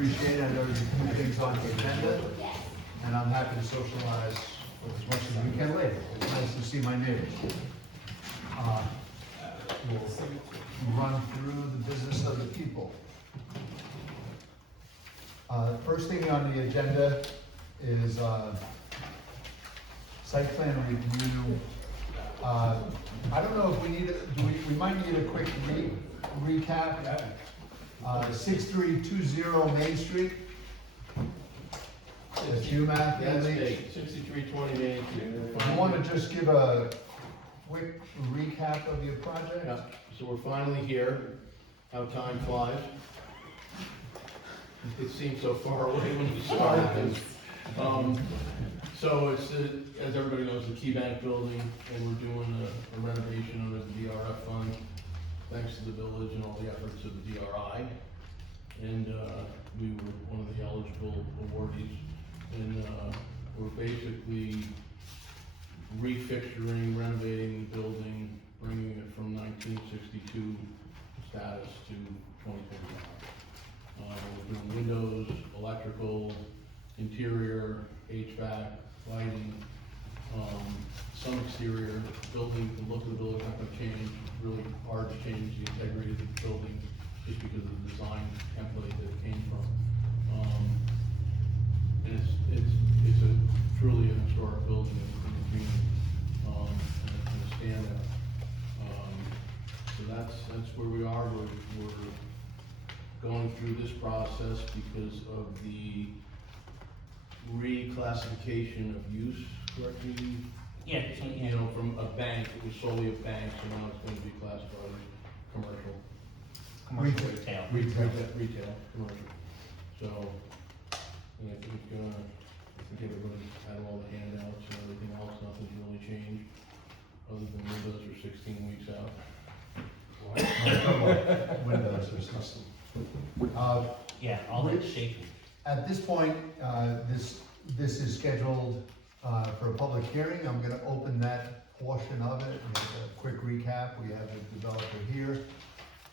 appreciate it. I know there's a few things on the agenda, and I'm happy to socialize as much as we can later. It's nice to see my neighbors. We'll run through the business of the people. First thing on the agenda is site plan review. I don't know if we need, we might need a quick recap. 6320 Main Street. That's you, Matt. That's me, 6320 Main Street. You want to just give a quick recap of your project? Yeah, so we're finally here, how time flies. It seems so far away when you start. So it's, as everybody knows, the Key Bank building, and we're doing a renovation under the DRF fund, thanks to the village and all the efforts of the DRI. And we were one of the eligible awardees. And we're basically refixturing, renovating the building, bringing it from 1962 status to 2025. We're doing windows, electrical, interior, HVAC, lighting, some exterior. Building, the look of the building not gonna change. Really hard to change the integrity of the building just because of the design template that it came from. And it's a truly a historic building in the community, and a standout. So that's where we are. We're going through this process because of the reclassification of use, correctly? Yeah. You know, from a bank, it was solely a bank, so now it's going to be classified as commercial. Commercial retail. Retail, commercial. So, and I think everybody had all the handouts and everything else, nothing's really changed, other than windows are 16 weeks out. Windows or something. Yeah, all that shaking. At this point, this is scheduled for a public hearing. I'm gonna open that portion of it. And a quick recap, we have the developer here.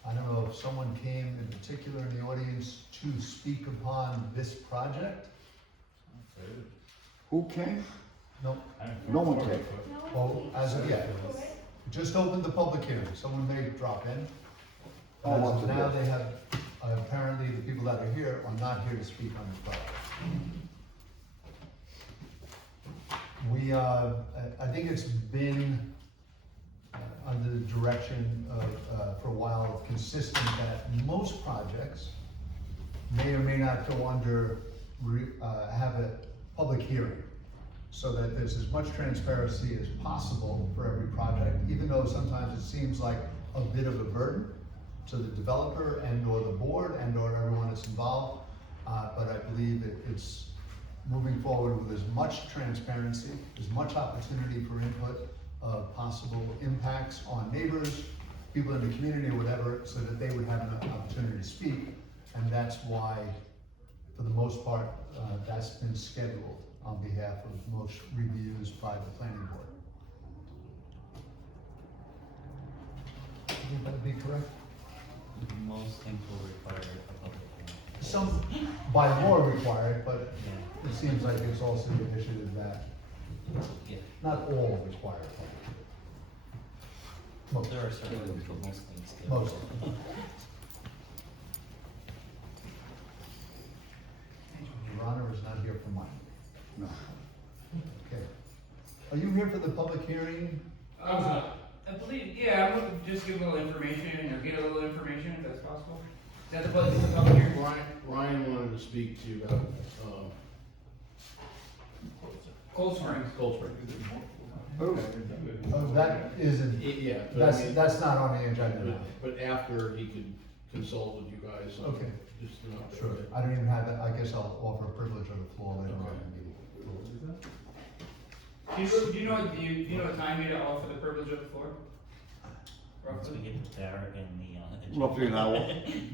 I don't know if someone came in particular in the audience to speak upon this project? Who came? No? No one came. Oh, as of yet. Just opened the public hearing. Someone may drop in. Oh, As what's of the now, deal? they have, apparently the people that are here are not here to speak on this project. We, I think it's been under the direction of, for a while, consistent that most projects may or may not go under, have a public hearing, so that there's as much transparency as possible for every project, even though sometimes it seems like a bit of a burden to the developer and or the board and or everyone that's involved. But I believe it's moving forward with as much transparency, as much opportunity for input of possible impacts on neighbors, people in the community or whatever, so that they would have an opportunity to speak. And that's why, for the most part, that's been scheduled on behalf of most reviews by the planning board. Would that be correct? Most things will require a public hearing. Some by law required, but Yeah. it seems like it's also the initiative that Yeah. not all require. Most. There are certainly most things. do. Most. Your Honor is not here for mine. No. Okay. Are you here for the public hearing? I believe, yeah, I'm looking to just give a little information, or get a little information, if that's possible. Is that the public hearing? Ryan wanted to speak to you about, Cold Springs. Cold Spring. Oh, that isn't, Yeah. but I mean- that's not on the agenda now. But after he could consult with you guys. Okay. Just, you know. Sure. I don't even have that. I guess I'll offer a privilege of the floor later on in the meeting. Do you know what time you had to offer the privilege of the floor? Once we Roughly? get to Barrett and the, Roughly an hour.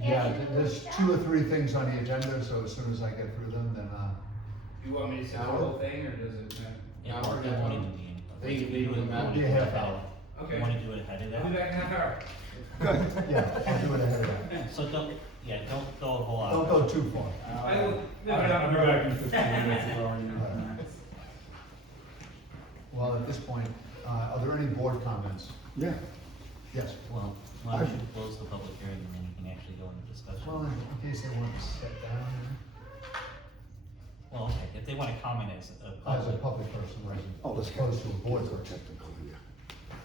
Yeah, there's 2 or 3 things on the agenda, so as soon as I get through them, then, Do you want me to say the whole thing, or does it matter? Yeah, Hour we're and going a to half. the meeting. I think you We need do to it- have- we do Be a half it hour. Okay. You wanna do it ahead of I'll be that? back in a half hour. yeah, I'll do it ahead of that. So Yeah, don't go a whole lot. Don't go too far. I will, I'll be back in 15 minutes, it's already. Well, at this point, are there any board comments? Yeah. Yes. Well, why don't you close the public hearing and then you can actually go into discussion? Well, in case they want to sit down Well, okay, if they wanna comment as a as a public, public person, right? Oh, As let's go. opposed to a board Boards are person. technical here.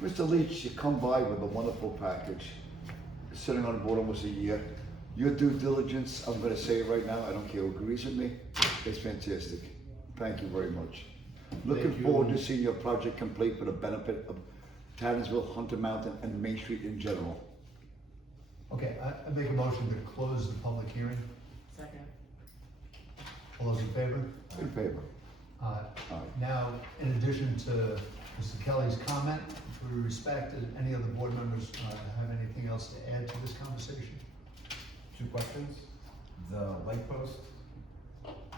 Mr. Leach, you come by with a wonderful package, sitting on the board almost a year. Your due diligence, I'm gonna say it right now, I don't care who agrees with me, it's fantastic. Thank you very much. Looking Thank you. forward to seeing your project complete for the benefit of Tannersville, Hunter Mountain, and Main Street in general. Okay, I make a motion to close the public hearing. Second. All those in favor? In favor? Aye. Now, in addition to Mr. Kelly's comment, with respect, do any of the board members have anything else to add to this conversation? 2 questions. The light post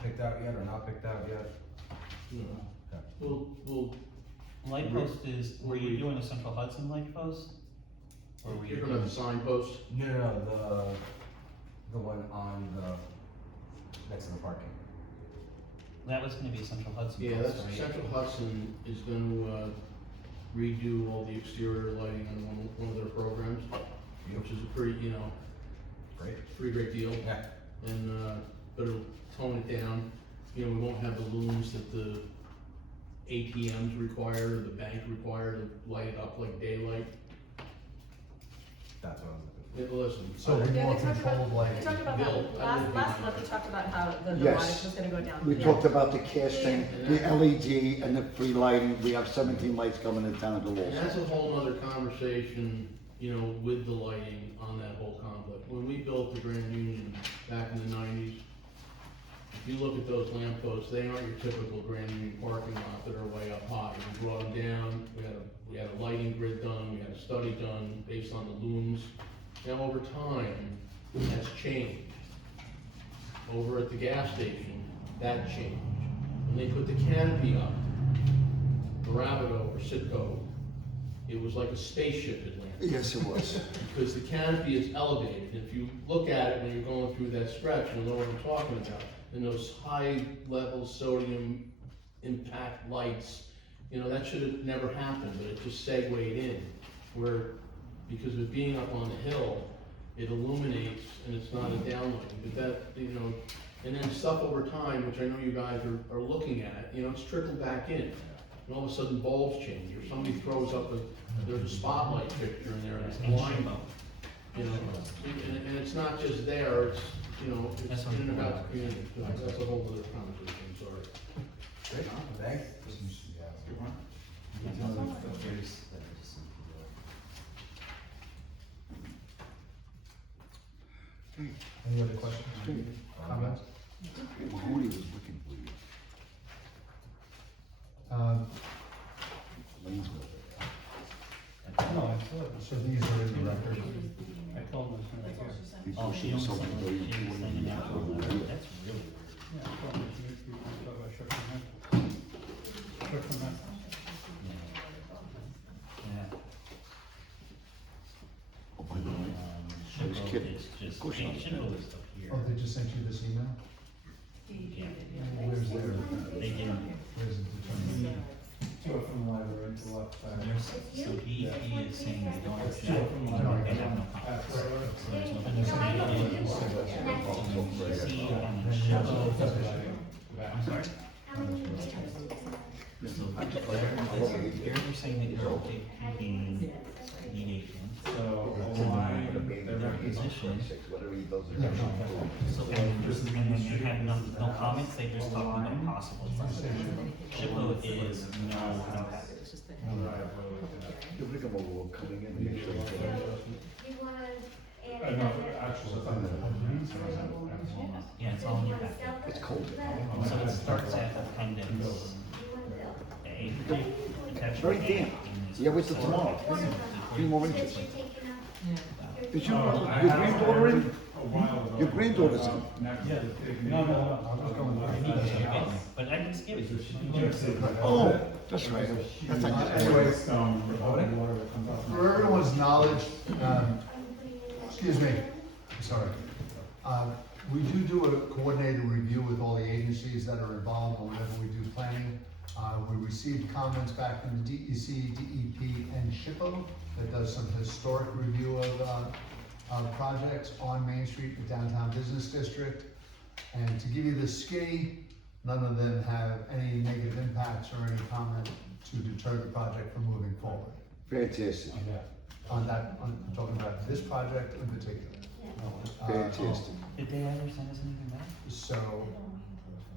picked out yet or not picked out yet? No. Okay. We'll, light post is, were you doing a Central Hudson light post? Or were you you're gonna have doing, a signpost. No, the one on the, next to the parking. that was gonna be a Central Hudson Yeah, post, that's, right? Central Hudson is gonna, redo all the exterior lighting on one of their programs, which is a pretty, Great. pretty great deal. Yeah. And, but it'll tone it down. We won't have the looms that the ATMs require, the bank require to light it up like daylight. That's what I was looking Listen, So we Yeah, more they talked control about, of they lighting. talked about Bill, that, I live last in- month, they talked about how the Yes. light was gonna go down. We Yeah. talked about the casting, the LED, and the free lighting. We have 17 lights coming in Tannersville and that's also. a whole other conversation, with the lighting on that whole complex. When we built the Grand Union back in the 90s, if you look at those lamp posts, they aren't your typical Grand Union parking lot that are way up high. We brought them down, we had a lighting grid done, we had a study done based on the looms. Now, over time, that's changed. Over at the gas station, that changed. When they put the canopy up, Barabbito or Sitco, it was like a spaceship had landed. Yes, it was. Because the canopy is elevated. If you look at it when you're going through that stretch, you'll know what I'm talking about. And those high-level sodium impact lights, that should have never happened, but it just segued in. Where, because of it being up on the hill, it illuminates and it's not a downlighting. But that, and then stuff over time, which I know you guys are looking at, it's trickled back in. And all of a sudden bulbs change, or somebody throws up there's a spotlight fixture in there and it's blind. And it's not just there, it's, it's in and about the community. That's a whole other conversation, sorry. Great, thanks. Any other questions, comments? Mahoney was looking for you. Lanesville. No, so these are in the record. I told them I was gonna be here. He's Oh, she pushing owns something something, very she was important. sending out a letter, that's really weird. Yeah, I told them you talk about Shook from that. Shook from that. Yeah. Oh, by the way, I was Shippo kidding. is just, Of course not. Shippo is up here. Oh, they just sent you this email? Yeah. Where's their, They didn't, where's it determined? Two up from the library to the left side. so he is saying they don't have Two up from the library. they have no conflict. So there's nothing to say. See on the Shippo, I'm sorry? So they're saying that you're okay keeping mediation. So align their Position. Whatever he does. Yeah, no, So, and then you have no comments, they just talking about possible. Shippo is no impact. You bring him over, coming in, make sure. No, actually, Yeah, it's all in your packet. It's cold. So it starts at appendix A. Very damp. Yeah, wait till tomorrow. 3 more inches. Is your granddaughter in? a while ago. Your granddaughter's in. No, I was going But I just give it to you. Oh, that's right. That's like, Anyway, water that comes out. For everyone's knowledge, excuse me, sorry. We do a coordinated review with all the agencies that are involved whenever we do planning. We received comments back from the DEC, DEP, and SHPO that does some historic review of projects on Main Street, the downtown business district. And to give you the skinny, none of them have any negative impacts or any comment to deter the project from moving forward. Fantastic, On that, I'm talking about this project in particular. fantastic. Did they ever send us anything back? So,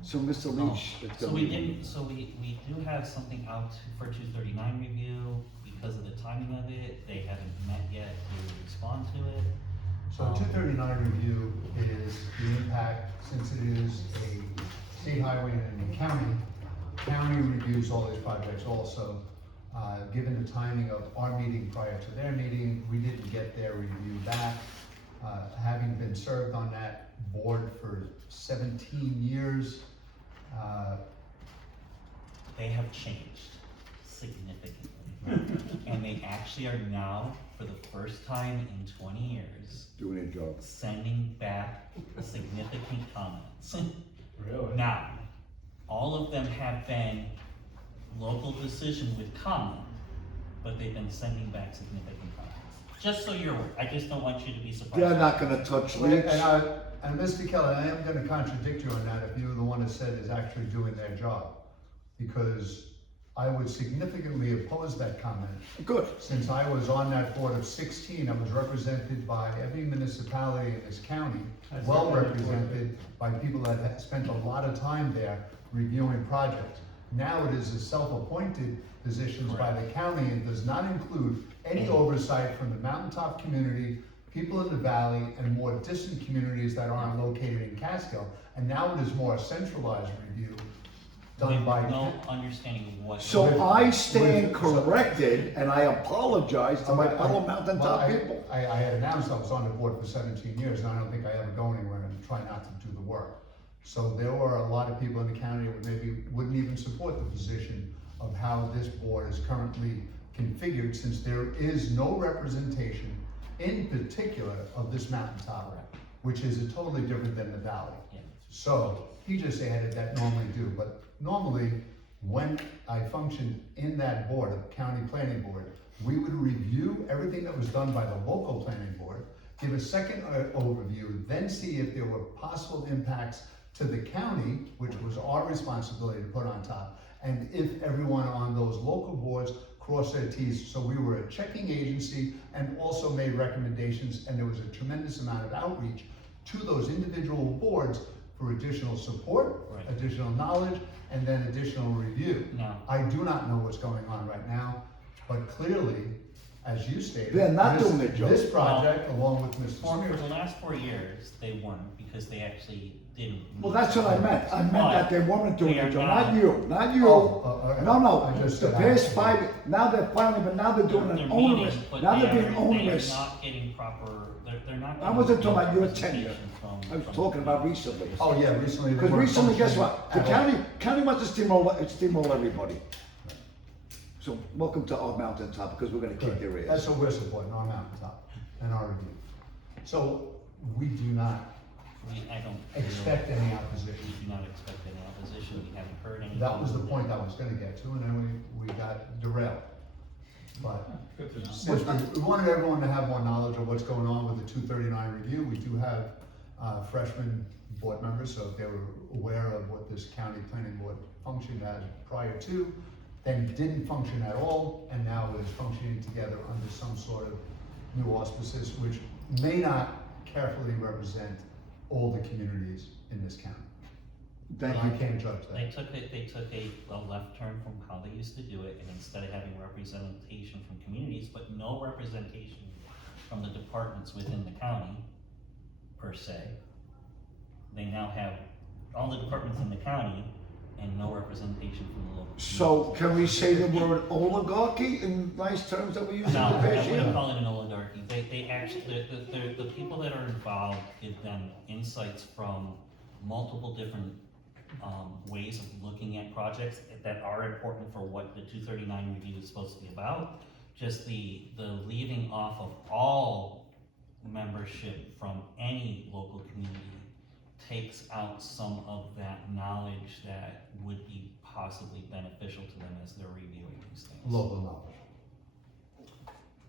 So, Mr. Leach, if So the- we didn't, so we do have something out for 239 review, because of the timing of it, they haven't met yet to respond to it. So 239 review is the impact, since it is a state highway and a county reviews all these projects also. Given the timing of our meeting prior to their meeting, we didn't get their review back. Having been served on that board for 17 years, They have changed significantly. And they actually are now, for the first time in 20 years, doing a job. sending back significant comments. Really? Now, all of them have been local decision with comment, but they've been sending back significant comments. Just so you're aware, I just don't want you to be surprised. They're not gonna touch Leach. and Mr. Kelly, I am gonna contradict you on that if you were the one that said is actually doing their job. Because I would significantly oppose that comment. Good. Since I was on that board of 16, I was represented by every municipality in this county, well represented by people that had spent a lot of time there reviewing projects. Now it is a self-appointed positions by the county and does not include any oversight from the mountaintop community, people in the valley, and more distant communities that aren't located in Catskill. And now it is more a centralized review done by. No understanding what. So I stand corrected, and I apologize to my fellow mountaintop people. I had announced I was on the board for 17 years, and I don't think I ever go anywhere and try not to do the work. So there were a lot of people in the county that maybe wouldn't even support the position of how this board is currently configured, since there is no representation in particular of this mountaintop, which is totally different than the valley. Yeah. So he just added that normally do, but normally when I functioned in that board, the county planning board, we would review everything that was done by the local planning board, give a second overview, then see if there were possible impacts to the county, which was our responsibility to put on top, and if everyone on those local boards crossed their T's. So we were a checking agency and also made recommendations, and there was a tremendous amount of outreach to those individual boards for additional support, Right. additional knowledge, and then additional review. No. I do not know what's going on right now, but clearly, as you stated. They're not this- doing their job. This project, along with Mr. For Smears. the last 4 years, they weren't, because they actually didn't. Well, that's what I meant. I meant that they weren't doing They their are job, not. not you, not you. Okay. No, I just the said past I- 5, now they're finally, but now they're doing They're an onerous, meeting, but now they're they being are- They onerous. are not getting proper, they're not. I wasn't getting talking about your representation tenure. from- I was from- talking about recently. Oh, yeah, recently. they Because weren't recently, guess functioning what? The at all. county wants to steamroll everybody. So welcome to our mountaintop, because we're gonna kick their Good. ass. That's what we're supporting, our mountaintop and our review. So we do not I don't. expect any We opposition. do not expect any opposition, we haven't heard anything. That was the point I was gonna get to, and then we got derailed. But Good to know. since we wanted everyone to have more knowledge of what's going on with the 239 review, we do have freshman board members, so if they were aware of what this county planning board functioned as prior to, then didn't function at all, and now is functioning together under some sort of new auspices, which may not carefully represent all the communities in this county. Thank I you. can't judge They that. took a left turn from how they used to do it, and instead of having representation from communities, but no representation from the departments within the county, per se, they now have all the departments in the county and no representation from the local. So can we say the word oligarchy in nice terms that we used in the No, I past wouldn't year? call it an oligarchy. They actually, the people that are involved give them insights from multiple different ways of looking at projects that are important for what the 239 review is supposed to be about. Just the leaving off of all membership from any local community takes out some of that knowledge that would be possibly beneficial to them as they're reviewing these things. Local knowledge.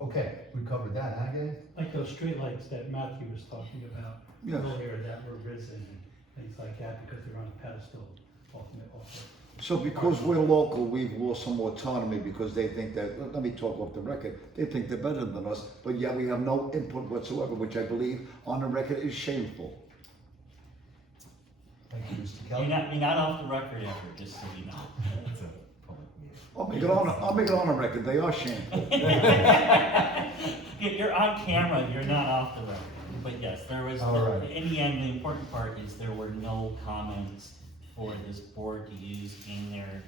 Okay, we covered that, huh, Gabe? Like those streetlights that Matthew was talking about Yes. earlier that were risen and things like that because they're on a pedestal also. So because we're local, we've lost some autonomy because they think that, let me talk off the record, they think they're better than us, but yet we have no input whatsoever, which I believe on the record is shameful. Thank you, Mr. Kelly. You're not off the record ever, just so you know. It's a public meeting. I'll make it on the record, they are shameful. You're on camera, you're not off the record. But yes, there was, All right. in the end, the important part is there were no comments for this board to use in their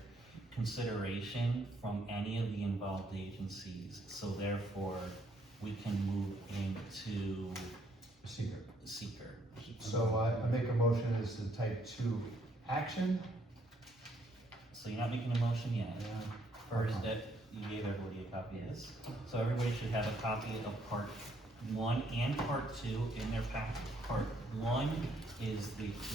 consideration from any of the involved agencies. So therefore, we can move into Seeker. seeker. So I make a motion as the type 2 action. So you're not making a motion yet. First, that you gave everybody a copy of this. So everybody should have a copy of part 1 and part 2 in their packet. Part 1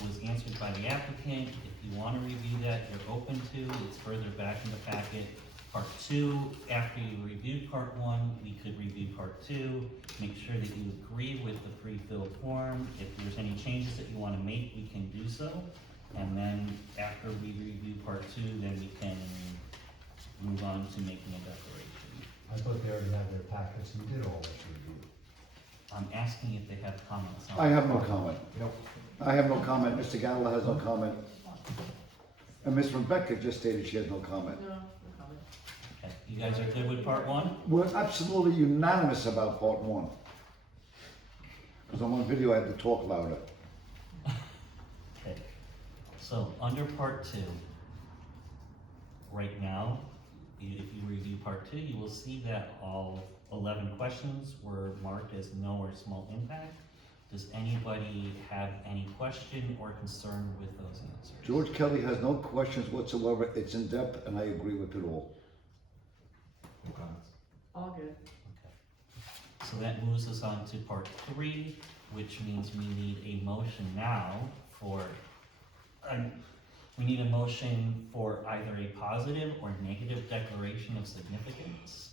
was answered by the applicant. If you want to review that, you're open to. It's further back in the packet. Part 2, after you reviewed part 1, we could review part 2. Make sure that you agree with the pre-filled form. If there's any changes that you want to make, we can do so. And then after we review part 2, then we can move on to making a declaration. I thought they already had their packets and did all this review. I'm asking if they have comments on it. I have no comment. Nope. I have no comment, Mr. Gatla has no comment. And Ms. Rebecca just stated she has no comment. No, no comment. Okay, you guys are good with part 1? We're absolutely unanimous about part 1. Because on one video I had to talk louder. Okay, so under part 2, right now, if you review part 2, you will see that all 11 questions were marked as no or small impact. Does anybody have any question or concern with those answers? George Kelly has no questions whatsoever, it's in depth, and I agree with it all. No comments. All good. Okay. So that moves us on to part 3, which means we need a motion now for, we need a motion for either a positive or negative declaration of significance.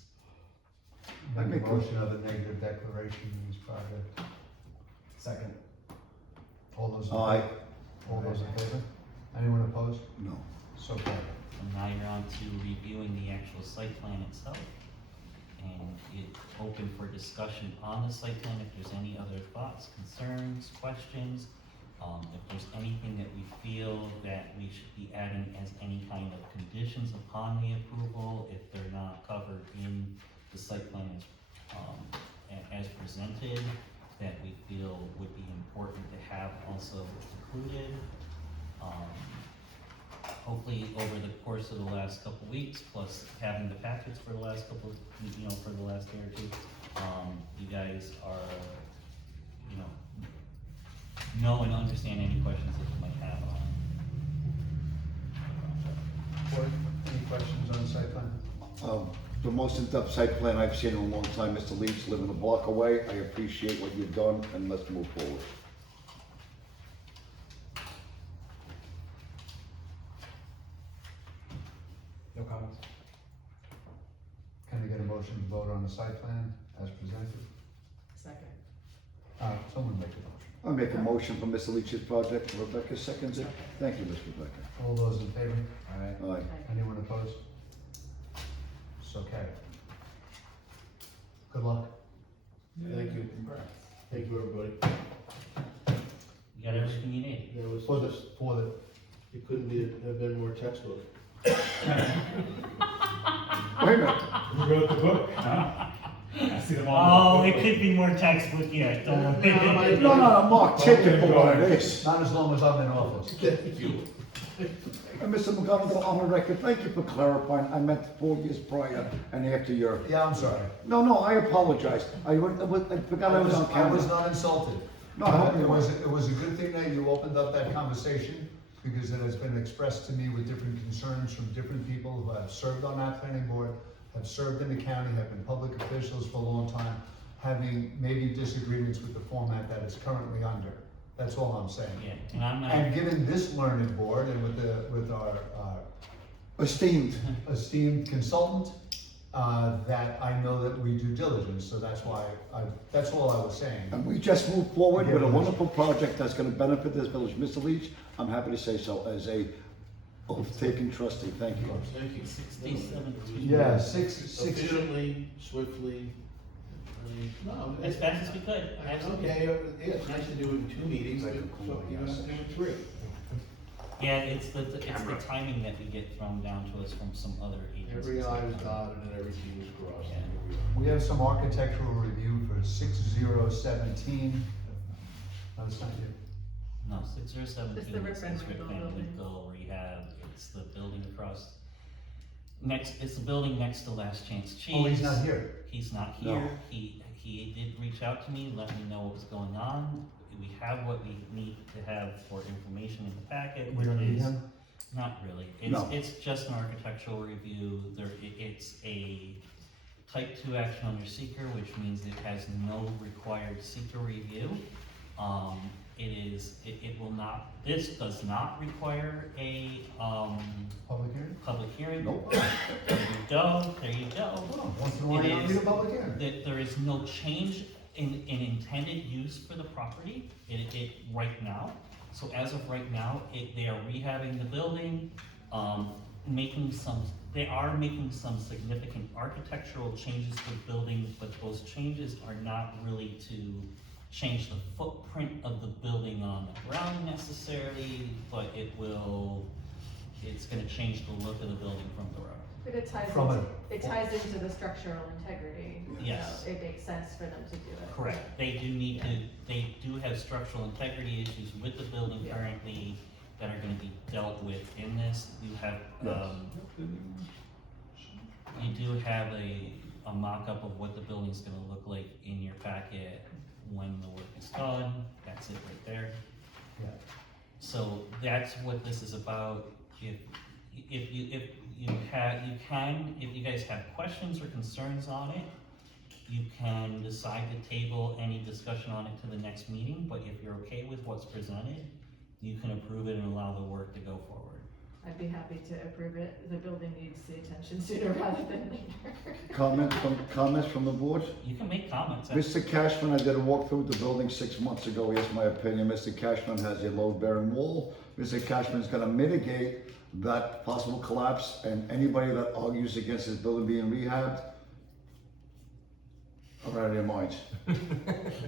Make a motion of a negative declaration in this project. Second. All those in Aye. favor? All those in favor? Anyone opposed? No. So carried. And now you're on to reviewing the actual site plan itself. And it's open for discussion on the site plan if there's any other thoughts, concerns, questions. If there's anything that we feel that we should be adding as any kind of conditions upon the approval, if they're not covered in the site plan as presented, that we feel would be important to have also included. Hopefully over the course of the last couple weeks, plus having the packets for the last couple, for the last day or two, you guys are, know and understand any questions that you might have on the project. Board, any questions on the site plan? The most in-depth site plan I've seen in a long time, Mr. Leach, living a block away. I appreciate what you've done, and let's move forward. No comments. Can I get a motion to vote on the site plan as presented? Second. Someone make a motion. I make a motion for Mr. Leach's project. Rebecca seconds it. Thank you, Ms. Rebecca. All those in favor? All right. Aye. Anyone opposed? So carried. Good luck. Thank you. Thank you, everybody. You got everything you need. There was For the, just, for the, it couldn't have been more textbook. Wait a minute. Who wrote the book? Huh? I see them all. Oh, it could be more textbook yet, don't worry. No, Mark, take it for what it is. not as long as I'm in office. Thank you. And Mr. McGonagall, on the record, thank you for clarifying. I meant 4 years prior and after your. Yeah, I'm sorry. No, I apologize. I forgot I was on I camera. was not insulted. No, I hope you It was weren't. a good thing that you opened up that conversation, because it has been expressed to me with different concerns from different people who have served on that planning board, have served in the county, have been public officials for a long time. having maybe disagreements with the format that it's currently under. That's all I'm saying. Yeah, and I'm not. And given this learned board and with our Esteemed, esteemed consultant, that I know that we do diligence, so that's why that's all I was saying. and we just moved forward with a Yeah. wonderful project that's gonna benefit this village. Mr. Leach, I'm happy to say so as a oath-taking trustee, thank you. Thank you. 60-17. Yeah, six. Efficiently, swiftly, I mean, no. As fast as we could, That's absolutely. okay, yeah, it's nice to do it in 2 meetings, but Like a so cool you don't have to do it in 3. Yeah, it's the timing that we get thrown down to us from some other agencies. Every I was dotted and every T was crossed. Yeah. We have some architectural review for 6017. No, it's not you. No, 6017 It's the Rip is Van Rip Winkle Van building. Winkle rehab, it's the building across, it's the building next to Last Chance Cheese. Oh, he's not here. He's not No. here, he did reach out to me, let me know what was going on. We have what we need to have for information in the packet. We don't which need is- him? Not really, No. it's just an architectural review, it's a type 2 action under seeker, which means it has no required seeker review. It will not, this does not require a, Public hearing? public hearing. Nope. There you go, there you go. Oh, once in a while you don't It need a is- public hearing. That there is no change in intended use for the property, right now. So as of right now, they are rehabbing the building, they are making some significant architectural changes to the building, but those changes are not really to change the footprint of the building on the ground necessarily, but it's gonna change the look of the building from the road. But it ties From into, it ties into the structural integrity. Yes. So it makes sense for them to do it. Correct, they do have structural integrity issues with the building Yeah. currently that are gonna be dealt with in this. You have, you do have a mock-up of what the building's gonna look like in your packet when the work is done, that's it right there. Yeah. So that's what this is about. If you guys have questions or concerns on it, you can decide to table any discussion on it to the next meeting, but if you're okay with what's presented, you can approve it and allow the work to go forward. I'd be happy to approve it. The building needs the attention sooner rather than later. Comments from the board? You can make comments. Mr. Cashman, I did a walkthrough of the building 6 months ago, he asked my opinion. Mr. Cashman has a load-bearing wall. Mr. Cashman's gonna mitigate that possible collapse, and anybody that argues against his building being rehabbed are out of their minds.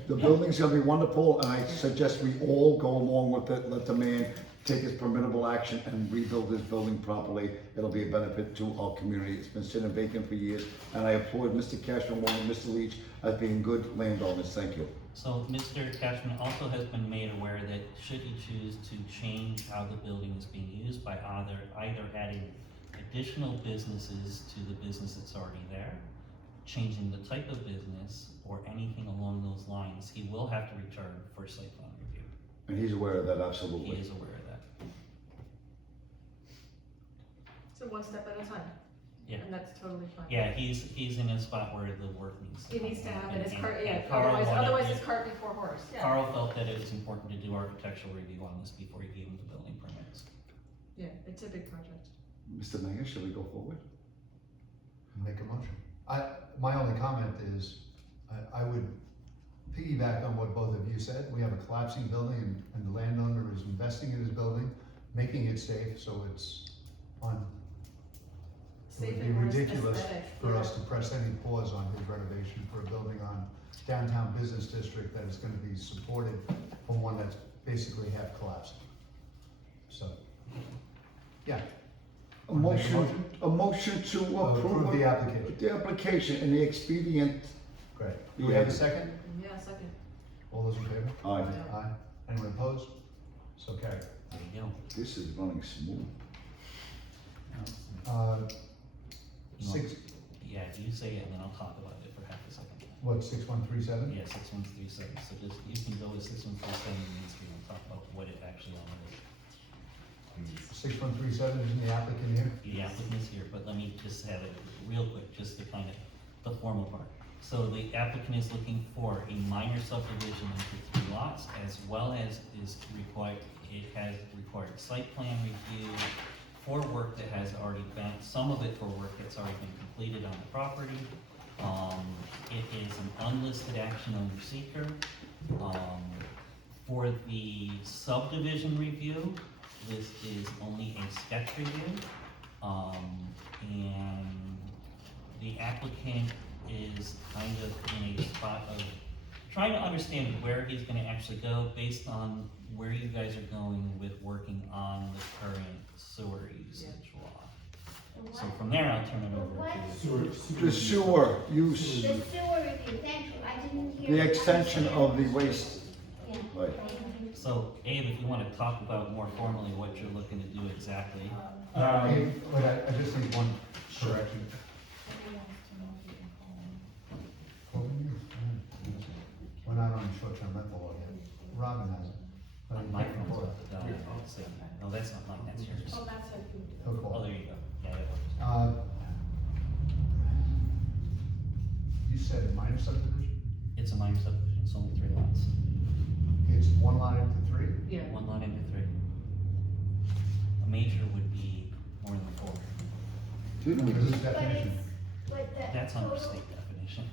The building's gonna be wonderful, and I suggest we all go along with it, let the man take his permittable action and rebuild this building properly. It'll be a benefit to our community. It's been sitting vacant for years, and I applaud Mr. Cashman along with Mr. Leach as being good landowners. Thank you. So Mr. Cashman also has been made aware that should he choose to change how the building is being used by either adding additional businesses to the business that's already there, changing the type of business, or anything along those lines, he will have to return for site plan review. And he's aware of that, absolutely. He is aware of that. So one step at a time. Yeah. And that's totally fine. Yeah, he's in a spot where the work needs to. He needs to have it as And- cart, and yeah, Carl otherwise wanted- it's cart before horse, yeah. Carl felt that it was important to do architectural review on this before he gave him the building permits. Yeah, it's a big project. Mr. Mayor, shall we go forward? Make a motion. My only comment is, I would piggyback on what both of you said. We have a collapsing building and the landowner is investing in his building, making it safe, so it's on. It Safe would be and more ridiculous aesthetic, for yeah. us to press any pause on his renovation for a building on downtown business district that is gonna be supported from one that's basically half collapsed. So, yeah. A motion to Approve the application. the application and the expedient. Great. Do we have a second? Yeah, second. All those in favor? Aye. Aye. Anyone opposed? So carried. There you go. This is running smooth. Six, Yeah, you say it and then I'll talk about it for half a second. what, 6137? Yeah, 6137, so just, you can go with 6137 Main Street and talk about what it actually on is. 6137, isn't the applicant here? The applicant's here, but let me just have it real quick, just to kind of, the formal part. So the applicant is looking for a minor subdivision into 3 lots, as well as is required, it has required site plan review for work that has already been, some of it for work that's already been completed on the property. It is an unlisted action under seeker. For the subdivision review, this is only a sketch review. And the applicant is kind of in a spot of trying to understand where he's gonna actually go based on where you guys are going with working on the current sewer usage law. So from there, I'll turn it over to. The sewer use, The sewer review, thank you, I didn't hear. the extension of the waste, Yeah. right. So Abe, if you wanna talk about more formally what you're looking to do exactly. Hey, wait, I just need one correction. We're not on short-term rental law yet. Robin has it. But I My can't phone's record up, no, that's not mine, that's yours. Oh, that's what. He'll Oh, call. there you go, yeah, yeah. You said minor subdivision? It's a minor subdivision, it's only 3 lots. It's 1 lot into 3? Yeah. 1 lot into 3. A major would be more than 4. Didn't we, Because it's But definition. it's, but the That's under total, state definition.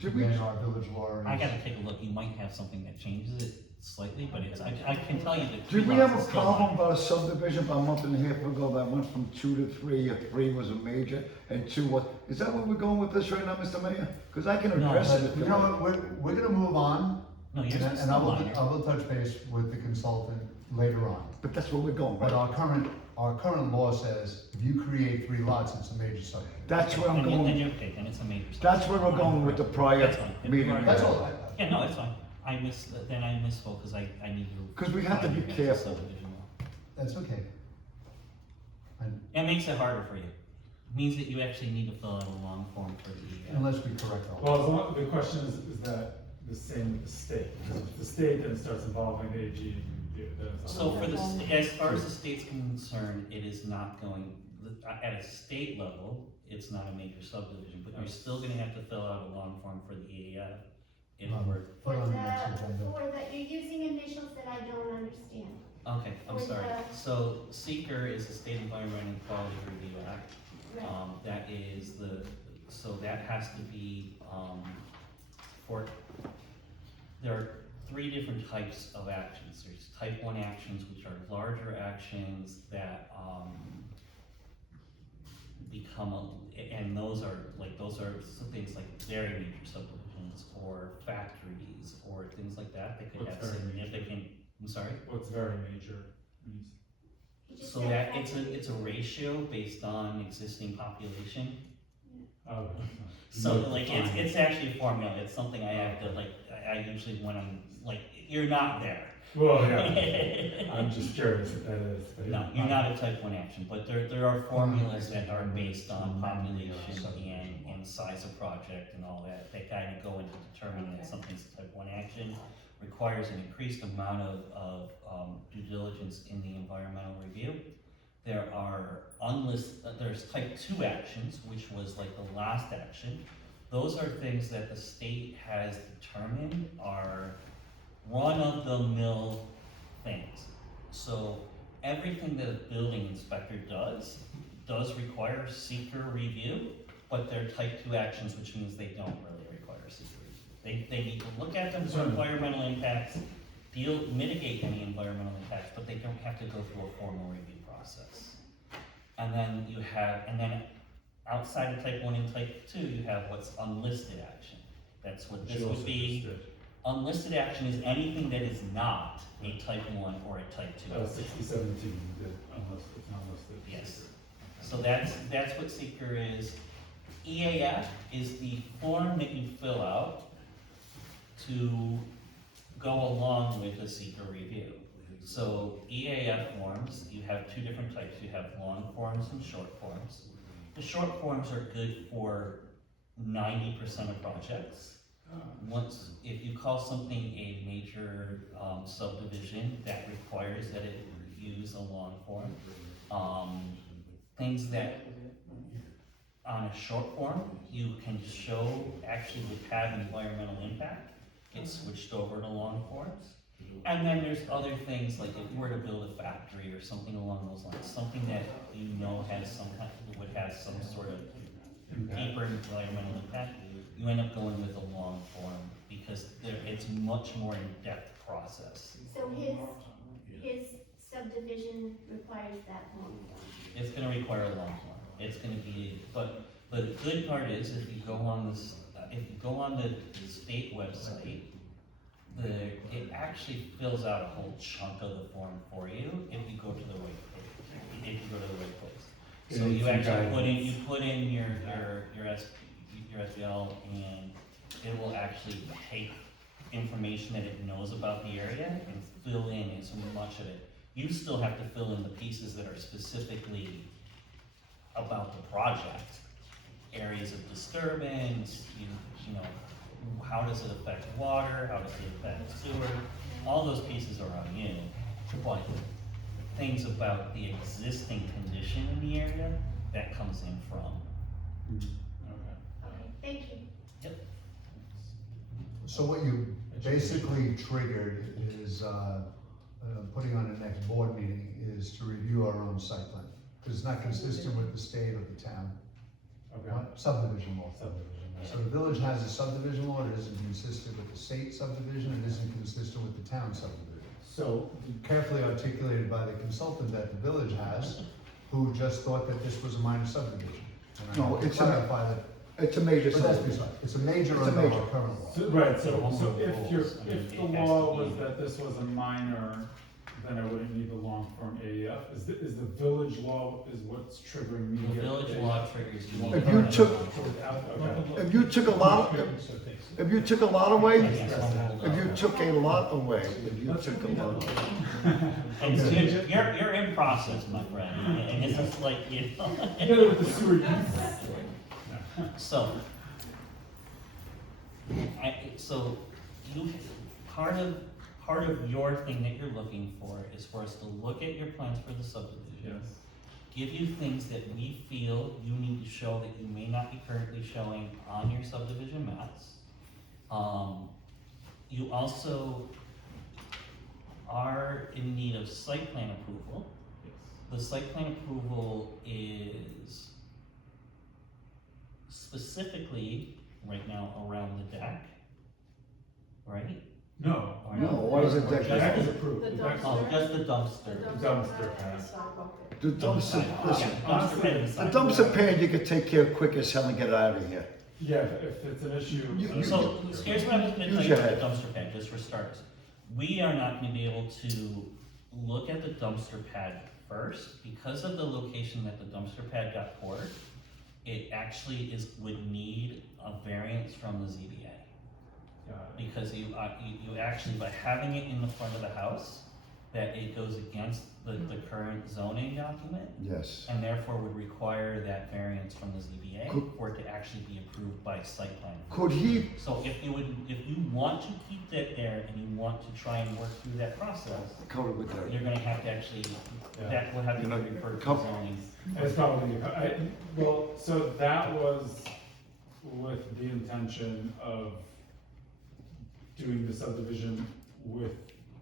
did we, Then our village law. I gotta take a look, you might have something that changes it slightly, but it's, I can tell you that. did we 3 have lots a is still problem minor. about a subdivision about a month and a half ago that went from 2 to 3, or 3 was a major, and 2 was, is that where we're going with this right now, Mr. Mayor? Cause I can No, address But it. you know what, we're gonna move on, No, yours is and I still will, minor. I will touch base with the consultant later on. But that's where we're going, But right? our current law says, if you create 3 lots, it's a major subdivision. That's where I'm Then going, you're okay, then it's a major. that's where we're going with the prior That's fine. meeting. That's all. Yeah, no, it's fine, I misspoke, cause I need to. 'Cause we have to be find the careful. subdivision law. That's okay. And It makes it harder for you, it means that you actually need to fill out a long form for the. unless we correct all. Well, as long, the question is that the same with the state? Because if the state then starts involving the AG, then it's. So for the, as far as the state's concerned, it is not going, at a state level, it's not a major subdivision, but you're still gonna have to fill out a long form for the EAF in order. Put on the next agenda. for the, you're using initials that I don't understand. Okay, I'm For sorry. the- So seeker is the State Environmental and Quality Review Act. Right. That is so that has to be, for, there are 3 different types of actions. There's type 1 actions, which are larger actions that, and those are some things like very major subdivisions or factories or things like that could have What's very major? significant, I'm sorry? What's very major means? You just So said that, factory. it's a ratio based on existing population. Oh. So like, it's actually a formula, it's something I have to like, I usually when I'm, like, you're not there. Well, yeah, I'm just curious if that is. but No, yeah. you're not a type 1 action, but there are formulas that are based on population and size of project and all that kind of go into determining that something's a type 1 action, requires an increased amount of due diligence in the environmental review. There are there's type 2 actions, which was like the last action. Those are things that the state has determined are run-of-the-mill things. So everything that a building inspector does require seeker review, but they're type 2 actions, which means they don't really require seeker review. They need to look at them for environmental impacts, mitigate any environmental impacts, but they don't have to go through a formal review process. And then outside of type 1 and type 2, you have what's unlisted action. That's what this would be. Unlisted action is anything that is not a type 1 or a type 2. That was 6017, you did, almost, it's not listed. Yes. So that's what seeker is. EAF is the form that you fill out to go along with a seeker review. So EAF forms, you have 2 different types. You have long forms and short forms. The short forms are good for 90% of projects. If you call something a major subdivision, that requires that it use a long form. Things that, on a short form, you can show actually the pad environmental impact, get switched over to long forms. And then there's other things, like if you were to build a factory or something along those lines, something that you know has some kind, would have some sort of deeper environmental impact, you end up going with a long form, because it's much more in-depth process. So his subdivision requires that long form. It's gonna require a long form, it's gonna be, but the good part is, if you go on this, if you go on the state website, it actually fills out a whole chunk of the form for you if you go to the right page, if you go to the right place. So you actually put in your SBL, and it will actually take information that it knows about the area and fill in as much of it. You still have to fill in the pieces that are specifically about the project. Areas of disturbance, you know, how does it affect water, how does it affect sewer, all those pieces are on you. But things about the existing condition in the area, that comes in from. Okay, thank you. Yep. So what you basically triggered is, putting on the next board meeting is to review our own site plan. Because it's not consistent with the state of the town. Okay. Subdivision law. Subdivision. So the village has a subdivision law that isn't consistent with the state subdivision and isn't consistent with the town subdivision. So, Carefully articulated by the consultant that the village has, who just thought that this was a minor subdivision. And I No, have to it's a- clarify that, It's a major but that's subdivision. beside, it's a major It's a under major. our current law. right, so Home if rules, you're, I mean, if the it has law to be- was that this was a minor, then I wouldn't need the long form AEF. Is the village law is what's triggering me? to The get village AEF? law triggers you. If you took- So without- okay. If you took a lot, if you took a lot away, Yes. if you took a lot away, if you took a lot away. And so you're in process, my friend, and this is like, you know. Together with the sewer use. So, so you, part of your thing that you're looking for is for us to look at your plans for the subdivision. Yes. Give you things that we feel you need to show that you may not be currently showing on your subdivision maps. You also are in need of site plan approval. The site plan approval is specifically right now around the deck, right? No. Or No, not? why is it Or deck? just Deck is the- approved. The The deck- Oh, just the The dumpster. Dumpster pad. sidewalk. The dumpster, listen, Dumpster pad the inside. dumpster pad you could take care of quick as hell and get out of here. Yeah, if it's an issue. So here's what I'm gonna Use tell you your about the head. dumpster pad, just for starters. We are not gonna be able to look at the dumpster pad first, because of the location that the dumpster pad got poured. It actually would need a variance from the ZBA. Because you actually, by having it in the front of the house, that it goes against the current zoning document, Yes. and therefore would require that variance from the ZBA Could- for it to actually be approved by site plan. Could he, So if you want to keep that there and you want to try and work through that process, cover with that? you're gonna have to actually, that will have to You know, be referred to come- zoning. It's probably, well, so that was with the intention of doing the subdivision with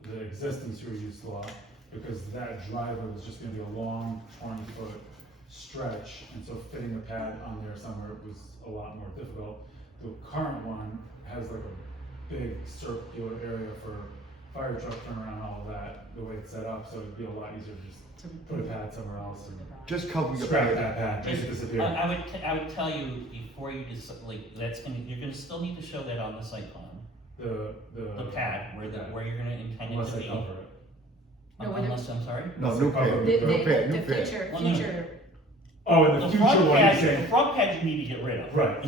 the existing sewer use law, because that driveway was just gonna be a long 20-foot stretch, and so fitting a pad on there somewhere was a lot more difficult. The current one has like a big circular area for fire truck turnaround, all of that, the way it's set up, so it'd be a lot easier to just put a pad somewhere else and Just cover your scrap pad. that pad, make it disappear. I would tell you before you you're gonna still need to show that on the site plan, the pad, where you're gonna intend it Unless to I be. cover it. No, when Unless, I'm sorry? No, new pad, The, new pad, the new pad. future, Well, no, no. future, Oh, in the The future front one, you're pad, the saying, front pad you need to get rid of. right.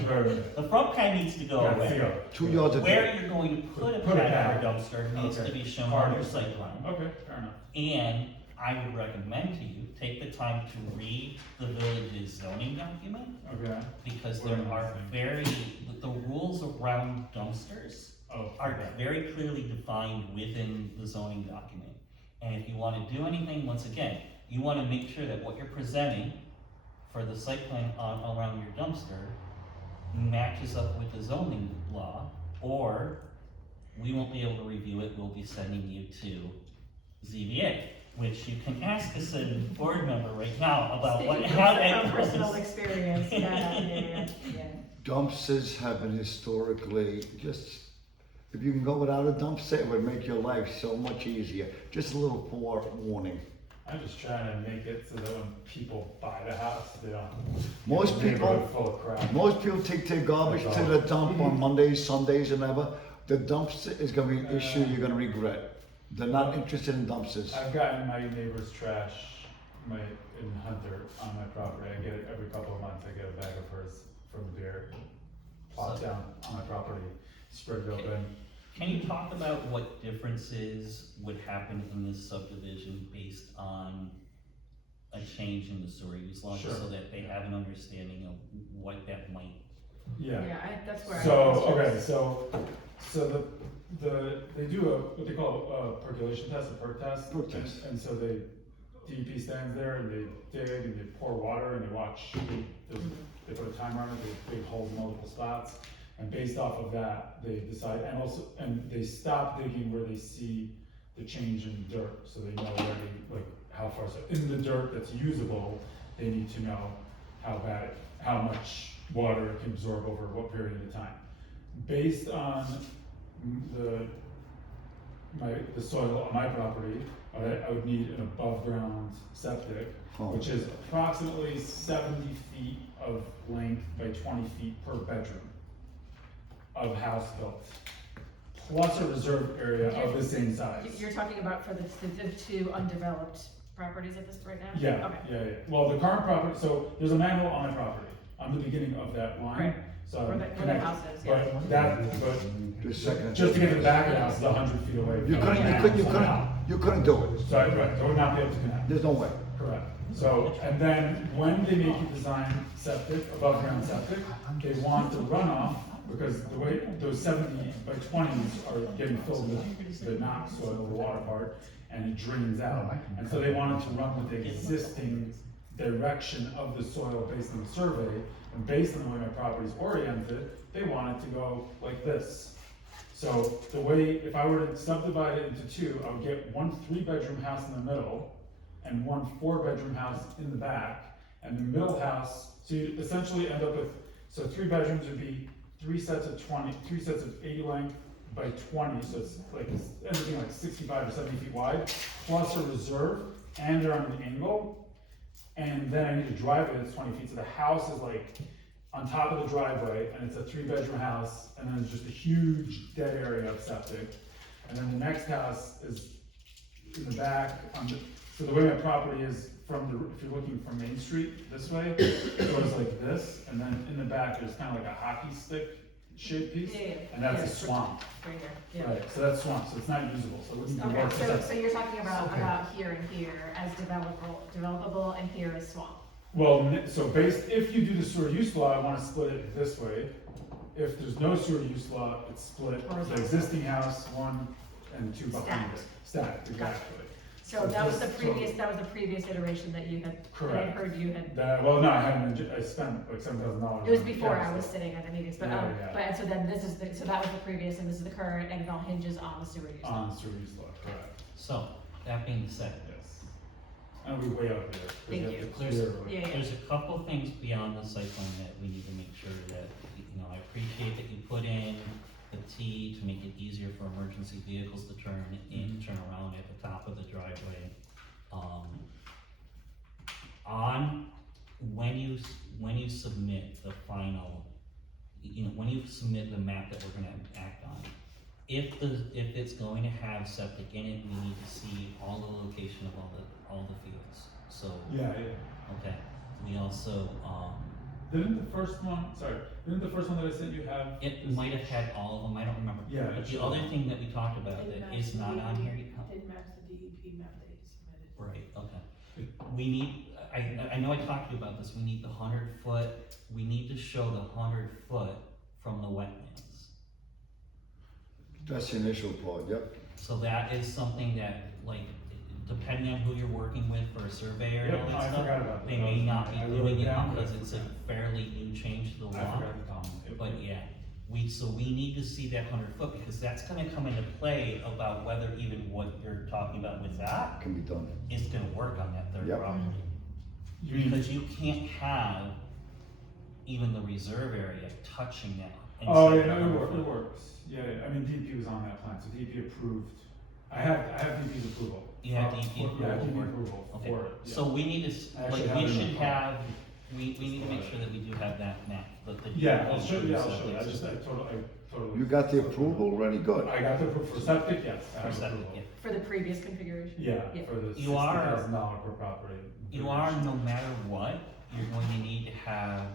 The front pad needs to go Yeah, away. see, 2 yards of. Where you're going to put a Put a pad pad. for dumpster needs Okay. to be shown Part on of your the site plan. Okay, fair enough. And I would recommend to you, take the time to read the village's zoning document, Okay. because there are the rules around dumpsters Oh, are okay. very clearly defined within the zoning document. And if you wanna do anything, once again, you wanna make sure that what you're presenting for the site plan around your dumpster matches up with the zoning law, or we won't be able to review it, we'll be sending you to ZBA, which you can ask a certain board member right now about what, how that From personal goes. experience, yeah. Dumpsters have been historically just, if you can go without a dumpster, it would make your life so much easier. Just a little forewarning. I'm just trying to make it so that when people buy the house, they don't. Most get a neighborhood people- Full of crap. Most people take their garbage to the dump on Mondays, Sundays, and ever. The dumpster is gonna be an issue you're gonna regret. They're not interested in dumpsters. I've gotten my neighbor's trash, in Hunter, on my property. I get it every couple of months. I get a bag of hers from the beer, plop down on my property, spread it open. Can you talk about what differences would happen in this subdivision based on a change in the sewer use law, just Sure. so that they have an understanding of what that might? Yeah. That's where I. So, was okay, curious. so they do what they call a percolation test, a perk test. Perk test. And so DEP stands there and they dig and they pour water and they watch, they put a timer on it, they dig holes in multiple spots. And based off of that, they decide, and they stop digging where they see the change in dirt, so they know already, like, how far, so in the dirt that's usable, they need to know how much water it can absorb over what period of time. Based on the soil on my property, I would need an above ground septic, which is approximately 70 feet of length by 20 feet per bedroom of house built, plus a reserve area of the same size. You're talking about for the two undeveloped properties at this right now? Yeah, Okay. yeah. Well, the current property, so there's a manhole on my property, on the beginning of that line, Right. so Where I'm the connected. house is, yeah. Just a second. Just to get to the back of the house is 100 feet away. You from the couldn't, house you somehow. couldn't do it. So, right, so I would not be able to connect. There's no way. Correct. So, and then when they make you design septic, above ground septic, they want the runoff, because the way those 70 by 20s are getting filled with the not soil, the water part, and it drains out. And so they wanted to run with the existing direction of the soil based on the survey, and based on the way my property's oriented, they wanted to go like this. So the way, if I were to subdivide it into two, I would get one 3-bedroom house in the middle and one 4-bedroom house in the back, and the middle house, so you essentially end up with, so 3 bedrooms would be 3 sets of 80 length by 20, so it's like, anything like 65 or 70 feet wide, plus a reserve, and they're on an angle, and then I need a driveway that's 20 feet, so the house is like on top of the driveway, and it's a 3-bedroom house, and then there's just a huge dead area of septic, and then the next house is in the back, so the way my property is if you're looking from Main Street this way, it goes like this, and then in the back, there's kind of like a hockey stick shaped piece, Yeah. and that's Yeah. a swamp. Right here, yeah. Right, so that's swamp, so it's not usable, so it wouldn't be Okay, worth so it. you're talking about here and here as developable, and here is swamp. Well, so if you do the sewer use law, I wanna split it this way. If there's no sewer use law, it's split, the Horizontal. existing house, 1 and 2 behind it. Stacked. Stacked, exactly. So that was the previous iteration that you had, that I Correct. heard you had. Well, no, I spent like $7,000. It was on before I gas. was sitting at the meetings, but, Yeah, yeah. but, so then this is so that was the previous, and this is the current, and it all hinges on the sewer use. On sewer use law, correct, So, that being said, yes. And we way out there. 'cause Thank have you. to clear, like- Yeah, yeah. there's a couple things beyond the site plan that we need to make sure that, I appreciate that you put in the T to make it easier for emergency vehicles to turn in, turn around at the top of the driveway. When you submit the final, when you submit the map that we're gonna act on, if it's going to have septic in it, we need to see all the location of all the fields, so, Yeah, okay. We also, didn't the first one that I sent you have? it might have had all of them, I don't remember. Yeah, it But the should. other thing that we talked about Didn't that match is the not on here. Didn't match the DEP map that you submitted. Right, okay. We need, I know I talked to you about this, we need the 100-foot, we need to show the 100-foot from the wetlands. That's the initial part, yep. So that is something that, like, depending on who you're working with for a surveyor and Yep, all that I stuff, forgot about that. they may not I be wrote doing it down, because but I it's a forgot. fairly new change to the I law. forgot to tell him. But yeah, we need to see that 100 foot, because that's gonna come into play about whether even what you're talking about with that Can be done. is gonna work on that third Yep. property. You mean, Because you can't have even the reserve area touching that. oh, inside yeah, the no, 100 it foot. works, yeah, I mean, DP was on that plan, so DP approved, I have DP's approval. You have For- DP for- Yeah, approval DP for it. approval Okay, for it, yeah. so we need to, I actually like, have we it in should my file. have, we need to make sure that we do have that map, the Yeah, I'll DP show you, septic I system. totally. You got the approval already? Good. I got the approval for septic, yes, I For have septic, approval. yeah. For the previous configuration? Yeah, Yeah. for the You are- $60,000 per property. You are, no matter what, you're going to need to have,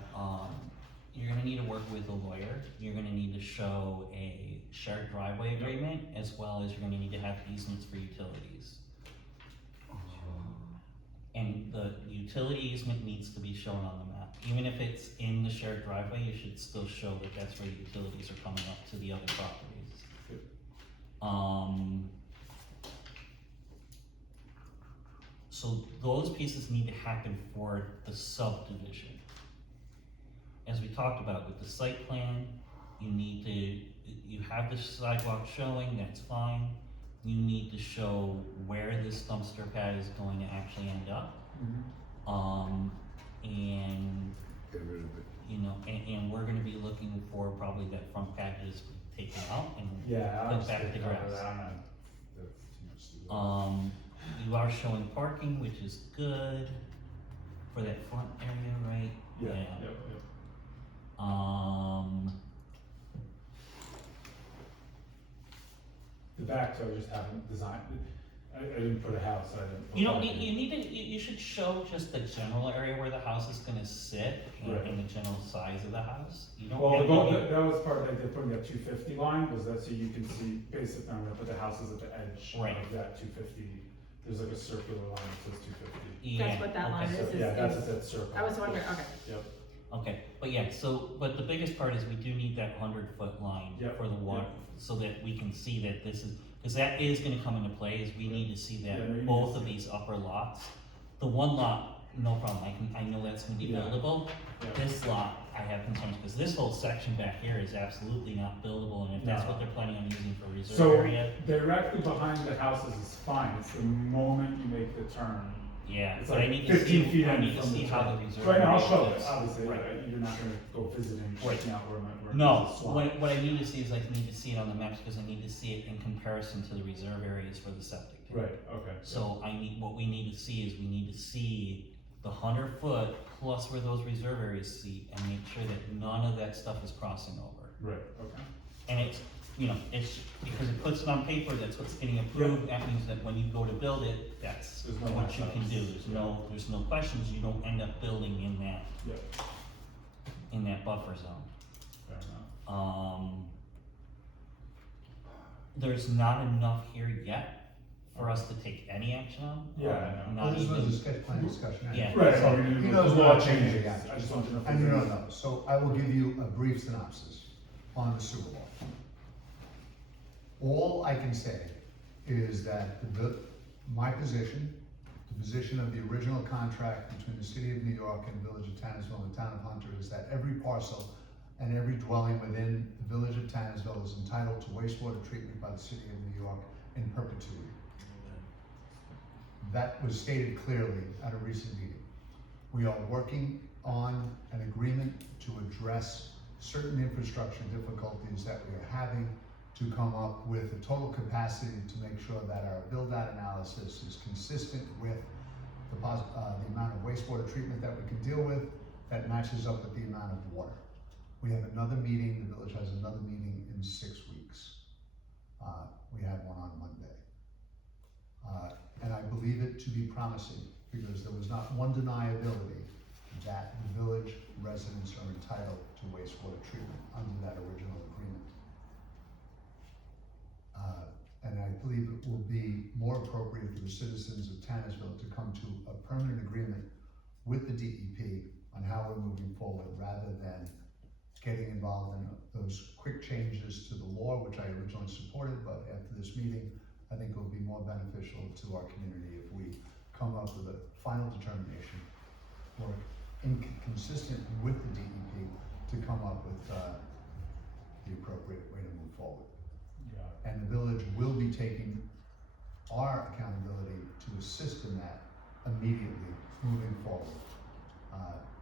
you're gonna need to work with a lawyer, you're gonna need to show a shared driveway agreement, as well as you're gonna need to have easements for utilities. And the utility easement needs to be shown on the map, even if it's in the shared driveway, you should still show that that's where the utilities are coming up to the other properties. Good. So those pieces need to happen for the subdivision. As we talked about with the site plan, you have the sidewalk showing, that's fine. You need to show where this dumpster pad is going to actually end up. Mhm. And, Get rid of it. you know, and we're gonna be looking for probably that front packages taken out and Yeah, I'll put just back take to care of grass. that, I'm not, that's too much to do. You are showing parking, which is good for that front area, right? Yeah, yep. The back, so I just haven't designed, I didn't put a house, I didn't. put You don't need, parking. you need to, you should show just the general area where the house is gonna sit Right. and the general size of the house. You don't Well, the have goal, to- that was part of, like, they're putting that 250 line, was that so you can see, basically, I'm gonna put the houses at the edge Right. of that 250. There's like a circular line that says 250. Yeah, That's what that okay. line is. So, yeah, that's that circle. I was wondering, okay. Yep, Okay, but yeah, so, but the biggest part is we do need that 100 foot line Yep, for the water, so that we can see that this is, cause that is gonna come into play, is we need to see Yeah, no, you that need both to of see these upper lots. The one lot, no problem, I know that's gonna be Yeah. buildable. yeah. This lot, I have concerns, cause this whole section back here is absolutely not buildable, and if that's No. what they're planning on using for reserve So, area, directly behind the houses is fine, it's the moment you make the turn. yeah, It's but I like need to 15 see, feet I in need to from see the how the turn. reserve. Right now, I'll area show it, fits. obviously, Right. you're not gonna go visiting, Right. checking out where my. No, there's a swamp. what I need to see is I need to see it on the maps, because I need to see it in comparison to the reserve areas for the septic tank. Right, okay. So what we need to see is we need to see the 100 foot plus where those reserve areas see, and make sure that none of that stuff is crossing over. Right, okay. And it's, you know, it's, because it puts it on paper, that's what's getting approved, that means that when you go to build it, that's There's no what you can do, hang-ups. there's no questions, you don't end up building Yep, in that buffer zone. fair enough. There's not enough here yet for us to take any action on. Yeah, I know. Not This was even, a sketch plan discussion. Yeah. Right, So so I mean, he the knows law what changes, changes. I just want to know. if And you there's- don't know, so I will give you a brief synopsis on the sewer law. All I can say is that my position, the position of the original contract between the city of New York and the village of Tannersville and the town of Hunter is that every parcel and every dwelling within the village of Tannersville is entitled to wastewater treatment by the city of New York in perpetuity. That was stated clearly at a recent meeting. We are working on an agreement to address certain infrastructure difficulties that we are having, to come up with a total capacity to make sure that our build-out analysis is consistent with the amount of wastewater treatment that we can deal with, that matches up with the amount of water. We have another meeting, the village has another meeting in 6 weeks. We had one on Monday. And I believe it to be promising, because there was not one deniability that the village residents are entitled to wastewater treatment under that original agreement. And I believe it will be more appropriate for the citizens of Tannersville to come to a permanent agreement with the DEP on how we're moving forward, rather than getting involved in those quick changes to the law, which I originally supported, but after this meeting, I think it will be more beneficial to our community if we come up with a final determination, or consistent with the DEP, to come up with, the appropriate way to move forward. Yeah. And the village will be taking our accountability to assist in that immediately moving forward,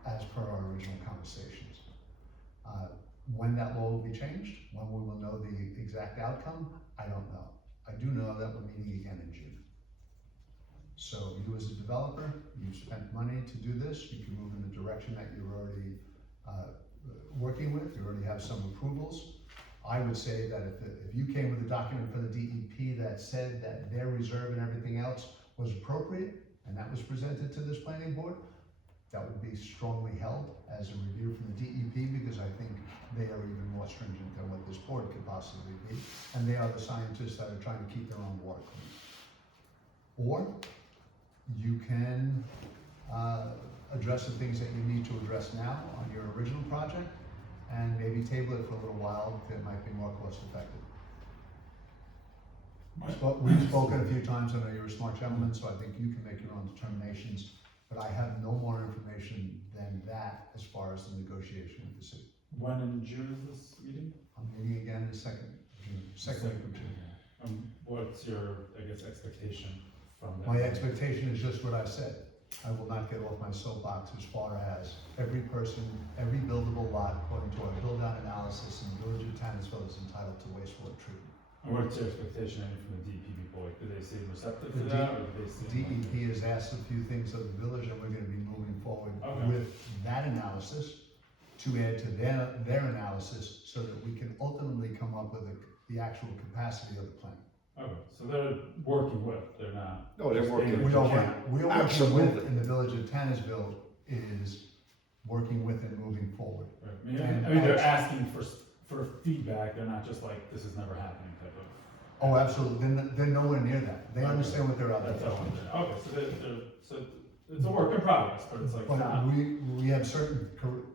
as per our original conversations. When that law will be changed, when we will know the exact outcome, I don't know. I do know that we're meeting again in June. So you as a developer, you've spent money to do this, you can move in the direction that you're already working with, you already have some approvals. I would say that if you came with a document from the DEP that said that their reserve and everything else was appropriate, and that was presented to this planning board, that would be strongly held as a review from the DEP, because I think they are even more stringent than what this board could possibly be, and they are the scientists that are trying to keep their own water clean. Or you can address the things that you need to address now on your original project, and maybe table it for a little while, that might be more cost effective. We've spoken a few times, I know you're a smart gentleman, so I think you can make your own determinations, but I have no more information than that as far as the negotiation with the city. When in June is this meeting? I'm meeting again the second week of June. What's your, I guess, expectation from that? My expectation is just what I said. I will not get off my soapbox as far as every person, every buildable lot, according to our build-out analysis in the village of Tannersville, is entitled to wastewater treatment. And what's your expectation, I mean, from the DEP people? Like, do they seem receptive to The that, or do they seem like? DEP has asked a few things of the village, and we're gonna be moving forward Okay. with that analysis to add to their analysis, so that we can ultimately come up with the actual capacity of the plant. Okay, so they're working with, they're not. No, they're just working aiming with to We are check. working Absolutely. in the village of Tannersville is working with and moving forward. Right. I mean, And I mean, they're as- asking for feedback, they're not just like, this is never happening type of. Oh, absolutely, they're nowhere near that. They understand what they're out That's there all. for. Okay, so it's a work in progress, but it's like But not. we have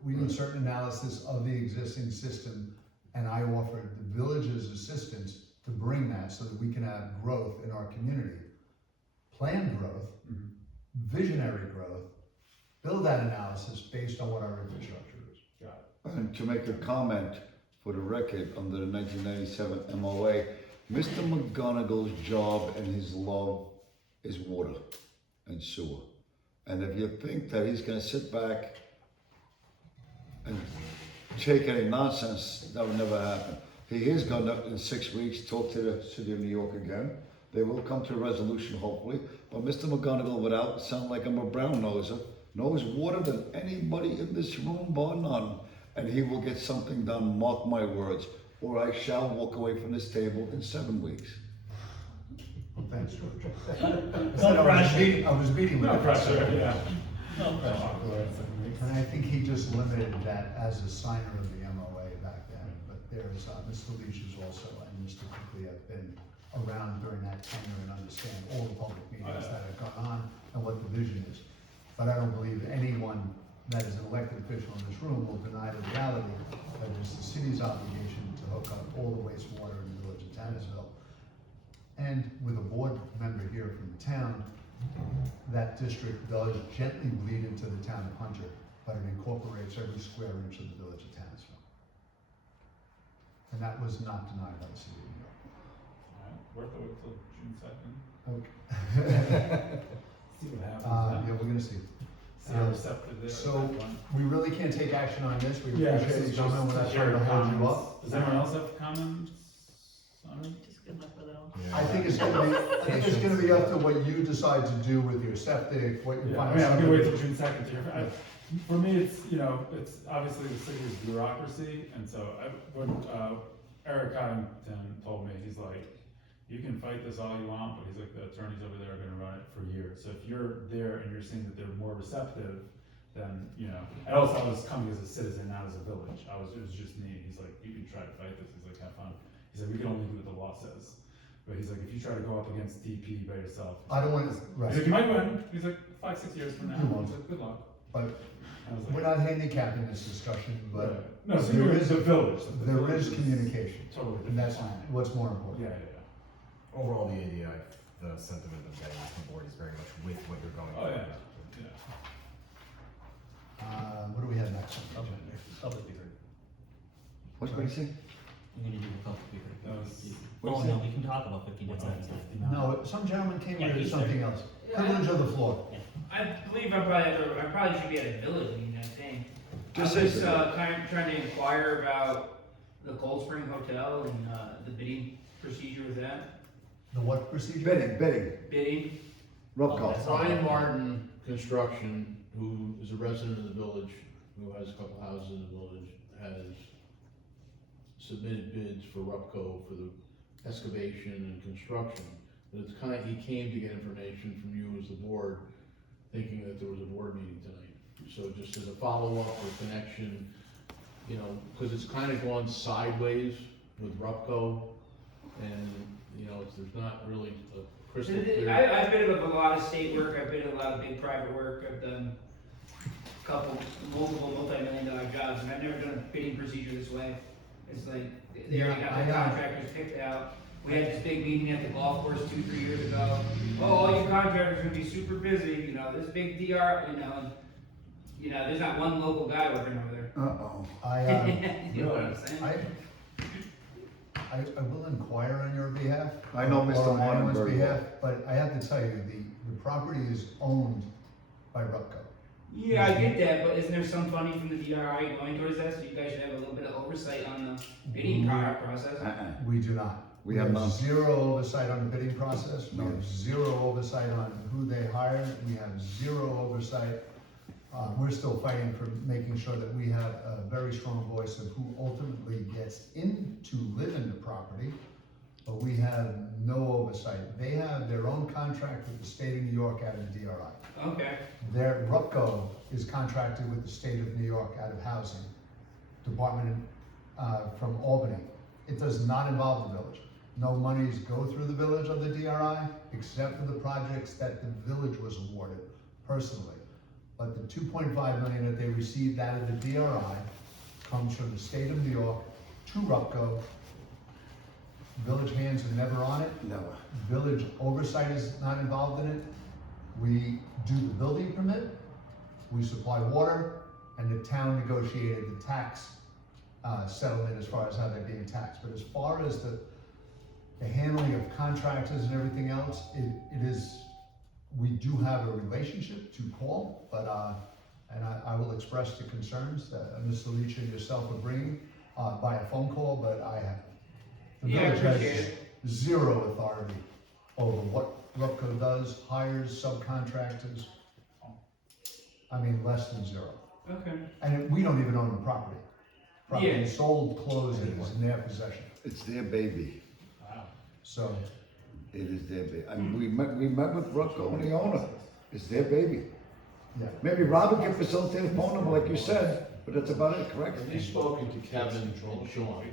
we need certain analysis of the existing system, and I offered the village's assistance to bring that so that we can have growth in our community. Planned growth, Mhm. visionary growth, build that analysis based on what our infrastructure is. Got And to make a comment for the record, under the 1997 MOA, Mr. McGonagall's job and his love is water and sewer. And if you think that he's gonna sit back and take any nonsense, that would never happen. He is gonna, in 6 weeks, talk to the city of New York again. They will come to a resolution, hopefully. But Mr. McGonagall, without sound like I'm a brown noser, knows water than anybody in this room, bar none. And he will get something done, mark my words, or I shall walk away from this table in 7 weeks. Thanks, George. No pressure. I was meeting with No him. pressure, yeah. No pressure. And I think he just limited that as a signer of the MOA back then, but there's, Mr. Leach is also, and Mr. Quigley have been around during that tenure and understand all the public meetings that have gone on and what the vision is. But I don't believe anyone that is an elected official in this room will deny the reality that it is the city's obligation to hook up all the wastewater in the village of Tannersville. And with a board member here from the town, that district does gently bleed into the town of Hunter, but it incorporates every square inch of the village of Tannersville. And that was not denied by the city of New York. Alright, worth it till June 2nd. Okay. See what happens Yeah, then. we're gonna see. See how receptive they are. at So, that point. we really can't take action on this, we Yeah, appreciate this you is coming, we're not just trying to your hold you comments. up. Does anyone else have comments on it? Just good luck with it all. I think it's gonna be up to what you decide to do with your septic, what you Yeah, find. I mean, I'm gonna wait till June 2nd to hear. For me, it's, you know, it's obviously the city's bureaucracy, and so when Eric Coddington told me, he's like, you can fight this all you want, but he's like, the attorneys over there are gonna run it for years. So if you're there and you're seeing that they're more receptive, then, you know, and also I was coming as a citizen, not as a village. It was just me. He's like, you can try to fight this. He's like, have fun. He said, we can only do what the law says. But he's like, if you try to go up against DP by yourself. I don't want to, He's right, like, you might win. He's like, 5-6 years from now. You won't. He's like, good luck. but I was we're like, not handicapping this discussion, but no, so there there is is a village. The there village is communication, Totally. and that's different. what's more important. Yeah. Overall, the ADI the sentiment of getting the board is very much with what you're going Oh, for. yeah, yeah. What do we have next? on the agenda? Public hearing. What's what he say? We're gonna do the public hearing. That was- Oh, no, we can talk about 59 cents. No, some gentleman came Yeah, here with he's something there. else. Privilege of the floor. I believe I probably should be at a village meeting, I think. Just I was say so. trying to inquire about the Cold Spring Hotel and, the bidding procedure with that. The what procedure? Bidding, Bidding, rough Oh, call. that's- Brian Martin Construction, who is a resident of the village, who has a couple houses in the village, has submitted bids for Rupco for the excavation and construction. But it's kind of, he came to get information from you as the board, thinking that there was a board meeting tonight. So just as a follow-up or connection, you know, because it's kind of gone sideways with Rupco, and, you know, there's not really a crystal clear. I've bid with a lot of state work, I've bid a lot of big private work, I've done multiple multi-million-dollar jobs, and I've never done a bidding procedure this way. It's like, they already got the contractors picked out. We had this big meeting at the golf course 2-3 years ago. Oh, all you contractors are gonna be super busy, you know, this big DR, you know, and, you know, there's not one local guy working over there. Uh-oh. You know what I'm saying? I will inquire on your behalf. I know Mr. or on Martin anyone's very well. behalf, but I have to tell you, the property is owned by Rupco. Yeah, I get that, but isn't there some funding from the DRI going towards that, so you guys should have a little bit of oversight on the bidding process? Uh-uh. We do not. We have none. zero oversight on the bidding process. We None. have zero oversight on who they hire. We have zero oversight. We're still fighting for making sure that we have a very strong voice of who ultimately gets in to live in the property, but we have no oversight. They have their own contract with the state of New York out of the DRI. Okay, Their Rupco is contracted with the state of New York out of Housing Department from Albany. It does not involve the village. No monies go through the village of the DRI, except for the projects that the village was awarded personally. But the 2.5 million that they received out of the DRI comes from the state of New York to Rupco. Village hands are never on it. Never. Village oversight is not involved in it. We do the building permit, we supply water, and the town negotiated the tax settlement as far as how they're being taxed. But as far as the handling of contractors and everything else, it is, we do have a relationship to call, but, and I will express the concerns that Mr. Leach and yourself are bringing by a phone call, but the Yeah, I village appreciate has it. zero authority over what Rupco does, hires, subcontractors. I mean, less than zero. okay. And we don't even own the property. Property Yeah. is sold, closed, and is in their possession. It's their baby. So, It is their baby. I mean, we met with Rocco and the owner. It's their baby. yeah. Maybe Robert can facilitate a phone number like you said, but that's about it, correct? Have you spoken to Kevin and Sean?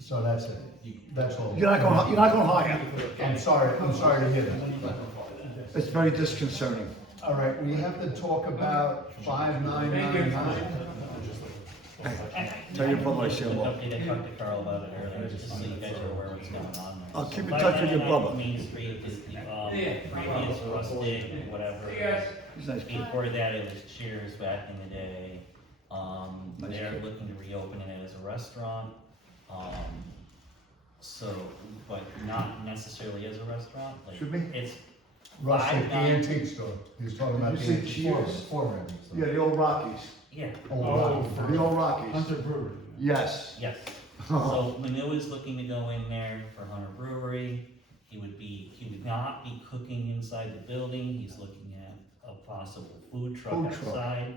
So that's it. That's all. You're not gonna hire. I'm sorry to hear that. It's very disconcerting. All right, we have to talk about 5999. Tell your brother I say hello. Update, I talked to Carl about it earlier, just so you guys are aware of what's going on. I'll keep in touch with your 599 brother. Main Street is, previous rustic, whatever. See you guys. He's nice. Before that, it was Cheers back in the day. Nice They're kid. looking to reopen it as a restaurant. So, but not necessarily as a restaurant, like, Should be. it's, Rustic, the 59. antique store. He was talking about You the say antique. Cheers? Former. Yeah, the old Rockies. yeah, Old Oh, Rocky. The old Rockies. Hunter Brewery. Yes. yes. So Manu is looking to go in there for Hunter Brewery. He would not be cooking inside the building. He's looking at a possible food truck Food truck. outside.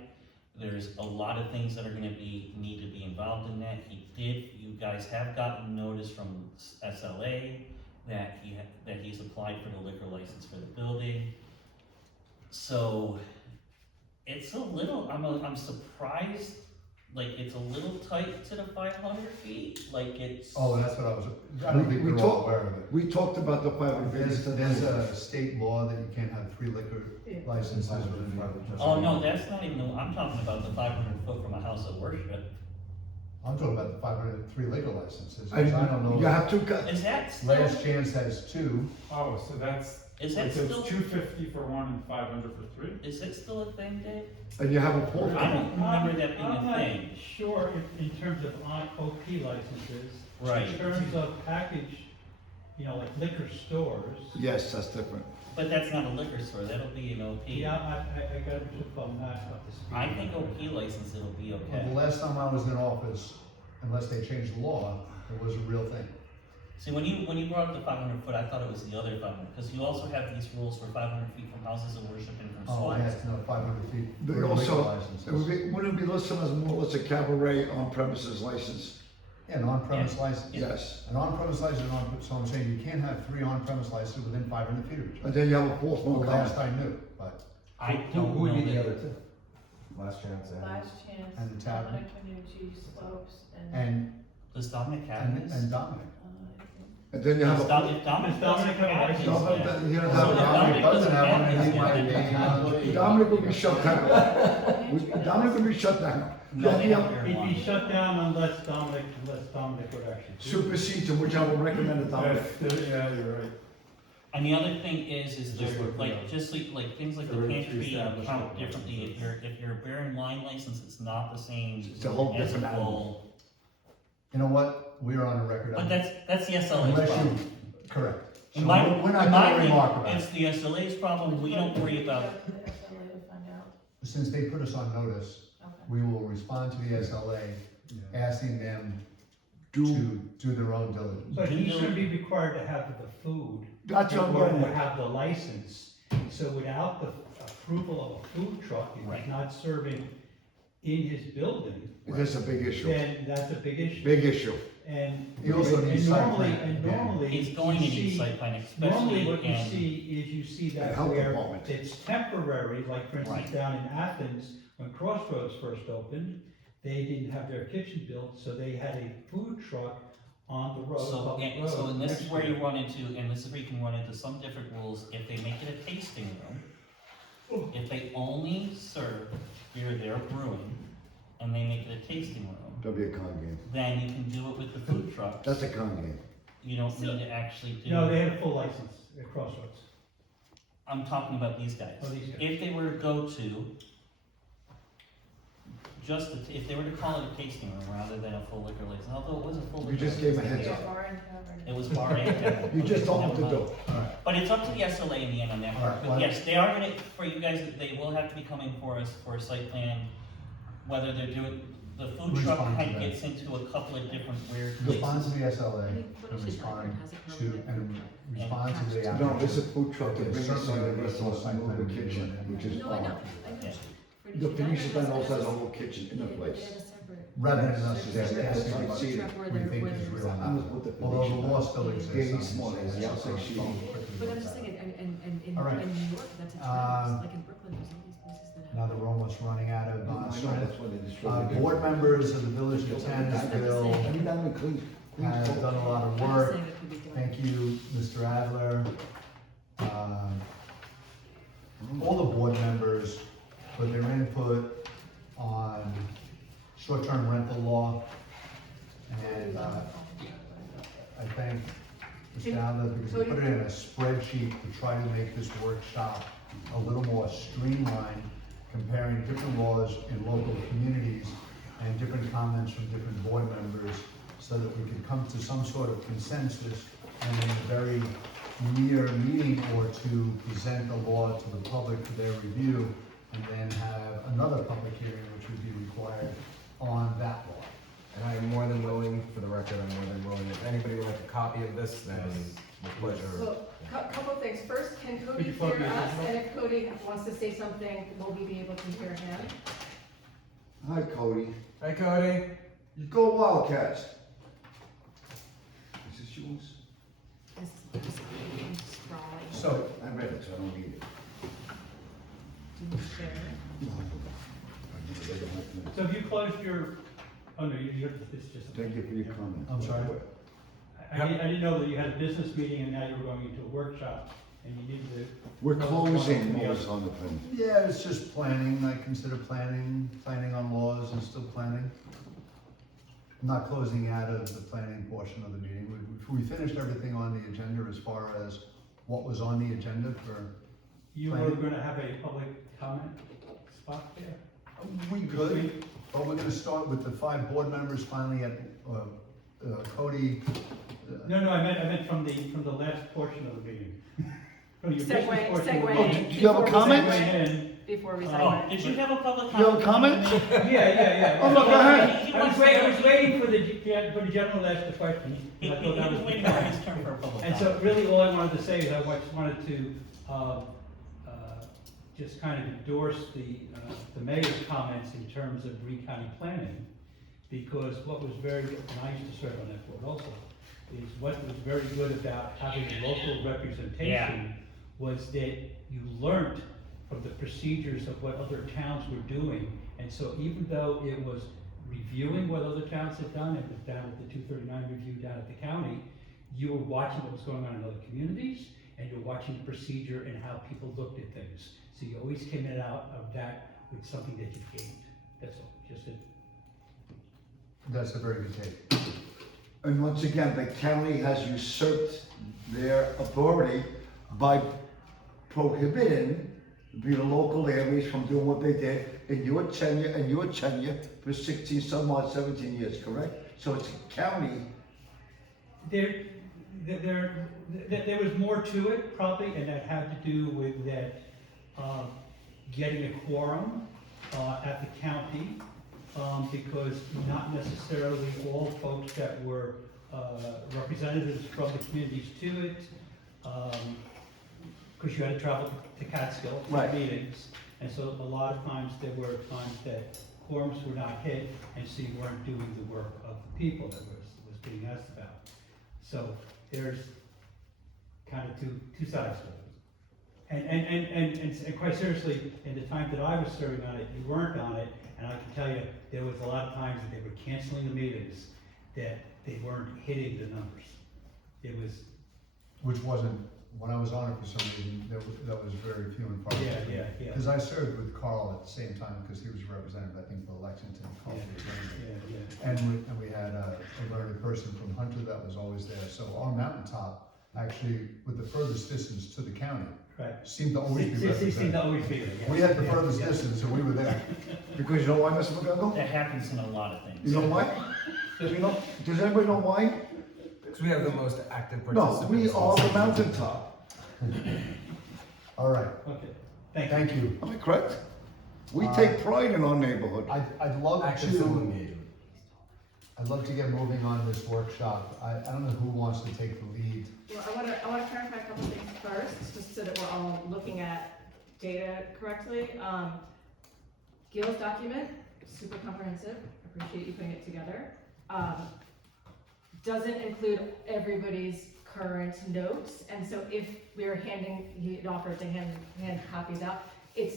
There's a lot of things that are gonna need to be involved in that. You guys have gotten notice from SLA that he's applied for the liquor license for the building. So it's a little, I'm surprised, like, it's a little tight to the 500 feet, like it's. Oh, that's what I don't think We we're all talk- aware of it. We talked about the 500 There's a state law that you can't have 3 liquor licenses within 500. Oh, no, that's not even, I'm talking about the 500 foot from a house of worship. I'm talking about the 503 liquor licenses. I I don't know. You have two guys. Is that still, Last Chance has 2. Oh, so that's, Is that So still, it's 250 for one and 500 for three? is it still a thing, Dave? And you have a fourth I one. don't remember that being I'm a not thing. sure in terms of OP licenses. Right. In terms of package, you know, like liquor stores. Yes, that's different. But that's not a liquor store, that'll be an OP. Yeah, I got it, I'm not up to speed. I think OP license, it'll be Well, okay. the last time I was in office, unless they changed the law, it was a real thing. See, when you brought up the 500 foot, I thought it was the other 500, because you also have these rules for 500 feet from houses of worship and from Oh, I schools. had to know 500 feet. They for also, liquor licenses. wouldn't it be listed as more or less a cabaret on premises license? Yeah, an on-premise Yeah. license. Yes. An on-premise license, so I'm saying you can't have 3 on-premise licenses within 500 feet of each And other. then you have a fourth The one last coming. I knew, but, I Who don't would be know the that. other two? Last chance and. Last chance, And the tavern. Dominic Panucci, Slopes, and. and, Does Dominic have this? and Dominic. And then you have Does a. Dominic Does Dominic have a have license? this Dominic, yet? you don't So have if a Dominic doesn't have one, this and he yet, might then- be, Dominic will be shut down. Dominic will be shut down. No, Then they you have have their He'd one. be shut down unless Dominic would actually do it. supersedes, which I will recommend to Dominic. Yeah, you're right. And the other thing is Just there, like, like, just like things like the there are pantry three established count liquor differently. If you're a beer and wine license, it's not the same It's a whole as a different animal. full. you know what, we're on the record. But that's the SLA's Unless problem. you, correct. So In my, we're not in my gonna remark opinion, about it's it. the SLA's problem, we don't worry about. The SLA to find out. Since they put us on notice, Okay. we will respond to the SLA, asking them Do, to do their own diligence. But he shouldn't be required to have the food. that's what I'm Or going to with. have the license. So without the approval of a food truck, and Right. he's not serving in his building, That's a big issue. then that's a big issue. Big issue. And, He also and needs site normally, plan. and normally. He's going to you need see- site plan, Normally especially what you in, see is you see The that health where department. it's temporary, like for instance Right. down in Athens, when Crossroads first opened, they didn't have their kitchen built, so they had a food truck on the road, so, public and, road. so, and this is next where to you it. run into, and this is where you can run into some different rules, if they make it a tasting room. If they only serve beer they're brewing, and they make it a tasting room, That'll be a con game. then you can do it with the food trucks. That's a con game. You don't need to actually do. No, they had a full license at Crossroads. I'm talking about these guys. Oh, these guys. If they were to go to, if they were to call it a tasting room rather than a full liquor license, although it was a full You liquor just gave him a license, heads up. Bar and tavern. it was bar and tavern. You just told him Never to do. mind. But it's up to the SLA in the end on that All part, right, but well- yes, they are gonna, for you guys, they will have to be coming for us for a site plan, whether they're doing, the food truck Respond to kind of that. gets into a couple of different weird Respond to places. the SLA and respond to, and respond to the No, applicant. this is food truck that There's brings us certainly on the a restaurant, site move the plan review kitchen, and- which is No, I know, fine. I know. Yeah. The Phoenician Diner also has a whole kitchen in the place. Rather than us Yeah, just yeah, asking I what see we it. think is real or I'm not. with the Although Phoenician the law Diner. still exists. Danny I'm Small is the outside sheet. But I'm just thinking, in All right. New York, that's a trend, like in Brooklyn, there's all these places that have. Now that we're almost running out of, I know, time. that's what it is. Board members of the village of Tannersville Every time we clean. have done a lot of I'm work. saying it could be done. Thank you, Mr. Adler. All the board members for their input on short-term rental law. And I thank Mr. Adler because he put it in a spreadsheet to try to make this workshop a little more streamlined, comparing different laws in local communities and different comments from different board members, so that we could come to some sort of consensus and in a very near meeting or two, present the law to the public for their review, and then have another public hearing, which would be required on that law. And I am more than willing, for the record, I'm more than willing, if anybody would like a copy of this, then with pleasure. So, couple things. First, can Cody Could you plug hear your us? digital? And if Cody wants to say something, will we be able to hear him? Hi, Cody. Hi, Cody. You go Wildcats. Is this yours? This is sprawling. So, I read it, so I don't need it. Do you share? No, I forgot. I never read the whole thing. So have you closed your, oh no, it's just. Thank you for your comment. I'm sorry? I didn't know that you had a business meeting and now you were going into a workshop and you needed to. We're closing, Yeah. Melissa, on the thing. yeah, it's just planning. I consider planning on laws and still planning. I'm not closing out of the planning portion of the meeting. We finished everything on the agenda as far as what was on the agenda for, You were Planning. gonna have a public comment spot there? we could, but we're gonna start with the 5 board members finally at, Cody. No, I meant from the last portion of the meeting. From your business Segue, portion of the segue. Oh, meeting. do you have a Before we comment? Segue in. Before we Oh, segue. Did you have a public You have a comment? comment? Yeah. Oh, no, go ahead. I was waiting for the general to ask the question. He I thought that was waiting for his turn for a public And comment. so really all I wanted to say is I just wanted to, just kind of endorse the mayor's comments in terms of Green County planning. Because what was very, and I used to serve on that board also, is what was very good about having local representation was that you learned from the procedures of what other towns were doing. And so even though it was reviewing what other towns had done, it was down at the 239 review down at the county, you were watching what was going on in other communities, and you're watching the procedure and how people looked at things. So you always came out of that with something that you gained. That's all, just it. That's a very good take. And once again, the county has usurped their authority by prohibiting the local areas from doing what they did in your tenure for 16 some odd 17 years, correct? So it's a county. There was more to it probably, and that had to do with that, getting a quorum, at the county, because not necessarily all folks that were, representatives from the communities to it, because you had to travel to Catskill for Right. meetings. And so a lot of times, there were times that quorums were not hit, and so you weren't doing the work of the people that was being asked about. So there's kind of two sides to it. And quite seriously, in the time that I was serving on it, you weren't on it, and I can tell you, there was a lot of times that they were canceling the meetings, that they weren't hitting the numbers. It was, Which wasn't, when I was on it for some reason, that was very few and far between. yeah. Because I served with Carl at the same time, because he was a representative, I think, for Lexington. Carl was running it. Yeah. And we had a learned person from Hunter that was always there. So our mountaintop, actually, with the furthest distance to the county, Right. seemed to always be Seemed to represented. always be there, yes. We had the Yeah, furthest yeah. distance, and we were there. Because you know why, Mr. McGonagall? That happens in a lot of things. You know why? You know, does anybody know why? Because we have the most active No, participants. we are the mountaintop. All right, Okay, thank you. thank you. Am I correct? We take pride in our neighborhood. I'd love Active to, civil engagement. I'd love to get moving on this workshop. I don't know who wants to take the lead. Well, I wanna clarify a couple things first, just so that we're all looking at data correctly. Gil's document, super comprehensive, appreciate you putting it together. Doesn't include everybody's current notes, and so if we're he'd offered to hand copies out, it's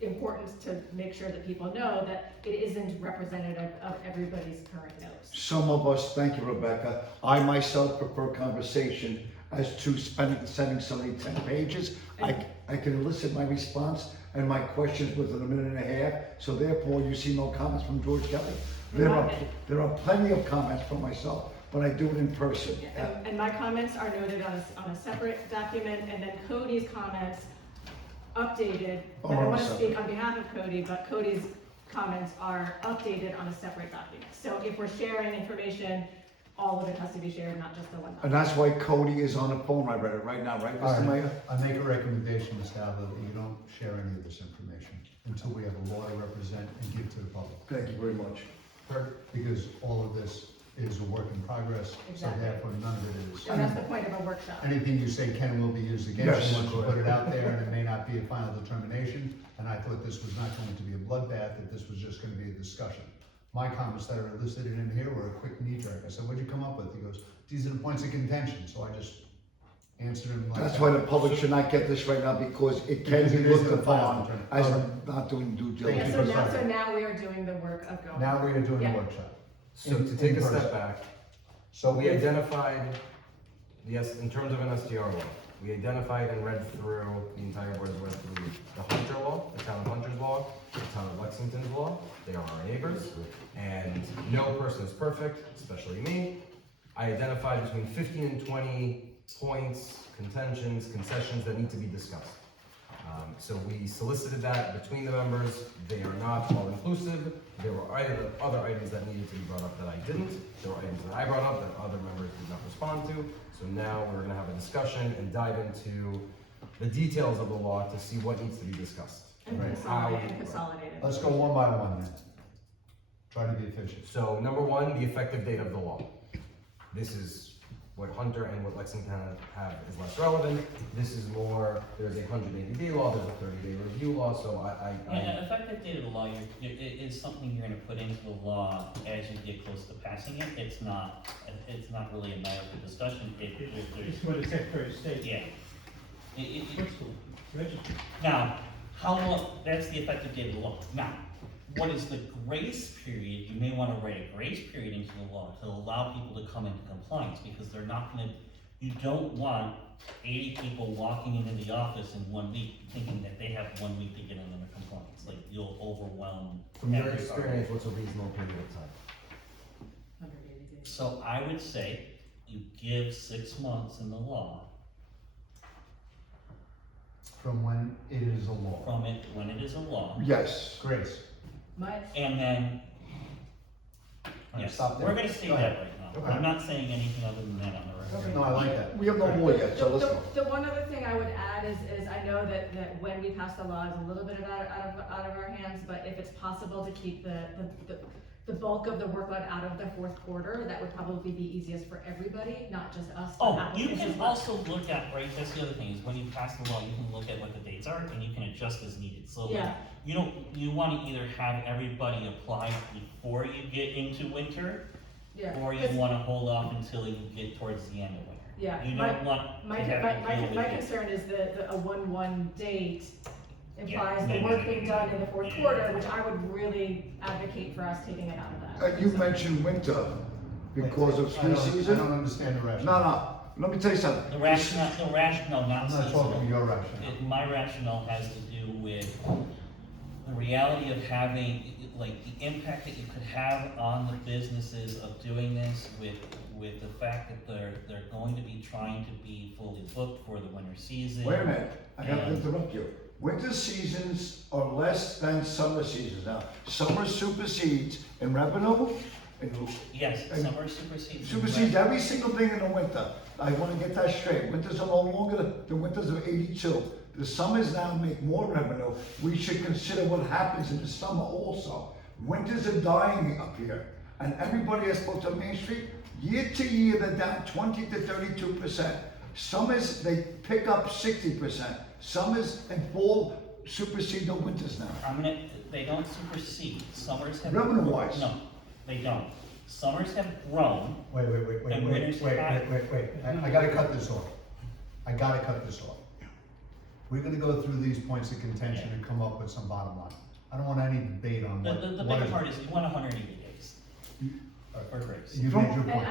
important to make sure that people know that it isn't representative of everybody's current notes. Some of us, thank you, Rebecca, I myself prefer conversation as to sending somebody 10 pages. I can elicit my response and my questions within a minute and a half, so therefore you see no comments from George Kelly. There are plenty of comments from myself, but I do it in person. And my comments are noted on a separate document, and then Cody's comments updated. Oh, I want to separate. speak on behalf of Cody, but Cody's comments are updated on a separate document. So if we're sharing information, all of it has to be shared, not just the one And document. that's why Cody is on the phone right now, right, All Mr. right, Mayor? I make a recommendation, Mr. Alba, that you don't share any of this information until we have a lawyer represent and give to the public. Thank you very much. Because all of this is a work in progress, so Exactly. therefore none of it is. And that's the point of a workshop. Anything you say can and will be used against Yes. you once you put it out there, and it may not be a final determination. And I thought this was not going to be a bloodbath, that this was just gonna be a discussion. My comments that are listed in here were a quick knee jerk. I said, what'd you come up with? He goes, these are the points of contention, so I just answered him like that. That's why the public should not get this right now, because it can Because be it is looked the final upon determination. as All right. not doing due Thank Yeah, you diligence. for so starting. now we are doing the work of going. Now we're doing Yeah. the workshop. So to take a step back, So we identified, yes, in terms of an STR law, we identified and read through, the entire board read through the Hunter law, the town of Hunter's law, the town of Lexington's law. They are our neighbors, and no person is perfect, especially me. I identified between 15 and 20 points, contentions, concessions that need to be discussed. So we solicited that between the members. They are not all inclusive. There were other items that needed to be brought up that I didn't. There were items that I brought up that other members did not respond to. So now we're gonna have a discussion and dive into the details of the law to see what needs to be discussed. And Right. consolidated. Let's go one by one then. Try to be efficient. So number one, the effective date of the law. This is what Hunter and what Lexington have is less relevant. This is more, there's a 180-day law, there's a 30-day review law, so Yeah, effective date of the law, it is something you're gonna put into the law as you get close to passing it. It's not really a matter for discussion. It's what the Secretary of State. Yeah. What's the register? Now, how long, that's the effective date of the law. Now, what is the grace period? You may wanna write a grace period into the law to allow people to come into compliance, because they're not gonna, you don't want 80 people walking into the office in 1 week thinking that they have 1 week to get into compliance. Like, you'll overwhelm. from your everybody. experience, what's a reasonable period of time? 180 days. So I would say you give 6 months in the law From when it is a law. from it, when it is a law. Yes. Grace. And then, All right, yes, stop there. we're gonna say Go that ahead. right now. Okay. I'm not saying anything other than that on the record. No, I like that. We have no more yet, so let's go. The one other thing I would add is I know that when we pass the law is a little bit out of our hands, but if it's possible to keep the bulk of the workload out of the fourth quarter, that would probably be easiest for everybody, not just us. but Oh, you applicants as can well. also look at, right, that's the other thing, is when you pass the law, you can look at what the dates are, and you can adjust as needed. So, like, Yeah. you wanna either have everybody apply before you get into winter, Yeah. or you 'Cause- wanna hold off until you get towards the end of winter. Yeah, You my- don't want to My, have my, to my, deal with my it. concern is a 1/1 date implies Yeah. the work being done in the fourth quarter, which I would really advocate for us taking it out of that. You mentioned winter because of I ski don't season. understand the No, rationale. no, let me tell you something. The rationale, not I'm not seasonal. talking your rationale. My rationale has to do with the reality of having, like, the impact that you could have on the businesses of doing this with the fact that they're going to be trying to be fully booked for the winter season. Wait a minute, I have to interrupt you. Winter seasons are less than summer seasons now. Summer supersedes in revenue, Yes, and summer supersedes. supersedes every single thing in the winter. I wanna get that straight. Winters are no longer the winters of 82. The summers now make more revenue. We should consider what happens in the summer also. Winters are dying up here. And everybody has spoke to Main Street, year to year, they're down 20 to 32%. Summers, they pick up 60%. Summers and fall supersede the winters now. They don't supersede, summers have. Revenue-wise. No, they don't. Summers have grown, Wait, And winters wait. have- I gotta cut this off. We're gonna go through these points of contention and come up with some bottom line. I don't want any debate on the what bigger is. part is you want 180 days for grace. You made your And point.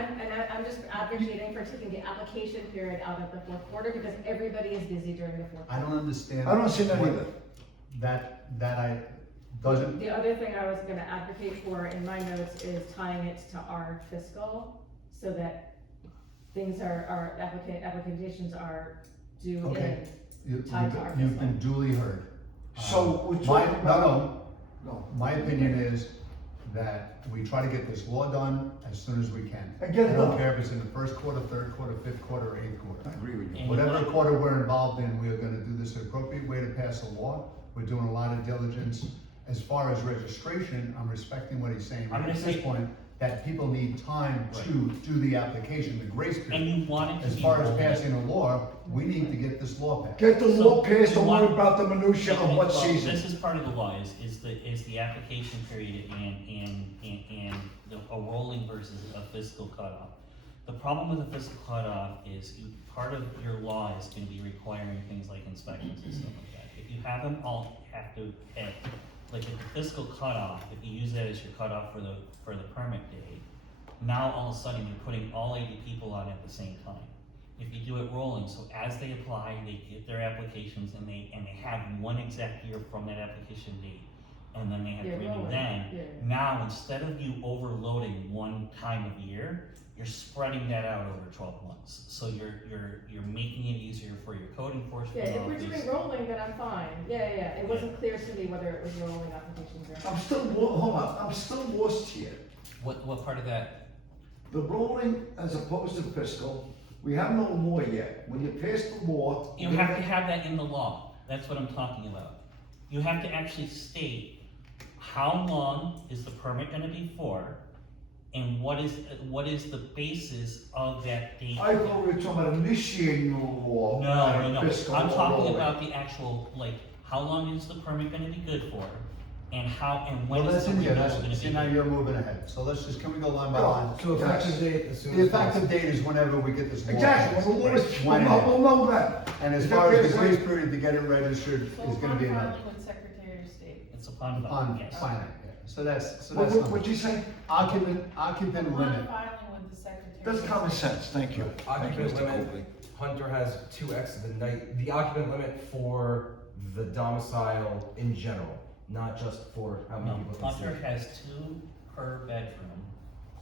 I'm just advocating for taking the application period out of the fourth quarter, because everybody is busy during the fourth I quarter. don't understand. I don't see that what- either. Doesn't, The other thing I was gonna advocate for in my notes is tying it to our fiscal, so that things our applications are due in. Okay. you've Tied to our been fiscal. duly heard. So we're My, talking about. no, my opinion is that we try to get this law done as soon as we can. And get it I don't done. care if it's in the first quarter, third quarter, fifth quarter, or eighth I quarter. agree with you. And Whatever you want- quarter we're involved in, we are gonna do this the appropriate way to pass a law. We're doing a lot of diligence. As far as registration, I'm respecting what he's saying I'm right gonna at this say- point, that people need time to do the application, the grace And period. you want it to As be. far as rolled. passing a law, we need to get this law passed. Get the law passed, don't you worry want- about the minutia of what Well, season. This is part of the law, is the application period and a rolling versus a fiscal cutoff. The problem with a fiscal cutoff is part of your law is gonna be requiring things like inspections and stuff like that. If you have them all have to, like at the fiscal cutoff, if you use that as your cutoff for the permit date, now all of a sudden you're putting all 80 people on at the same time. If you do it rolling, so as they apply, they get their applications and they have one exact year from that application date, and then they have Yeah, to renew rolling, then. yeah. Now now, instead of you overloading one time of year, you're spreading that out over 12 months. So you're making it easier for your code enforcement Yeah, if we're office. doing rolling, then I'm fine. Yeah, it wasn't clear to me whether it was rolling applications or not. I'm still, hold on, I'm still lost here. What part of that? The rolling as opposed to fiscal, we have no law yet. When you pass the law. You have to have that in the law. That's what I'm talking about. You have to actually state how long is the permit gonna be for, and what is the basis of that date? I thought we were talking about initiating the law. No. Fiscal I'm or talking rolling. about the actual, like, how long is the permit gonna be good for? And when Well, is that's the in here, renewal gonna be? see, now good? you're moving ahead, so let's just, can we go line by Go line? on. So effective date as soon as The effective possible. date is whenever we get this law. Exactly, passed. well, the law is, When it is. we'll know that. And as Is far that as the fair to grace say? period to get it registered So is gonna be upon another. filing with Secretary of State. It's upon Upon filing, yes. filing, yeah. So that's What, number. what'd you say? Occupant Upon limit. filing with the Secretary. That's of common State. sense, thank you. Thank you, Occupant Mr. limit, Copley. Hunter has 2x the night, the occupant limit for the domicile in general, not just for how many No, people can Hunter sleep. has 2 per bedroom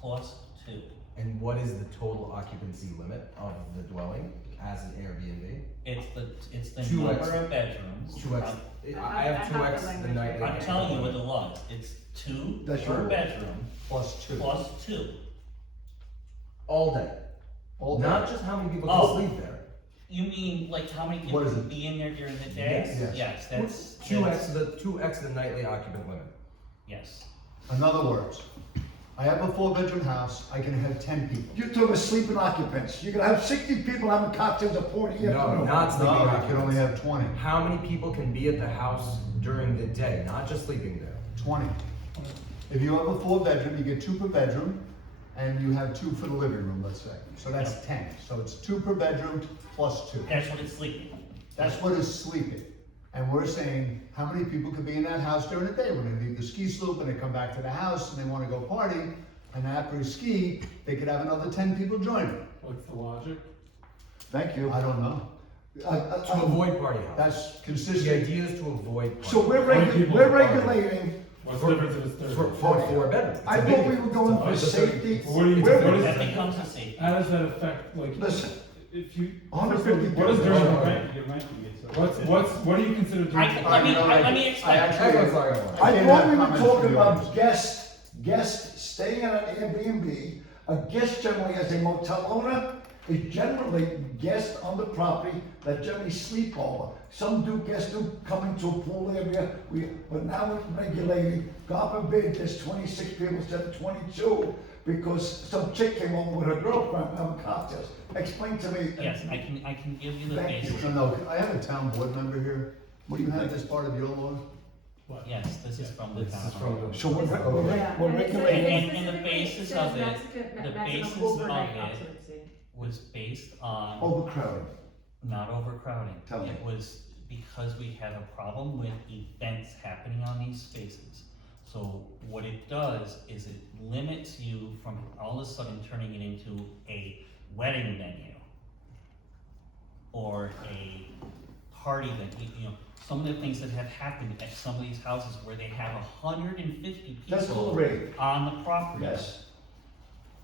plus 2. And what is the total occupancy limit of the dwelling as an Airbnb? It's the 2x. number of bedrooms. 2x, I have I have 2x the the language. nightly. I'm telling you what the law is. It's 2 That's your per law. bedroom Plus 2. plus 2. All day, All day. not just how many people Oh. can sleep there. You mean like how many What people is can it? be in there during the day? Yes. Yes. That's 2x the nightly occupant limit. yes. In other words, I have a 4-bedroom house, I can have 10 people. You're talking about sleeping occupants. You're gonna have 60 people having cocktails at 40 No, afternoon. not sleeping No, I occupants. can only have 20. How many people can be at the house during the day, not just sleeping there? 20. If you have a 4-bedroom, you get 2 per bedroom, and you have 2 for the living room, let's say. So that's 10. So it's 2 per bedroom plus 2. That's what it's sleeping. That's what is sleeping. And we're saying, how many people could be in that house during the day? When they leave the ski slope and they come back to the house and they wanna go party, and after a ski, they could have another 10 people join them. What's the logic? Thank you. I don't know. To avoid party house. That's The consistent. idea is to avoid party. So we're regulating, What's the difference if it's For 30? 4 bedrooms. I thought we were going for safety. What do you, We're- what That is, becomes a safety. how does that affect, like, Listen, if you, 150 what is people. during the You're rent? renting it, so. what do you consider during? I- the let me- You know, let me I explain. actually- Everyone's not gonna lie. I can't thought have we were comments from talking the about audience. guests staying at an Airbnb. A guest generally as a motel owner is generally guests on the property that generally sleep over. Some guests do come into a pool area, but now we're regulating, God forbid, there's 26 people instead of 22, because some chick came over with her girlfriend having cocktails. Explain to me. Yes, I can give you the Thank you. basic. No, I have a town board member here. What do you have think? this part of your law? Yes, this is from the This town. is from the. So we're Yeah, we're and it's- regulating. And the specifically basis says of it, maximum- the maximum basis overnight of it- occupancy. Was based on Overcrowding. not overcrowding. Tell me. It was because we have a problem with events happening on these spaces. So what it does is it limits you from all of a sudden turning it into a wedding venue or a party venue, you know, some of the things that have happened at some of these houses where they have 150 That's people great. on the property. Yes.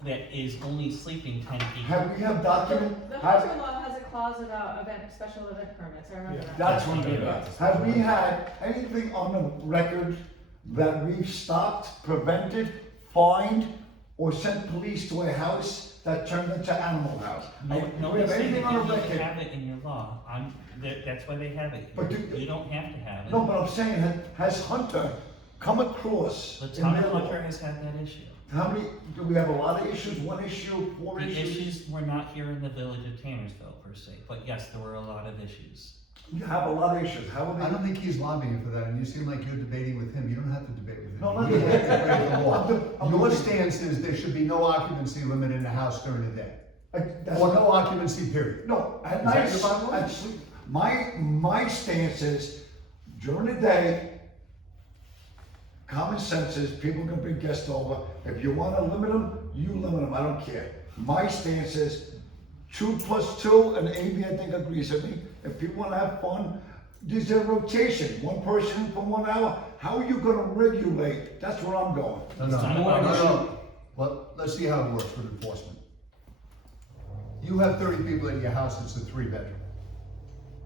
That is only sleeping 10 people. Have we have document, The have, Hunter law has a clause about special event permits, I remember Yeah. that. that's what I'm getting at. Have we had anything on the record that we've stopped, prevented, fined, or sent police to a house that turned into Animal House? No, Do we nobody have said anything that on you the need to record? have it in your law. That's why they have it. But You don't have to have it. No, but I'm saying, has Hunter come across? The in town their of law- Hunter has had that issue. How many, do we have a lot of issues, 1 issue, 4 The issues? issues were not here in the village of Tannersville per se, but yes, there were a lot of issues. You have a lot of issues, how are I they? don't think he's lobbying for that, and you seem like you're debating with him. You don't have to debate with him. No, not You have to debating. debate the law. I'm Your debating. stance is there should be no occupancy limit in the house during the day. That's Or not- no occupancy period. No, at Is night, that your bylaw? actually, my stance is, during the day, common sense is, people can bring guests over, if you wanna limit them, you limit them, I don't care. My stance is 2 + 2, and Amy, I think, agrees with me, if people wanna have fun, there's a rotation, one person in for 1 hour, how are you gonna regulate? That's where I'm going. No, It's not no, about no, issue. no. Well, let's see how it works with enforcement. You have 30 people in your house, it's a 3-bedroom.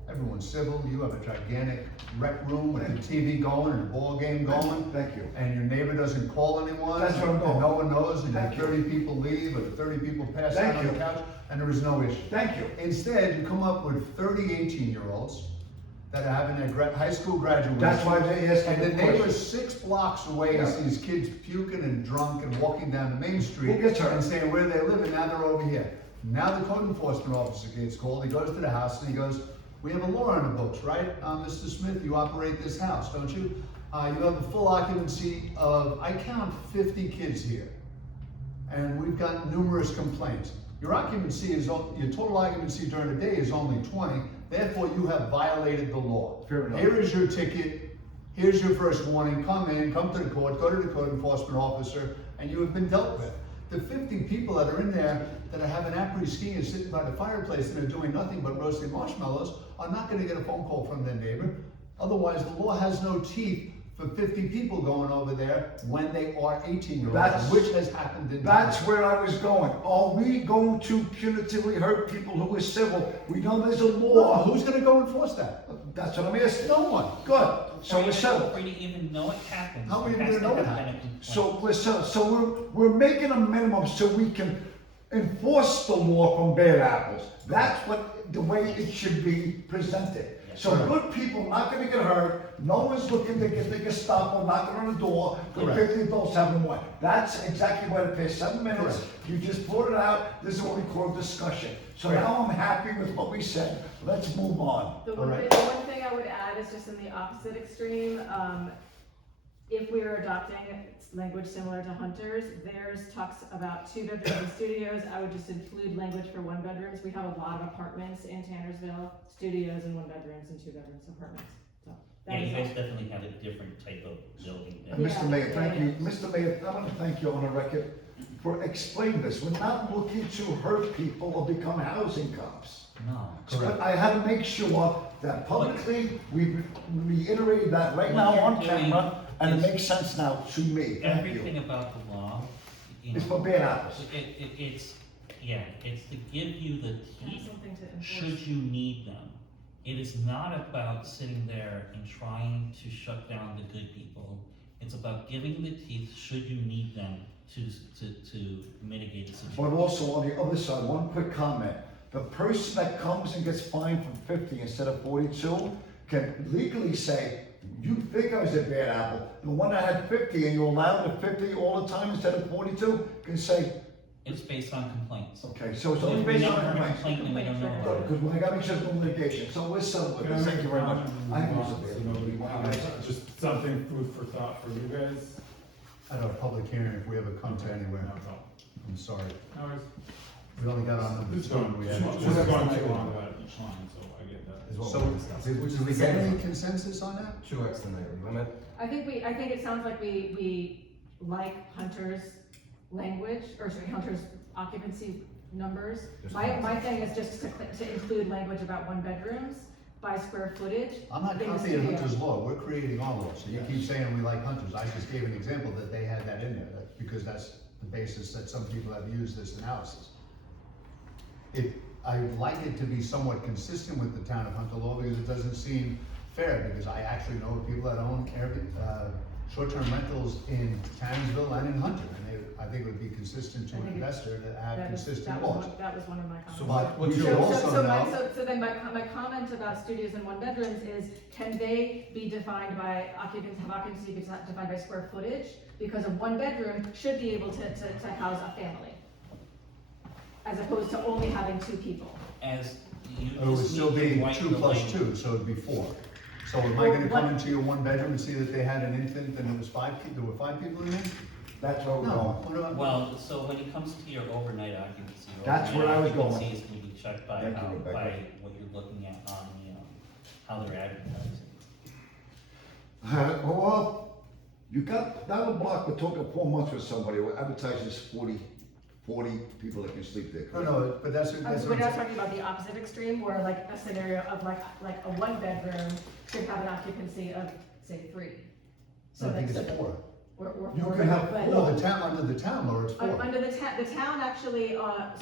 Everyone's civil, you have a gigantic rec room with a TV going and a ball game going. Thank you. And your neighbor doesn't call anyone. That's what I'm going. And no one knows, and Thank you. 30 people leave, or 30 people pass out Thank on the you. couch, and there is no issue. Thank you. Instead, you come up with 30 18-year-olds that are having their high school graduation. That's why they asked me And the the neighbor question. 6 blocks away Yeah. sees kids puking and drunk and walking down the main street. Who gets hurt? And saying where they live, and now they're over here. Now the code enforcement officer gets called, he goes to the house and he goes, we have a law on the books, right? Mr. Smith, you operate this house, don't you? You have a full occupancy of, I count 50 kids here. And we've got numerous complaints. Your occupancy is, your total occupancy during the day is only 20, therefore you have violated the law. Fair enough. Here is your ticket, here's your first warning, come in, come to the court, go to the code enforcement officer, and you have been dealt with. The 50 people that are in there that are having après-ski and sitting by the fireplace and are doing nothing but roasting marshmallows are not gonna get a phone call from their neighbor. Otherwise, the law has no teeth for 50 people going over there when they are 18-year-olds, That's- which has happened in. That's where I was going. Are we going to punitively hurt people who are civil? We know there's a Law, law. who's gonna go enforce that? That's what I'm asking. No one. Good. So For we're you settled. for you to even know it happens. How are we there gonna has to know it have been a happened? complaint. So we're settled. So we're making a minimum so we can enforce the law from bad apples. That's what, the way it should be presented. So Correct. good people not gonna get hurt, no one's looking to get the Gestapo knocking on the door with Correct. 50 adults having one. That's exactly what it is, 7 minutes, Correct. you just brought it out, this is what we call discussion. So Correct. now I'm happy with what we said, let's move on. The All one right. thing, the one thing I would add is just in the opposite extreme, if we are adopting language similar to Hunter's, theirs talks about 2 bedrooms and studios. I would just include language for 1 bedrooms. We have a lot of apartments in Tannersville, studios and 1 bedrooms and 2 bedrooms apartments, so. that Yeah, you is guys all. definitely have a different type of building And than. Mr. Mayor, thank you. Yeah. Mr. Mayor, I want to thank you on the record for explaining this. We're not looking to hurt people or become housing cops. No. Correct. But I had to make sure that publicly, we reiterated that right What now you're on doing camera, and it is- makes sense now to me. Thank Everything you. about the law, you It's know, for bad apples. it's, yeah, it's to give you the Have teeth something to enforce. should you need them. It is not about sitting there and trying to shut down the good people. It's about giving the teeth should you need them to mitigate the situation. But also on the other side, one quick comment. The person that comes and gets fined for 50 instead of 42 can legally say, you think I was a bad apple. The one that had 50 and you allowed the 50 all the time instead of 42 can say, It's based on complaints. okay, so it's only If we based never on heard a complaints. complaint, then we don't know about it. Because I gotta make sure there's no litigation, so we're settled with this, thank you very much. I think it's a So bad. nobody- Wow. Just something food for thought for you guys. At our public hearing, if we ever come to anywhere, No problem. I'm sorry. No worries. We only got on number This is 2, going, we this had. is going too long about each line, so I get that. Is what So, we're discussing. did we get any consensus on that? 2x the nightly limit. I think it sounds like we like Hunter's language, or sorry, Hunter's occupancy numbers. There's My comments. thing is just to include language about 1 bedrooms by square footage. I'm not in the copying studio. Hunter's law, we're creating our law, so you keep saying we like Hunter's, I just gave an example that they had that in there, because that's the basis that some people have used this analysis. I'd like it to be somewhat consistent with the town of Hunter law, because it doesn't seem fair, because I actually know people that own short-term rentals in Tannersville and in Hunter, and I think it would be consistent to I an think investor to have That was- consistent that was laws. one- That was one of my comments. So But what's we your- should So, also know. so then my comment about studios and 1 bedrooms is, can they be defined by occupancy, have occupancy be defined by square footage? Because a 1 bedroom should be able to house a family, as opposed to only having 2 people. As you It would just still need to be write 2 the plus language. 2, so it'd be 4. So am I gonna come into your 1 bedroom and see that they had an infant and it was 5, there were 5 people in there? That's where we're No. going. What about- Well, so when it comes to your overnight occupancy. That's overnight where I was going. occupancy is gonna be checked by Thank you, how, Rebecca. by what you're looking at on the, how they're advertising. Well, you got down the block, we're talking 4 months with somebody, we're advertising this 40 people that can sleep there. No, no, but that's We're what not I'm saying. talking about the opposite extreme, where like a scenario of like a 1 bedroom should have an occupancy of, say, 3. So I think that's, it's 4. we're You four, can have but- No, under the town law, it's 4. Under the town actually,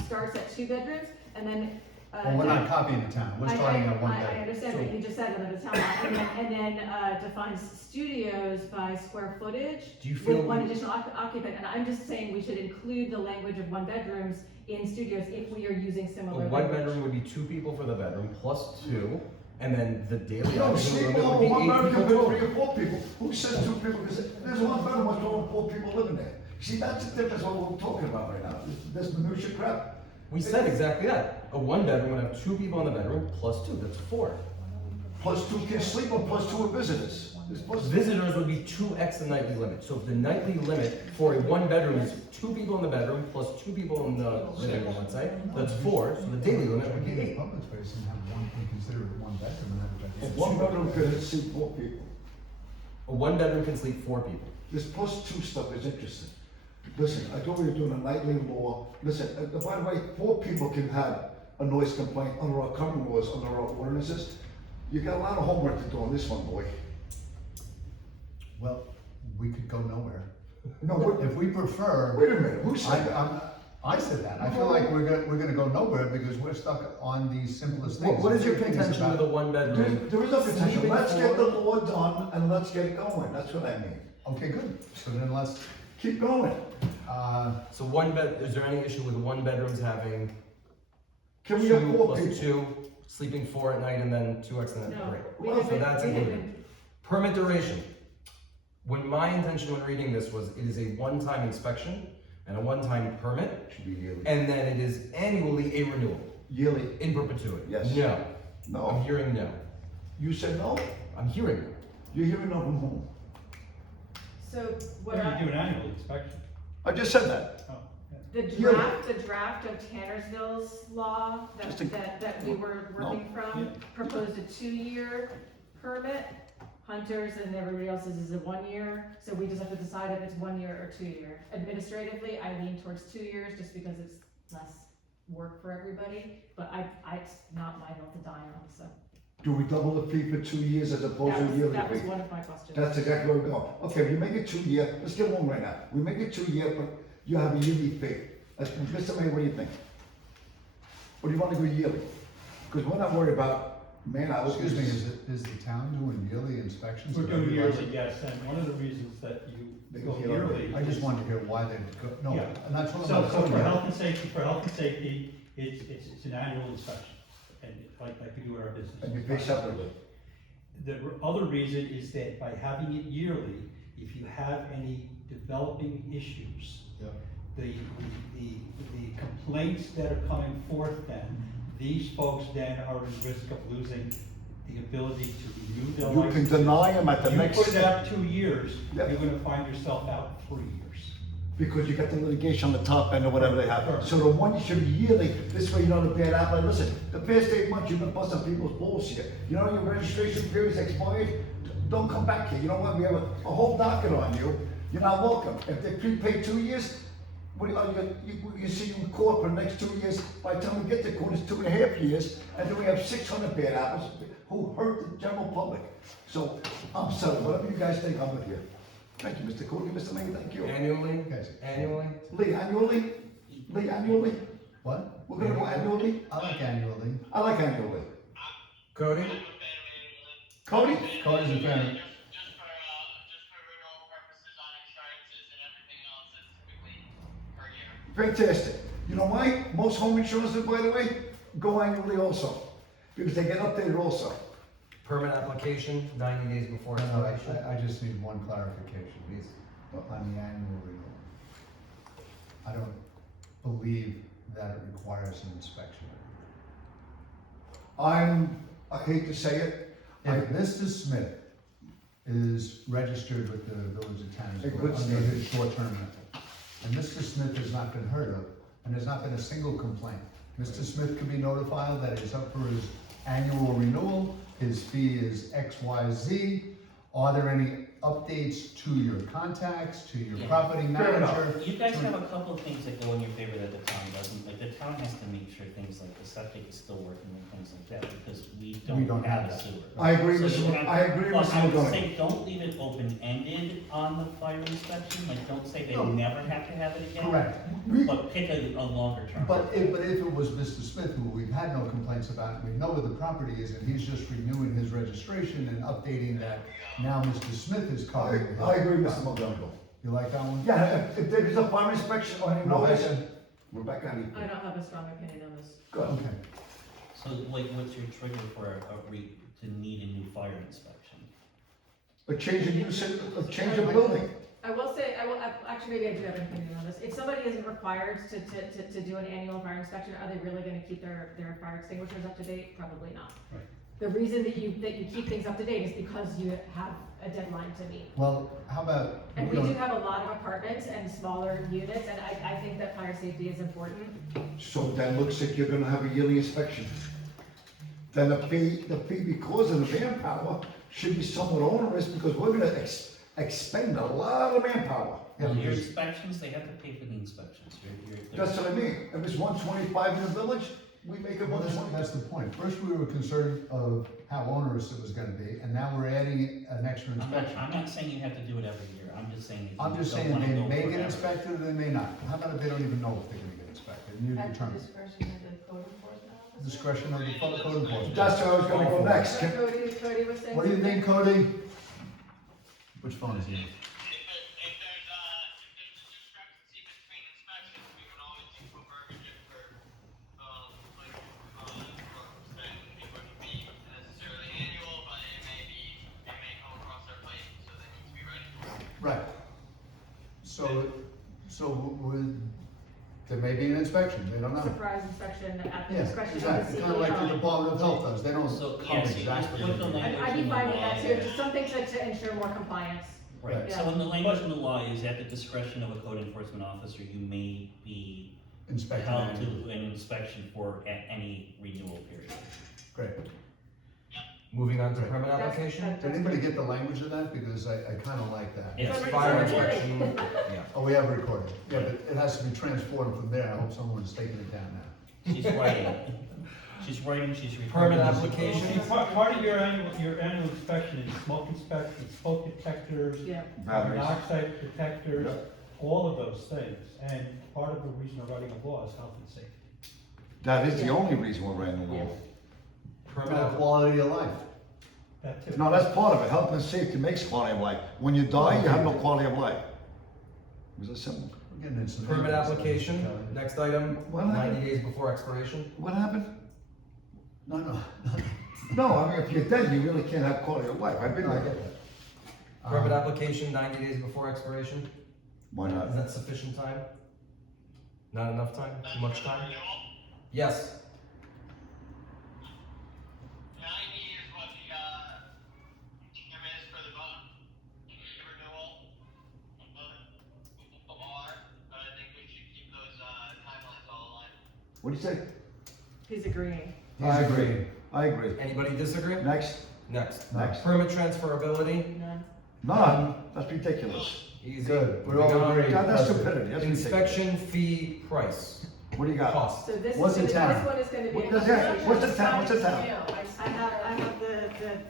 starts at 2 bedrooms, and then. Well, we're not copying the town, we're starting at 1 I bedroom. understand, but you just said under the town law, and then defines studios by square footage. Do you feel With one we- additional occupant, and I'm just saying we should include the language of 1 bedrooms in studios if we are using A similar 1 language. bedroom would be 2 people for the bedroom, plus 2, and then the daily No, occupancy sleep limit would over, be 1 bedroom 8 can people fit 3 total. or 4 people. Who says 2 people? Because there's 1 bedroom, what's wrong with 4 people living there? See, that's the difference what we're talking about right now, this minutia crap. We said exactly that. A 1 bedroom would have 2 people in the bedroom, plus 2, that's 4. Plus 2 can sleep, or plus 2 are visitors. There's plus Visitors would be 2x the nightly limit. So if the nightly limit for a 1 bedroom is 2 people in the bedroom, plus 2 people in the living room, let's say, that's 4, so the daily limit would be 8. Public space and have one, and consider it 1 bedroom, and have it. 1 bedroom can sleep 4 people. A 1 bedroom can sleep 4 people. This plus 2 stuff is interesting. Listen, I told you we're doing a nightly law. Listen, by the way, 4 people can have a noise complaint under our current laws, under our ordinances. You got a lot of homework to do on this one, boy. Well, we could go nowhere. No, wait, If we prefer. wait a minute, who said that? I said that, I feel like we're gonna go nowhere because we're stuck on the simplest things. What is your The thing is contention with about- a 1 bedroom? There is no potential. Sleeping Let's get the 4? law done and let's get it going. That's what I mean. Okay, good, so then let's, Keep going. So 1 bed, is there any issue with 1 bedrooms having Can we have 2 4 plus people? 2, sleeping 4 at night and then 2x the night? No, Great. we Well, have So been- that's we have included. been- Permit duration. When my intention when reading this was, it is a one-time inspection and a one-time permit, Should be yearly. and then it is annually a renewal, Yearly. in perpetuity. Yes. No. I'm No. hearing no. You said no? I'm hearing no. You're hearing no from whom? So what Well, I, you do an annual inspection. I just said that. Oh, yeah. the draft of Tannersville's law Just a- that we were working from proposed a 2-year permit. Hunters and everybody else's is a 1-year, so we just have to decide if it's 1 year or 2 year. Administratively, I lean towards 2 years just because it's less work for everybody, but it's not my hill to die on, so. Do we double the fee for 2 years as opposed to a yearly That was fee? one of my questions. That's exactly where we're going. Okay, we make it 2 year, let's get one right now. We make it 2 year, but you have a yearly fee. Mr. Mayor, what do you think? Or do you wanna go yearly? Because we're not worried about man hours. excuse me, is the town doing yearly inspections? We're of doing everybody? yearly, yes, and one of the reasons that you They go go yearly. yearly. I just wanted to hear why they go, no, Yeah. I'm not talking So, about. so for code. health and safety, it's an annual inspection, and like we do in our business. And you pay separately. The other reason is that by having it yearly, if you have any developing issues, Yeah. the complaints that are coming forth then, these folks then are in risk of losing the ability to renew their You license. can deny them at the next. You put it out 2 years, Yeah. you're gonna find yourself out 3 years. Because you got the litigation on the top end or whatever they have. So the one should be yearly, this way you don't bad apple. Listen, the past 8 months you've been busting people's balls here. You know your registration period's expired, don't come back here. You know what, we have a whole docket on you. You're not welcome. If they prepay 2 years, you see you in court for the next 2 years. By the time we get to court, it's 2.5 years, and then we have 600 bad apples who hurt the general public. So, I'm sorry, whatever you guys think, I'm with you. Thank you, Mr. Coogan, Mr. Mayor, thank you. Annually? Yes. Annually? Lee, annually? Lee, annually? What? We're gonna go annually? I like annually. I like annually. Cody? Cody? Cody's a fan. Just for renewal purposes on insurances and everything else, it's typically per year. Fantastic. You know why? Most home insurances, by the way, go annually also. Because they get updated also. Permit application, 90 days before No, expiration. I just need one clarification, please, on the annual renewal. I don't believe that it requires an inspection. I hate to say it, If Mr. Smith is registered with the Village of A Tannersville good under standard. his short-term rental, and Mr. Smith has not been heard of, and there's not been a single complaint, Mr. Smith could be notified that he's up for his annual renewal, his fee is X, Y, Z. Are there any updates to your contacts, to your Yeah. property Fair enough. manager. You guys have a couple of things that go in your favor that the town doesn't, like, the town has to make sure things like the septic is still working and things like that, because we don't don't have have a that. sewer. I agree, So Mr. you have- I agree, Well, Mr. I would McGonagall. say, don't leave it open-ended on the fire inspection, like, don't say they No. never have to have it again. Correct. We- But pick a longer term. But if it was Mr. Smith, who we've had no complaints about, and we know where the property is, and he's just renewing his registration and updating that, now Mr. Smith is covering it. I agree, Mr. McGonagall. You like that one? Yeah, if there is a fire inspection on any notice, Rebecca? Rebecca, how do you I feel? don't have a strong opinion on this. Good. Okay. So, like, what's your trigger for to need a new fire inspection? A change of use, a change of building. I will say, actually, maybe I do have an opinion on this. If somebody isn't required to do an annual fire inspection, are they really gonna keep their fire extinguishers up to date? Probably not. Right. The reason that you keep things up to date is because you have a deadline to meet. Well, how about, And we we do don't, have a lot of apartments and smaller units, and I think that fire safety is important. So then looks like you're gonna have a yearly inspection. Then the fee because of the manpower should be somewhat onerous because we're gonna expend a lot of manpower. Yeah, Well, your because- inspections, they have to pay for the inspections, That's what I mean. If it's 125 in the village, we make it well, 120. that's the point. First, we were concerned of how onerous it was gonna be, and now we're adding an extra inspection. I'm not saying you have to do it every year, I'm just saying. if you I'm just don't saying wanna they go may get forever. inspected or they may not. How about if they don't even know if they're gonna get inspected, and you At the determine? discretion of the code enforcement officer. Discretion of the code enforcement. That's where I was gonna go next. Cody was saying. What do you think, Cody? Which phone is he? If there's a discrepancy between inspections, we can always use for verbiage it for, saying it wouldn't be necessarily annual, but it may come across our plate, so they need to be ready. Right. So there may be an inspection, they don't know. Surprise inspection at the Yeah, discretion of exactly, the kind of like the CEO. Department of Health does, they don't So, come yeah, so you exactly. put the language I'd be in the fine with law, that too, yeah. just something to ensure more compliance. Right, Yeah. so in the language in the law is at the discretion of a code enforcement officer, you may be Inspected. held to an inspection for any renewal period. Great. Moving on to Right. permit That's- application, that- Did anybody get the language of that? Because I kinda like that. It's It's fire already inspection, recorded. yeah. Oh, we have a recording. Yeah, but it has to be transformed from there. I hope someone's taking it down now. She's writing, she's recording. Permit application. See, part of your annual inspection is smoke inspection, smoke detectors, Yeah. Batteries. monoxide detectors, Yeah. all of those things. And part of the reason we're writing a law is health and safety. That is the only reason we're writing the law. For Permit the app- quality of life. That too. No, that's part of it. Health and safety makes quality of life. When you die, you have no quality of life. It was a simple. We're getting into some. Permit stuff, application, Kelly. next item, What 90 days before expiration. What happened? No. No, I mean, if you're dead, you really can't have quality of life. I've been No, I there. get that. Permit application, 90 days before expiration. Why Is not? that sufficient time? Not enough time? Too much time? Renewal, Yes. 90 is what the, term is for the renewal of water, but I think we should keep those, timelines all aligned. What do you say? He's agreeing. I agree. I agree. Anybody disagree? Next? Next. Next. Permit transferability, None. None. That's ridiculous. easy. Good, we're Moving all on. agreed. God, that's stupidity. That's ridiculous. Inspection fee price, What do you got? cost. So this What's is, the gonna- town? this one is gonna be. What's the town? What's the town? What's the town? I have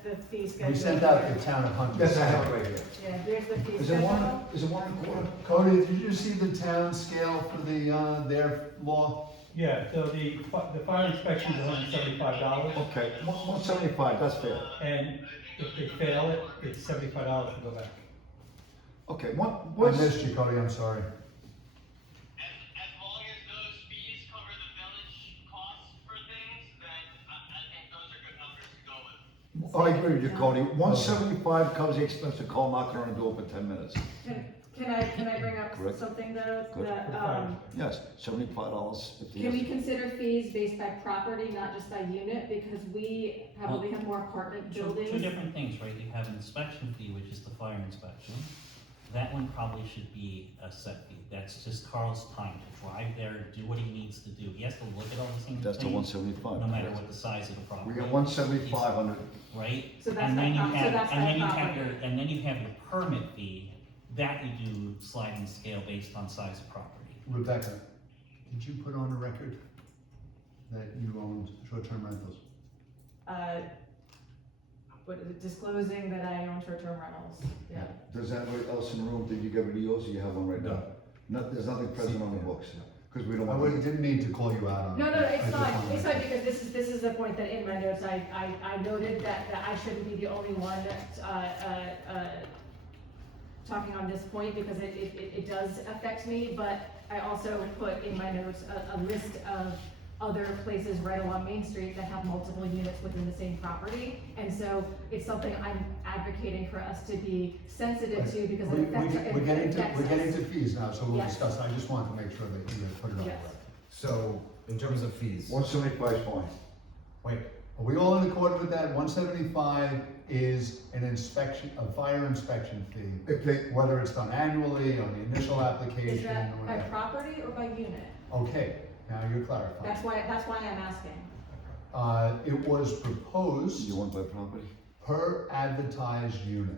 the fee schedule. We sent out the town of Hunter. Yes, I have it right here. Yeah, here's the fee Is it one? schedule. Is it 1.25? Cody, did you see the town scale for the, their law? Yeah, so the fire inspection is $175, Okay, 175, that's fair. and if they fail it, it's $75 to go back. Okay, I what's, missed you, Cody, I'm sorry. As long as those fees cover the village costs for things, then I think those are good numbers to go with. I agree with you, Cody. 175 covers the expense of call knocking on the door for 10 minutes. Can I bring up Correct. something though, Good. that, Yes, $75 if can we the, consider fees based by property, not just by unit, because we probably have more apartment Two buildings? different things, right? You have an inspection fee, which is the fire inspection, that one probably should be a set fee. That's just Carl's time to drive there, do what he needs to do. He has to look at all these things. That's the 175. No matter what the size of the property. We got 175 on it. Right? So that's And then by you prop- so have, that's and by then you have property. your, and then you have your permit fee, that you do sliding scale based on size of property. Rebecca, did you put on the record that you owned short-term rentals? What is it, disclosing that I own short-term rentals, yeah. Does anybody else in the room, did you get rid of yours, or you have one right now? No, there's nothing present on the books, because we don't I want. didn't mean to call you out on it. No, I it's just fine, wanted it's to- fine, because this is the point that in my notes, I noted that I shouldn't be the only one talking on this point, because it does affect me, but I also put in my notes a list of other places right along Main Street that have multiple units within the same property, and so it's something I'm advocating for us to be sensitive to, because it affects us. We're getting to fees now, so we'll Yes. discuss, I just wanted to make sure that you put it on the Yes. record. So, in terms of fees, 175 is fine. Wait, are we all in accord with that? 175 is an inspection, a fire inspection fee, If they, whether it's done annually, on the initial Is application, that or by whatever. property or by unit? Okay, now you're clarifying. That's why I'm asking. It was proposed you want by property? per advertised unit.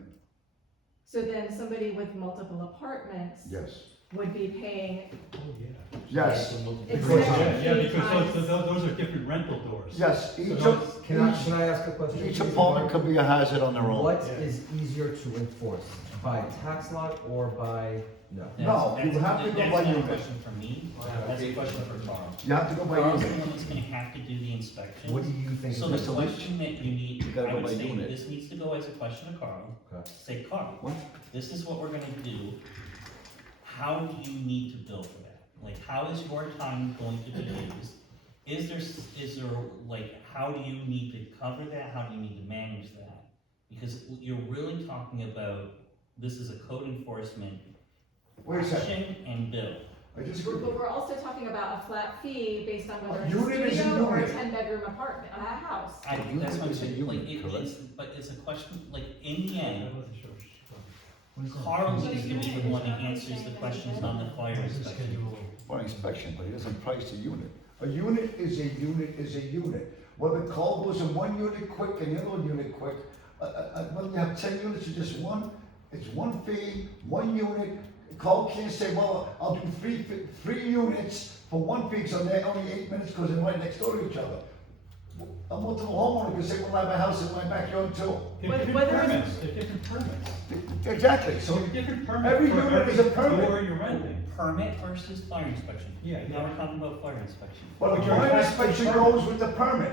So then somebody with multiple apartments Yes. would be paying Oh, yeah. Yes, inspection Yeah, fee because times. those are different rental doors. yes, each, So of- can I ask a question? each apartment could be a hazard on their own. What is easier to enforce, by tax lot or by, no? No, you have to go by That's not a unit. question for me, that's a question for Carl. You have to go by Carl's the unit. one that's gonna have to do the inspection. What do you think? So is the Mr. the- Lynch, question that you need, you gotta I go would by say, unit. this needs to go as a question to Carl. Okay. Say, Carl, What? this is what we're gonna do. How do you need to bill for that? Like, how is your time going to be used? Is there, like, how do you need to cover that? How do you need to manage that? Because you're really talking about, this is a code enforcement Wait a second, action and bill. I disagree. But we're also talking about a flat fee based on whether A it's unit a is a studio or a unit. 10-bedroom apartment, a house. I, unit that's what I'm is a saying, like, unit, but it's a question, like, in the I end, wasn't sure. Carl needs to be the one that answers the questions on the fire inspection. For inspection, but he doesn't price a unit. A unit is a unit is a unit. Whether Carl goes in one unit quick and the other unit quick, whether you have 10 units or just one, it's one fee, one unit. Carl can't say, well, I'll do three units for one fee, so they're only 8 minutes because they're right next door to each other. A multiple homeowner can say, well, I have a house in my backyard too. They're But different whether it's- permits, they're different permits. Exactly, so So different permit every for unit is a permit. door you're renting. Permit versus fire inspection. Yeah, Now yeah. we're talking about fire inspection. But the fire inspection goes with the permit.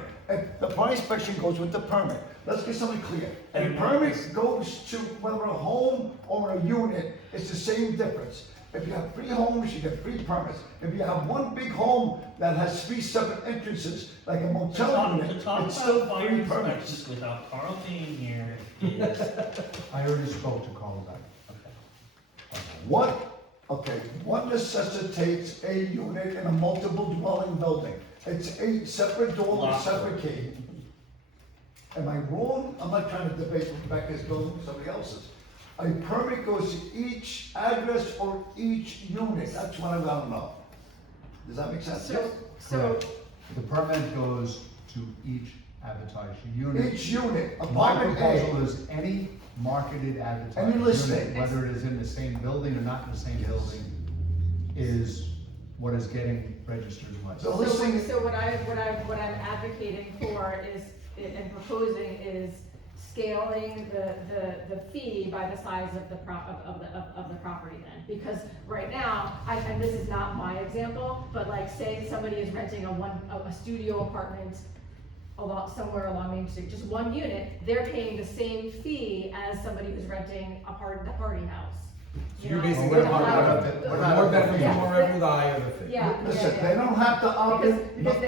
The fire inspection goes with the permit. Let's get something clear. A permit goes to whether a home or a unit, it's the same difference. If you have 3 homes, you get 3 permits. If you have one big home that has 3 separate entrances, like a To motel talk, unit, to talk it's still about fire 3 inspections permits. without Carl being here is, I already spoke to Carl about it. What necessitates a unit in a multiple dwelling building? It's a separate door with a Lock. separate key. Am I wrong? I'm not trying to debate Rebecca's building or somebody else's. A permit goes to each address for each unit. That's what I want to know. Does that make sense? So, Correct. The permit goes to each advertised unit. Each unit, My apartment proposal A. is any marketed Any advertised listing. unit, whether it is in the same building or not in the same building, is what is getting registered with. The listing, so what I'm advocating for is, and proposing is scaling the fee by the size of the property then. Because right now, and this is not my example, but like say somebody is renting a studio apartment somewhere along Main Street, just one unit, they're paying the same fee as somebody who's renting the party house. So You you're know, basically with a talking higher- about We're the not- more revenue, Yeah. the more revenue, the higher the fee. Yeah, listen, yeah, they don't have to opt in. because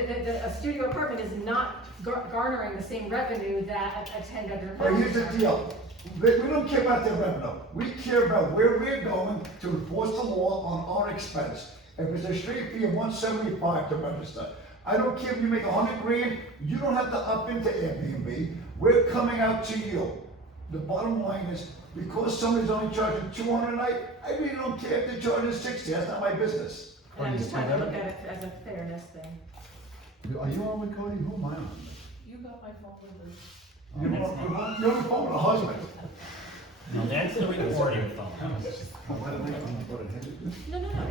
a studio apartment is not garnering the same revenue that a 10-bedroom house. But here's the is. deal, we don't care about their revenue, we care about where we're going to enforce the law on our expense. If it's a straight fee of 175 to register, I don't care if you make 100 grand, you don't have to up into Airbnb, we're coming out to you. The bottom line is, because somebody's only charging 200 a night, I really don't care if they're charging 60, that's not my business. And I'm just trying to look at it as a fairness thing. Are you on with Cody? Who am I on? You got my phone with You're on the phone with a husband. No, that's the recording phone. No, it's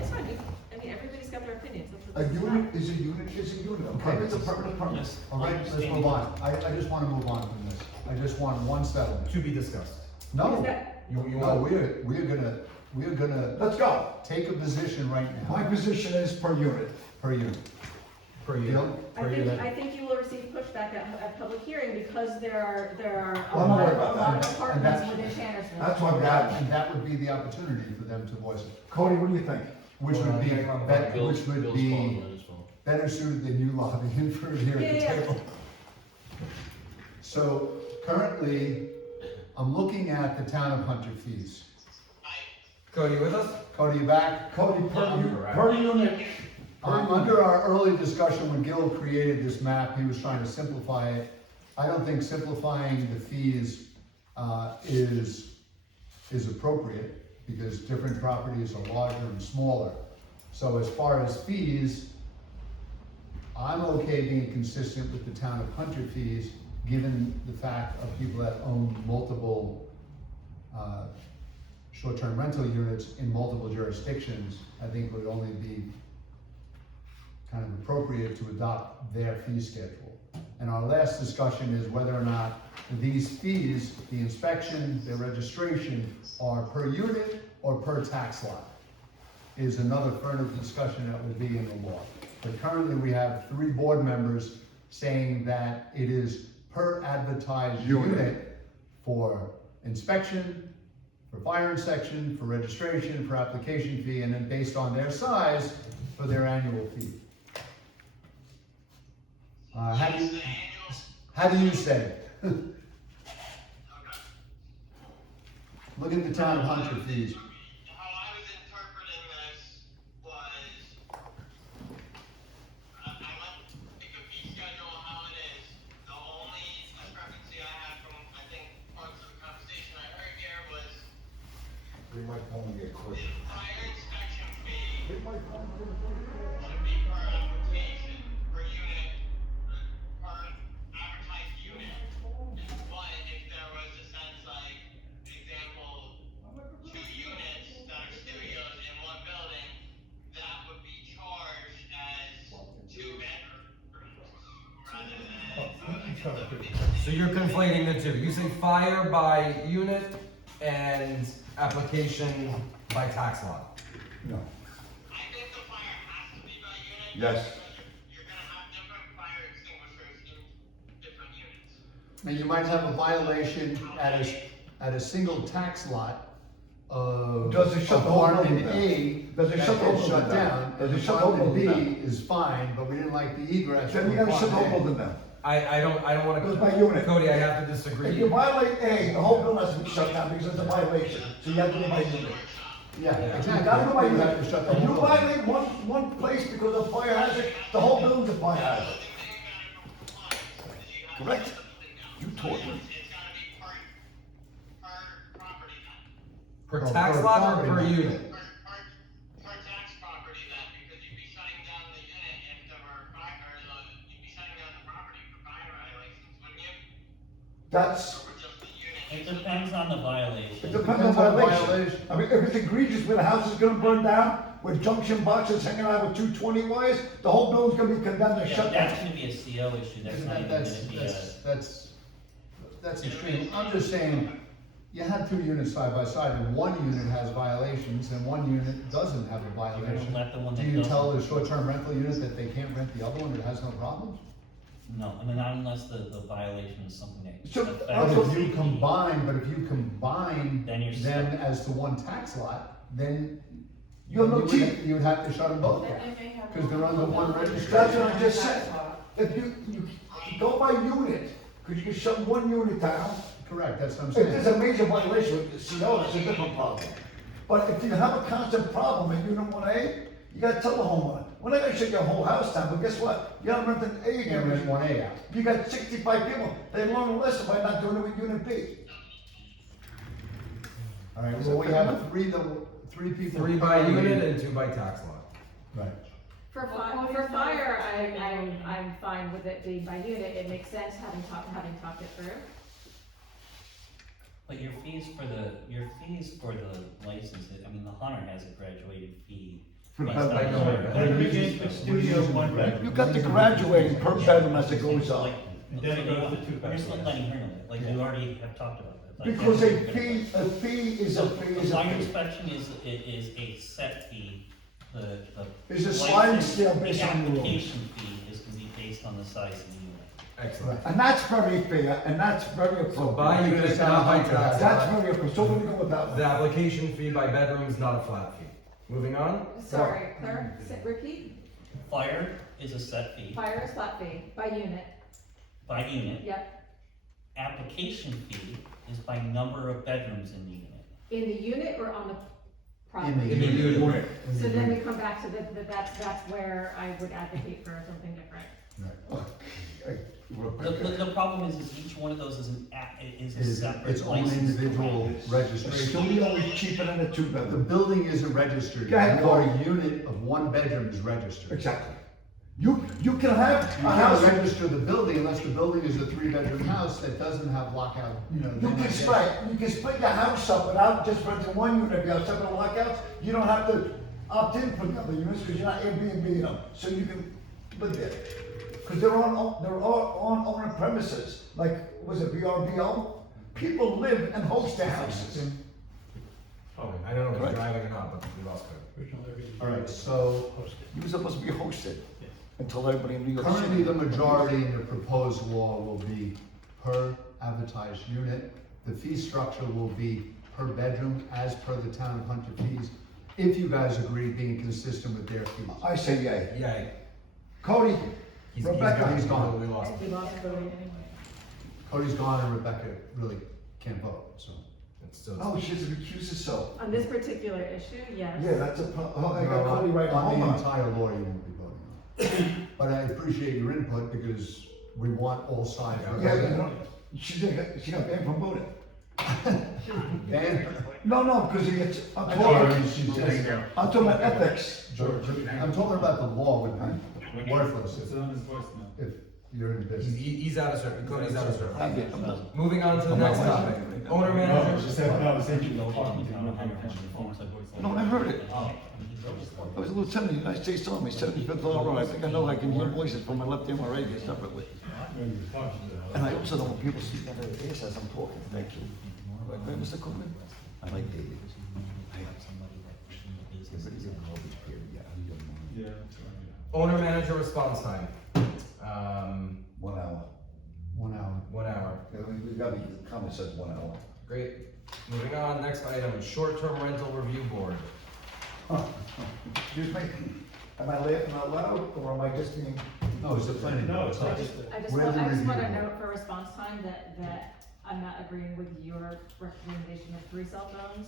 fine. I mean, everybody's got their opinions. A unit is a unit is a unit, a permit's a permit, a permit. All right, let's move on. I just wanna move on from this. I just want one settlement. To be discussed. No, Is that- You no, want, we're gonna Let's go. take a position right My now position is per unit. per unit. per unit, Deal? I think you will receive pushback at public hearing because there are a Well, I'm not lot worried of about that. apartments within Tannersville. That's why we're having it. And that would be the opportunity for them to voice it, Cody, what do you think? which would be, Bill's which would calling be on his phone. better suited than you lobbying for it here at the Yeah. table. So currently, I'm looking at the town of Hunter fees. Cody, you with us? Cody, you back? Cody, per unit. Under our early discussion, when Gil created this map, he was trying to simplify it. I don't think simplifying the fees, is appropriate, because different properties are larger and smaller. So as far as fees, I'm okay being consistent with the town of Hunter fees, given the fact of people that own multiple, short-term rental units in multiple jurisdictions. I think it would only be kind of appropriate to adopt their fee schedule. And our last discussion is whether or not these fees, the inspection, the registration, are per unit or per tax lot, is another further discussion that will be in the law. But currently, we have 3 board members saying that it is per advertised unit for inspection, for fire inspection, for registration, for application fee, and then based on their size, for their annual fee. How do you say it? Look at the town of Hunter fees. How I was interpreting this was, I went, pick a fee schedule how it is. The only discrepancy I had from, I think, parts of the conversation I heard here was We might only get the quick. fire inspection fee should be per application, per unit, per advertised unit. But if there was a sense like, example, 2 units that are studios in one building, that would be charged as 2 bedrooms rather than. So you're conflating the two. You say fire by unit and application by tax lot. No. I think the fire has to be by unit. Yes. Because you're gonna have different fire extinguishers in different units. And you might have a violation at a single tax lot of Does it shut the whole building apartment down? A, Does it that shut the whole gets shut building down? down, Does and it shut the whole apartment B building down? is fine, but we didn't like the egress. Then from you gotta shut the whole apartment A. building down. I don't wanna. Goes by unit. Cody, I have to If disagree. you violate A, the whole building has to be shut down because it's a violation, so you have to go by unit. Yeah, You exactly. gotta go by You have unit. to shut the If you whole building. violate one place because of fire hazard, the whole building's a fire hazard. Correct? You taught me. It's gotta be per property then. Per Oh, tax per lot or property. per unit? Per tax property then, because you'd be shutting down the unit if there were you'd be shutting down the property for fire violations, wouldn't you? That's, Or just the unit? It depends on the violation. it depends on violation. I mean, if it's egregious where the house is gonna burn down, with junction boxes hanging out with 220 wires, the whole building's gonna be condemned and Yeah, shut that's down. gonna be a CO issue, that's not even gonna be a. That's extreme. I'm just saying, you have 2 units side by side, and one unit has violations, and one unit doesn't have a violation. let the one Do that you doesn't. tell the short-term rental unit that they can't rent the other one that has no problems? No, I mean, not unless the violation is something that. So, affects But Also- if you the- combine Then you're them stuck. as to one tax lot, then You have no teeth. you would have to shut them both Then down. they may have. 'Cause they're under one registration. That's what I just said. If you go by unit, cause you can shut one unit down. Correct, that's what I'm If saying. there's a major violation with the CO, that's a different problem. But if you have a constant problem in unit 1A, you gotta tell the homeowner, we're not gonna shut your whole house down, but guess what? You gotta rent an A You can't rent unit. 1A out. You got 65 people, they learn a lesson by not doing it with unit B. All right, Is well, that we fair have enough? three people. 3 by currently- unit and 2 by tax lot. Right. For Well, for fire, I'm fine with it being by unit, it makes sense, having talked it through. But your fees for the license, I mean, the hunter has a graduated fee. For the based on bedroom. the number of bedrooms. Every studio, one bedroom. You got the graduating per bedroom as it goes up. Like, And then it goes to two You're just bedrooms. letting her know that, like you already have talked about that. Like, Because that's a what you're gonna- fee is So, a fee the is a fire fee. inspection is a set fee, the. It's a sliding license- scale based on the rules. application fee is gonna be based on the size of the unit. Excellent. And that's very fair, and that's very So appropriate. by unit, Because not by Hunter tax has- That's lot. very appropriate, so we're gonna go with that The one. application fee by bedroom is not a flat fee. Moving on, Sorry, Claire, repeat, Fire is a set fee fire is flat fee, by unit, by unit. yep. Application fee is by number of bedrooms in the unit. In the unit or on the In property? the In the unit. So then we come back to that's where I would advocate for something different. The problem is each one of those is is a Is separate its own license. individual The registration. studio is cheaper than a two The bedroom. building isn't registered. Go ahead, Your Cody. unit of one bedroom is registered. Exactly. You can have You a can't house, register the building unless the building is a 3-bedroom house that doesn't have lockout, you then can I guess- split your house up without just renting one unit, if you have separate lockouts, you don't have to opt in for the other units, because you're not Airbnb them, so you can live there. Because they're on owner premises, like, was it VRBO? People live and host their houses. oh, I don't know if Correct. he's driving or not, but we lost code. All right, so You were supposed to be hosted until everybody in New York City. currently the majority in the proposed law will be per advertised unit. The fee structure will be per bedroom as per the town of Hunter fees, if you guys agree being consistent with their fees. I say yay. Yeah, Cody, he's Rebecca. He's gone. We lost him. We lost the voting anyway. Cody's gone and Rebecca really can't vote, so. It's still. oh, she has to recuse herself. On this particular issue, yes. Yeah, that's a, I got Well, Cody right on now, the hold on. entire law, you won't be voting on. But I appreciate your input because we want all sides. Yeah, you know, she got banned from voting. Dan, No, because it's, I'm I talking, know, she's just, I'm talking about ethics. I'm talking about the law would be worthless It's on his voicemail. if you're in business. He's out of service, Cody's out of service. I'm getting- I'm done. Moving on to the next topic, owner manager. No, I heard it. I was a lieutenant in the United States Army, 75th Army. I think I know I can hear voices from my left ear and my right ear separately. And I also know when people speak out of their ears as I'm talking. Thank you. Right, Mr. Coleman? I like David. Yeah. Owner manager response time. 1 hour. 1 hour. 1 hour. Yeah, we got the comment says 1 hour. Great. Moving on, next item, short-term rental review board. Excuse me, am I laughing out loud or am I just being? No, it's the planning board. It's us. I just We're want the to review note board. for response time that I'm not agreeing with your recommendation of 3 cell phones.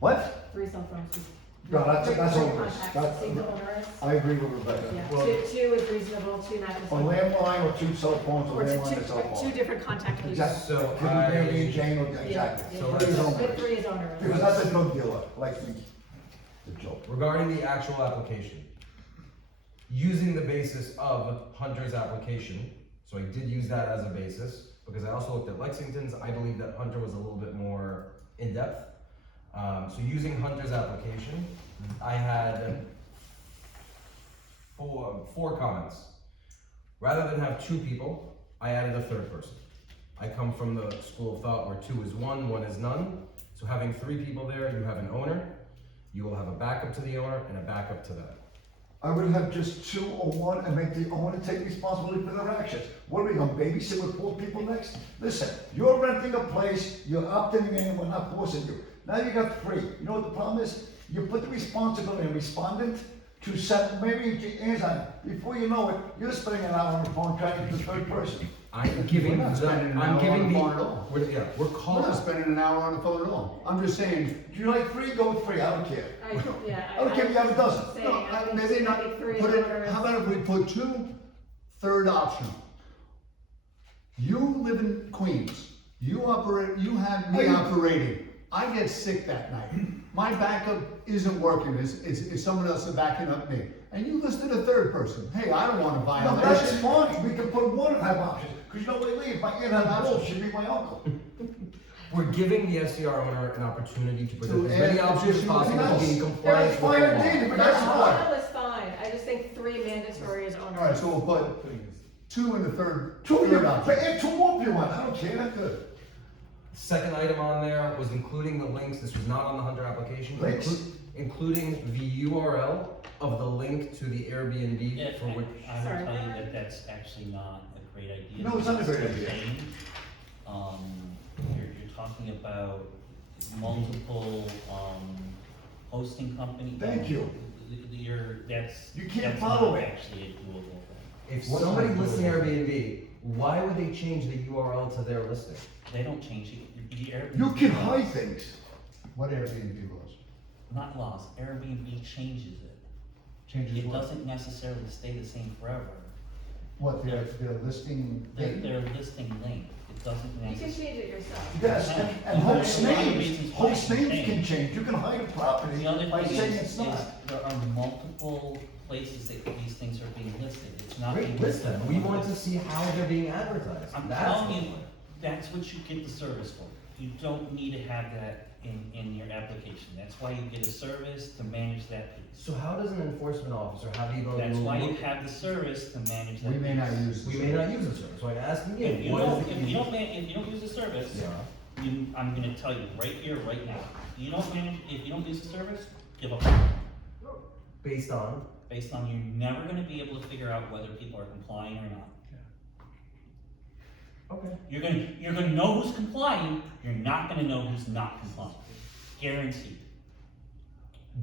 What? 3 cell phones is. No, that's three onerous. contacts That's- seems onerous. I agree with Rebecca. Yeah, Well- two is reasonable, 2 matters. A landline or 2 cell phones, Or or two, landline and cell phone. two different contact keys. Exactly. So Could be Mary and Jane or, Yeah, exactly. yeah. So Three is let's- But onerous. 3 is onerous. Because that's a drug dealer, like me. The joke. Regarding the actual application, using the basis of Hunter's application, so I did use that as a basis, because I also looked at Lexington's, I believe that Hunter was a little bit more in-depth. So using Hunter's application, I had four comments. Rather than have 2 people, I added a 3rd person. I come from the school of thought where 2 is 1, 1 is none. So having 3 people there, you have an owner, you will have a backup to the owner and a backup to them. I would have just 2 or 1 and make the owner take responsibility for their actions. What are we gonna babysit with 4 people next? Listen, you're renting a place, you're opting in, we're not forcing you. Now you got 3. You know what the problem is? You put the responsibility on respondent to set, maybe hands on it. Before you know it, you're spending an hour on the phone trying to get the 3rd person. I'm giving We're not spending an I'm hour giving on the the, phone at all. we're We're calling, not spending an hour on the phone at all. I'm just saying, Do you like 3? Go with 3, I don't care. Yeah. I don't care if you have a dozen. Saying, no, I think maybe not, maybe 3 is put it, onerous. how about if we put 2, 3rd optional? You live in Queens, you operate, you have me Are you- operating. I get sick that night. My backup isn't working, it's someone else is backing up me. And you listed a third person. Hey, I don't want a No, that's violation. fine, we can put one of them options, cause you know what, Lee, if my aunt had an option, she'd be my uncle. We're giving the SDR owner an opportunity to present To as many add options as additional possible to be in things. compliance with the Fire law. David, but The that's fine. model is fine, I just think 3 mandatory is onerous. Alright, so we'll put Thing is, 2 in the third But option. add 2 more if you want, I don't care. Good. Second item on there was including the links, this was not on the Hunter application, but Links? including the URL of the link to the Airbnb Yeah, for which. I Sorry. will tell you that that's actually not a great idea. No, it's not a great because idea. then, you're talking about multiple, hosting company. Thank you. That's. You can't that's follow not it. Actually a doable thing. If What's somebody my lists an rule? Airbnb, why would they change the URL to their listing? They don't change it. The Airbnb You can laws- hide things. What Airbnb laws? Not laws, Airbnb changes it. Changes It what? doesn't necessarily stay the same forever. What, their listing date? Their listing length, it doesn't You can necessarily. change it yourself. Yes, and host There's a lot of names, reasons why host it can names can change. change, you can hide a property The other by thing saying is it's not. there are multiple places that these things are being listed, it's not being Great, list listed. them, we want to see how they're being advertised. I'm That's telling the you, point. that's what you get the service for. You don't need to have that in your application, that's why you get a service to manage that piece. So how does an enforcement officer, how do you go? That's why you have the service to manage that We may not piece. use this. We may not use the service, so I'm asking If you, you what don't, is the? if you don't use the service, Yeah, I'm gonna tell you right here, right now, if you don't use the service, give up. based on, Based on you're never gonna be able to figure out whether people are complying or not. okay. You're gonna know who's complying, you're not gonna know who's not complying. Guaranteed.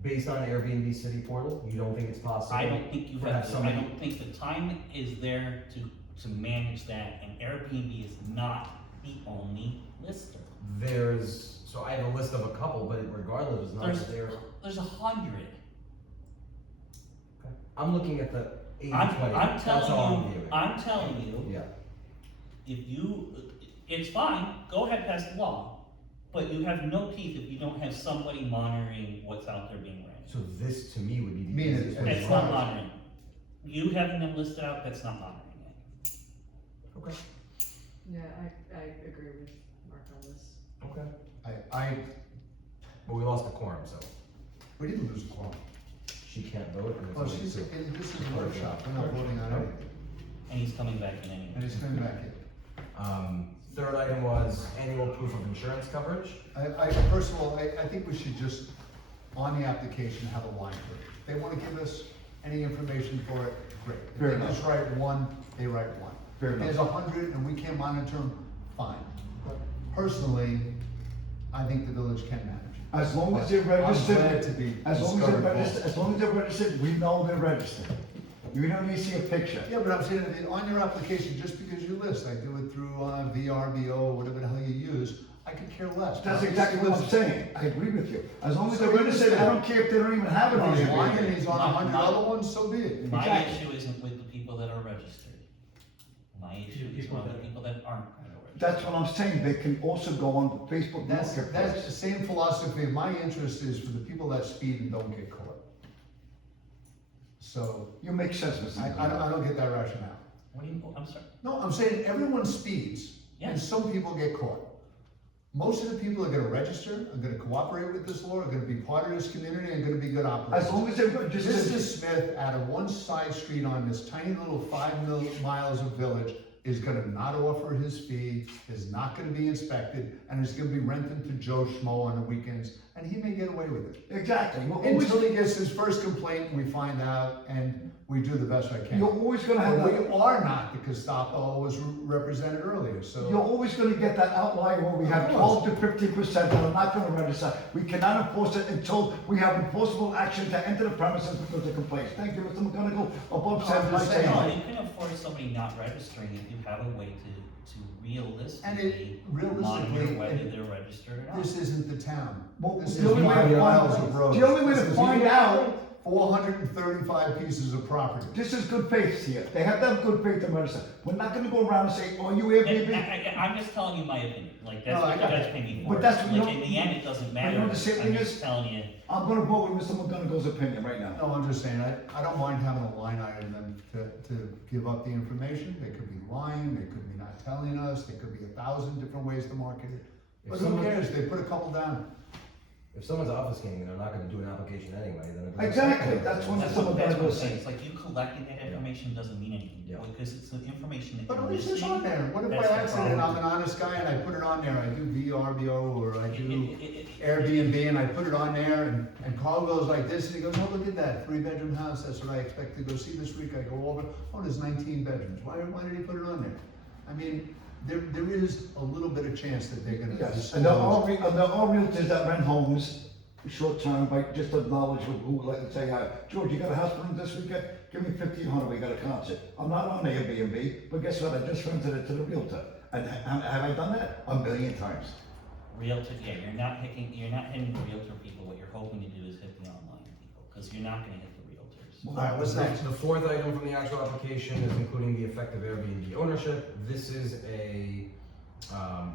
Based on Airbnb city portal, you don't think it's possible? I don't think you to have, I somebody- don't think the time is there to manage that, and Airbnb is not the only lister. So I have a list of a couple, but regardless, it's not There's, that they're, there's 100. okay. I'm looking at the 80/20, I'm that's all I'm telling you, viewing. I'm telling you, Yeah, it's fine, go ahead, pass the law, but you have no teeth if you don't have somebody monitoring what's out there being ran. so this to me would be the Mean it- easiest way. it's That's to not manage. monitoring. You having them listed out, that's not monitoring it. Okay, Yeah, I agree with Mark on this. okay. But But we lost the quorum, so we didn't lose the quorum. she can't vote. And it's Oh, only she's, two. and this is a workshop, we're not voting on anything, And he's coming back in anyway. and it's coming back in. Third item was annual proof of insurance coverage. First of all, I think we should just, on the application, have a line for it. If they wanna give us any information for it, great. If Fair they enough. just write one, they write one. Fair If there's 100 and we can't monitor them, fine. But personally, I think the village can manage it. As long as they're I'm glad registered, to be as long as they're discovered registered, false. as long as they're registered, we know they're registered. You don't need to see a picture. Yeah, but I'm saying, that on your application, just because you list, I do it through VRBO, whatever the hell you use, I could care less. That's exactly what I'm saying, I agree with you. As long as So they're you registered, I understand. don't care if they don't even have If it he's lying and on he's on 100 other ones, so be it. My Exactly. issue isn't with the people that are registered. My issue is People with the that- people that aren't registered. That's what I'm saying, they can also go on Facebook That's the Marketplace. same philosophy. My interest is for the people that speed and don't get caught. So, You make sense, Mr. I don't get that rationale. What do you, I'm sorry, No, I'm saying everyone speeds, and Yes. some people get caught. Most of the people are gonna register, are gonna cooperate with this law, are gonna be part of this community, and gonna be good operators. As long as they're registered. Mr. Smith, out of one side street on this tiny little 5 miles of village, is gonna not offer his fee, is not gonna be inspected, and is gonna be renting to Joe Schmo on the weekends, and he may get away with it. Exactly, we're always, Until he gets his first complaint, and we find out, and we do the best I can. you're always gonna have But that. we are not the Gestapo was represented earlier, You're so. always gonna get that outlier where we have Of course. 12 to 50% that are not gonna register. We cannot enforce it until we have enforceable action to enter the premises because of complaints. Thank you, Mr. McGonigal, above said I'm by just saying. saying. no, you can afford somebody not registering if you have a way to realistically monitor realistically, whether they're registered or not. This isn't the town. Well, This the is only way to 5 find- miles of road. The only way to This is- find out 435 pieces of property. This is good faith here. They have to have good faith to understand. We're not gonna go around and say, oh, you Airbnb. I'm just telling you my opinion, like, that's No, I what you got guys it. pay me But for, that's what you like, in the end, it doesn't matter, know the same I'm thing just is- telling you. I'm gonna vote with Mr. McGonagall's opinion right now. No, I'm just saying, I don't mind having a line item to give up the information. They could be lying, they could be not telling us, there could be 1,000 different ways to market it. But who cares? They put a couple down. If someone's obfuscating and they're not gonna do an application anyway, then it doesn't. Exactly, that's when That's Mr. what I'm McGonagall saying, says. it's like you collecting that information doesn't mean anything, Yeah. because it's the information that But you're at least it's missing. on there. What if by That's the accident I'm problem. an honest guy and I put it on there? I do VRBO or I do It- Airbnb and I put it on there and Carl goes like this and he goes, oh, look at that, 3-bedroom house, that's what I expect to go see this week. I go over, oh, there's 19 bedrooms. Why did he put it on there? I mean, there is a little bit of chance that they're gonna Yes, and there are, disclose. and there are realtors that rent homes short-term by just of knowledge of who, like, say, George, you got a house for rent this weekend? Give me 1,500, we got a concert. I'm not on Airbnb, but guess what? I just rented it to the realtor. And have I done that? A million times. Realtor, yeah, you're not hitting the realtor people, what you're hoping to do is hit the online people, because you're not gonna hit the realtors. All right, what's next? The fourth item from the actual application is including the effective Airbnb ownership. This is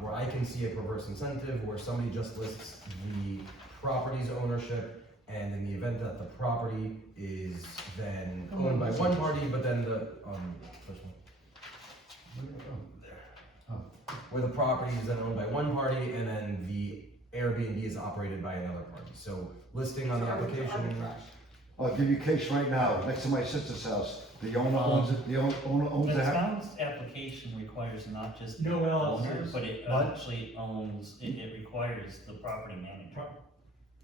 where I can see a perverse incentive where somebody just lists the property's ownership, and in the event that the property is then owned by one party, but then the, first one. Where the property is then owned by one party, and then the Airbnb is operated by another party. So listing on the application. I'll give you a case right now, next to my sister's house. The owner owns it, the owner owns The the house. town's application requires not just the No owner, LLCs. but it What? actually owns, it requires the property manager.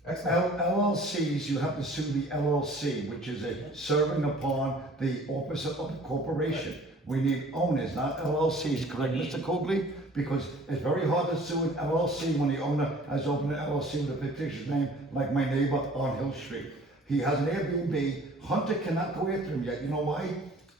Excellent. LLCs, you have to sue the LLC, which is a serving upon the office of the corporation. We need owners, not LLCs, correct, Mr. Cogley? Because it's very hard to sue an LLC when the owner has opened an LLC with a fictitious name, like my neighbor on Hill Street. He has an Airbnb, Hunter cannot go after him yet, you know why?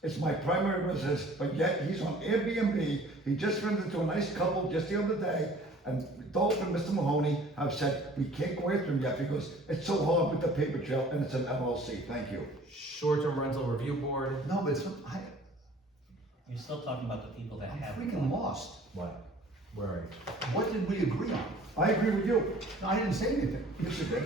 It's my primary residence, but yet he's on Airbnb, he just rented to a nice couple just the other day, and Dolph and Mr. Mahoney have said, we can't go after him yet because it's so hard with the paper trail and it's an LLC, thank you. Short-term rental review board. No, but You're still talking about the people that I'm have. freaking lost. What? Where are you? What did we agree on? I agree with you. No, I didn't say anything. Yes, you did.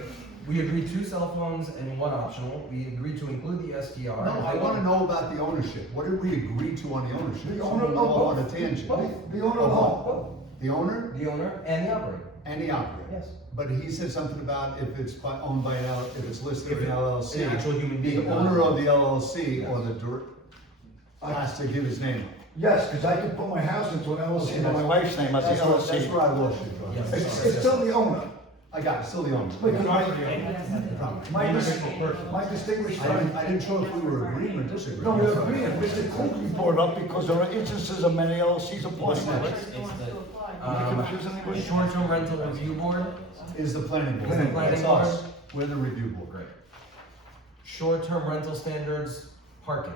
We agreed 2 cell phones and 1 optional. We agreed to include the SDR. No, I wanna know about the ownership. What did we agree to on the ownership? The So owner we're of all both. on a tangent. Both. The owner of both. The owner The owner and the operator. and the operator. Yes. But he said something about if it's owned by if it's listed If in LLC. an actual human being. The owner of the LLC or Yes. the has to give his name. Yes, because I can put my house into an LLC, but my wife's name as That's the where- that's where LLC. I lost you, John. Yes. It's still the owner. I got it, still the owner. Because my distinguished I friend. didn't know if we were agreeing or disagreeing. No, we're agreeing. Mr. Cogley brought it up because there are instances of many LLCs applying. What's to it. next? It's the, Short-term rental review board. Is the planning board. Planning board. That's us. We're the review board. Great. Short-term rental standards, parking.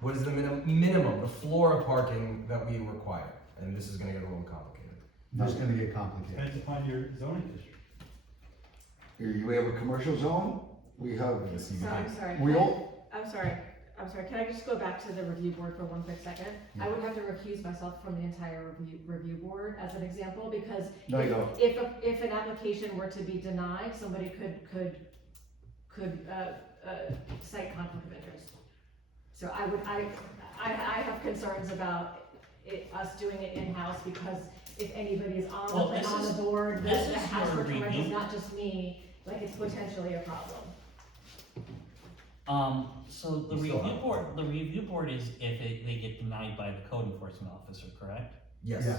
What is the minimum, the floor of parking that we require? And this is gonna get a little complicated. That's gonna get complicated. Depends upon your zoning district. We have a commercial zone, we have, The So CBD. I'm sorry. we all, I'm sorry, can I just go back to the review board for one quick second? I would have to recuse myself from the entire review board as an example, because No, you don't. if an application were to be denied, somebody could cite conflict of interest. So I have concerns about us doing it in-house, because if anybody is Well, on this the is- board this that is has your to correct, it's review. not just me, like, it's potentially a problem. So the You still review have- board, is if they get denied by the code enforcement officer, correct? Yes. Yeah.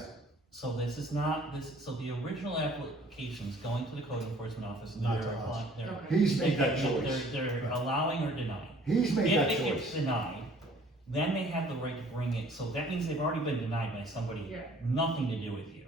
So this is not, so the original application's going to the code enforcement officer. Not they're to us. applying- they're- Okay. he's made that they're- choice. They're allowing or denying. He's made that If it gets choice. denied, then they have the right to bring it, so that means they've already been denied by somebody, Yeah. nothing to do with you.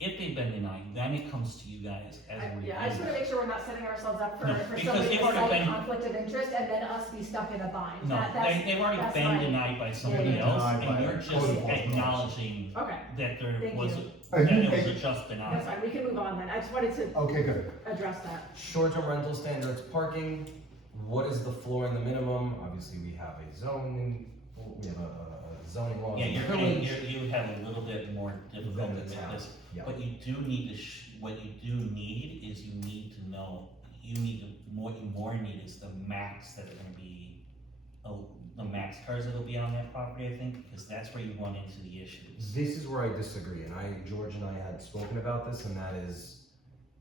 If they've been denied, then it comes to you guys as a review. Yeah, I just wanna make sure we're not setting ourselves up for No, because somebody they've to already cite been- conflict of interest and then us be stuck in a bind. No, they've already that's been my- denied by somebody Yeah, else, denied by and you're a just code enforcement acknowledging Okay, that there Thank was, you. that you it was pay- a just that's denial. fine, we can move on then, I just wanted to Okay, good. address that. Short-term rental standards, parking. what is the floor and the minimum? Obviously, we have a zoning, we have a zoning law. Yeah, in the you're, village. you have a little bit more difficulty the with town, this. yeah. What you do need to, what you do need is you need to know, you need to, what you more need is the max that are gonna be, the max cars that'll be on that property, I think, because that's where you run into the issues. This is where I disagree, and George and I had spoken about this, and that is,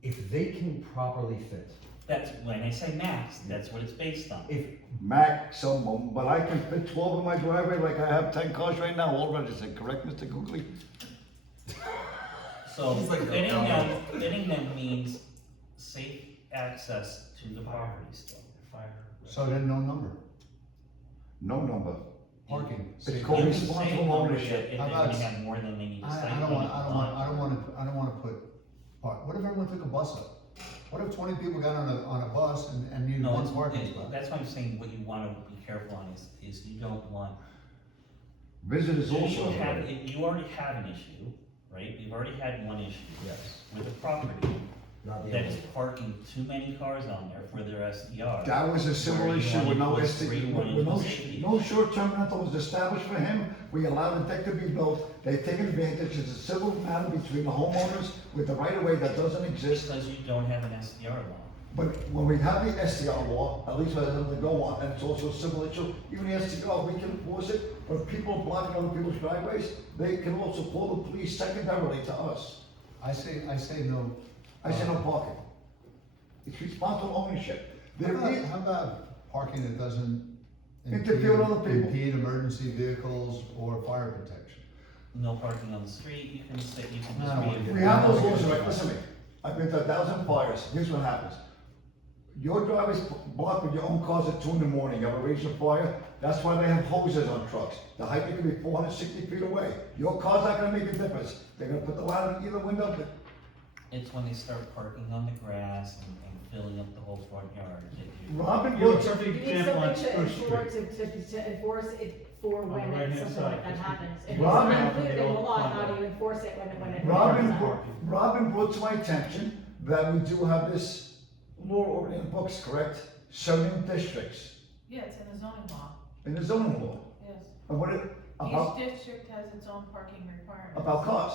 if they can properly fit, That's, when I say max, that's what it's based on. if, Maximum, but I can fit 12 in my driveway like I have 10 cars right now, all registered, correct, Mr. Googly? So He's like, fitting them means safe access to the property still. So then no number, No number. parking. It's safety. called You can say responsible numbers ownership. if How they're about gonna have more than they need to say. I don't wanna put, what if everyone took a bus up? What if 20 people got on a bus and needed No, one it's, parking spot? that's why I'm saying what you wanna be careful on is you don't want. Visitors You also. have, you already have an issue, right? You've already had one issue yes, with a property not the that other. is parking too many cars on there for their SDR. That was a civil Where you issue wanna with no put ST, three, one with no, safety. no short-term rental was established for him. We allowed a deck to be built. They've taken advantage. It's a civil matter between the homeowners with the right-of-way that doesn't exist. Because you don't have an SDR law. But when we have the STR law, at least for them to go on, and it's also a civil issue, even the STR, we can enforce it. But if people are blocking other people's driveways, they can also call the police secondarily to us. I say no. I say no parking. It's responsible ownership. How There about, is, how about parking that doesn't Interfere with other people. impede emergency vehicles or fire protection? No parking on the street, you can say, you can I just don't wanna read. get- we have those laws, right, listen to me. I've been to 1,000 fires, here's what happens. Your driveway's blocked with your own cars at 2 in the morning, you have a raging fire, that's why they have hoses on trucks. The height can be 460 feet away. Your car's not gonna make a difference. They're gonna put the ladder in either window, but It's when they start parking on the grass and filling up the whole front yard that you. Robin You have a Brooks, perfect You need example on something to Spruce enforce, Street. to enforce it for On the when right-hand something like side, that just happens. If it's Robin- not included in the Robin- law, how do you enforce it when it Robin, happens? Robin brought to my attention that we do have this law already in the books, correct? Certain districts Yeah, it's in the zoning law, in the zoning law. yes. And what it, about, Each district has its own parking requirements. about cars.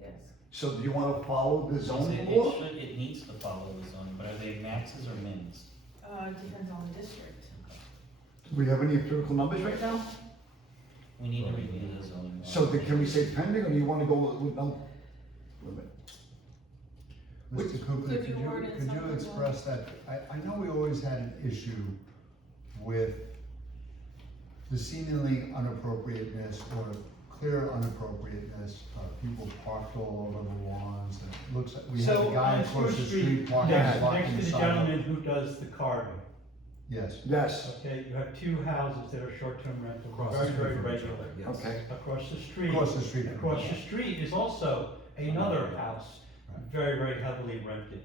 Yes. So do you wanna follow the It zoning it law? should, it needs to follow the zoning, but are they maxes or mins? It depends on the district. Do we have any empirical numbers right now? We need to review the zoning law. So can we say pending, or do you wanna go with no? Wait a minute. Mr. Kukli, Could you word it could you something express that, I know we always had an issue with the seemingly unappropriateness or clear unappropriateness of people parked all over the lawns, and it looks like we had So a guy on across the Spruce street Street, parking next, blocking next the to the sidewalk. gentleman who does the carving, Yes, Yes, okay, you have two houses that are short-term rental, Across the very, street very from each regular. other, yes. okay. Across the street. across the street. Across the street is also another house, very, very heavily rented.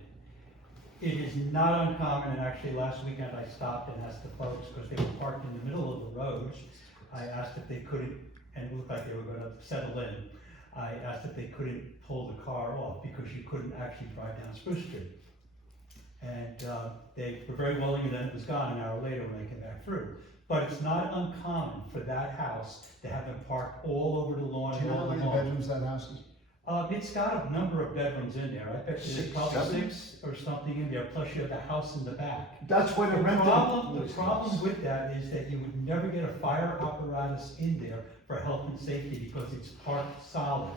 It is not uncommon, and actually last weekend I stopped and asked the folks, because they were parked in the middle of the road, I asked if they couldn't, and it looked like they were gonna settle in. I asked if they couldn't pull the car off, because you couldn't actually drive down Spruce Street. And, they were very willing, and then it was gone an hour later when they came back through. But it's not uncommon for that house to have them parked all over the lawn Do and you know all how the many lawn. bedrooms that house is? It's got a number of bedrooms in there, I bet there's Six, probably seven? 6 or something in there, plus you have the house in the back. That's why the The rental. problem with that is that you would never get a fire apparatus in there for health and safety because it's parked solid.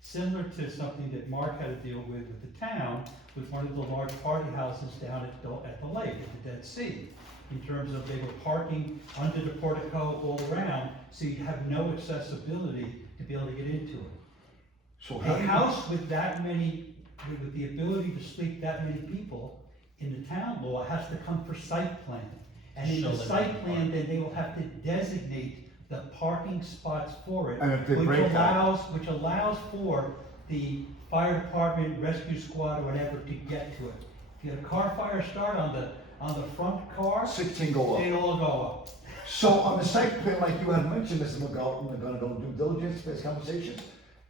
Similar to something that Mark had to deal with the town, with one of the large party houses down at the lake, at the Dead Sea. In terms of they were parking under the portico all around, so you'd have no accessibility to be able to get into it. So A how do you? house with that many, with the ability to sleep that many people in the town law has to come for site plan. And in Show the that site they plan, then they will have to designate the parking spots for it. And if they break that? Which allows for the fire department, rescue squad, or whatever to get to it. If you had a car fire start on the front car, 16 go up. they'd all go up. So on the site plan, like you had mentioned, Mr. McGowan, we're gonna go due diligence for this conversation.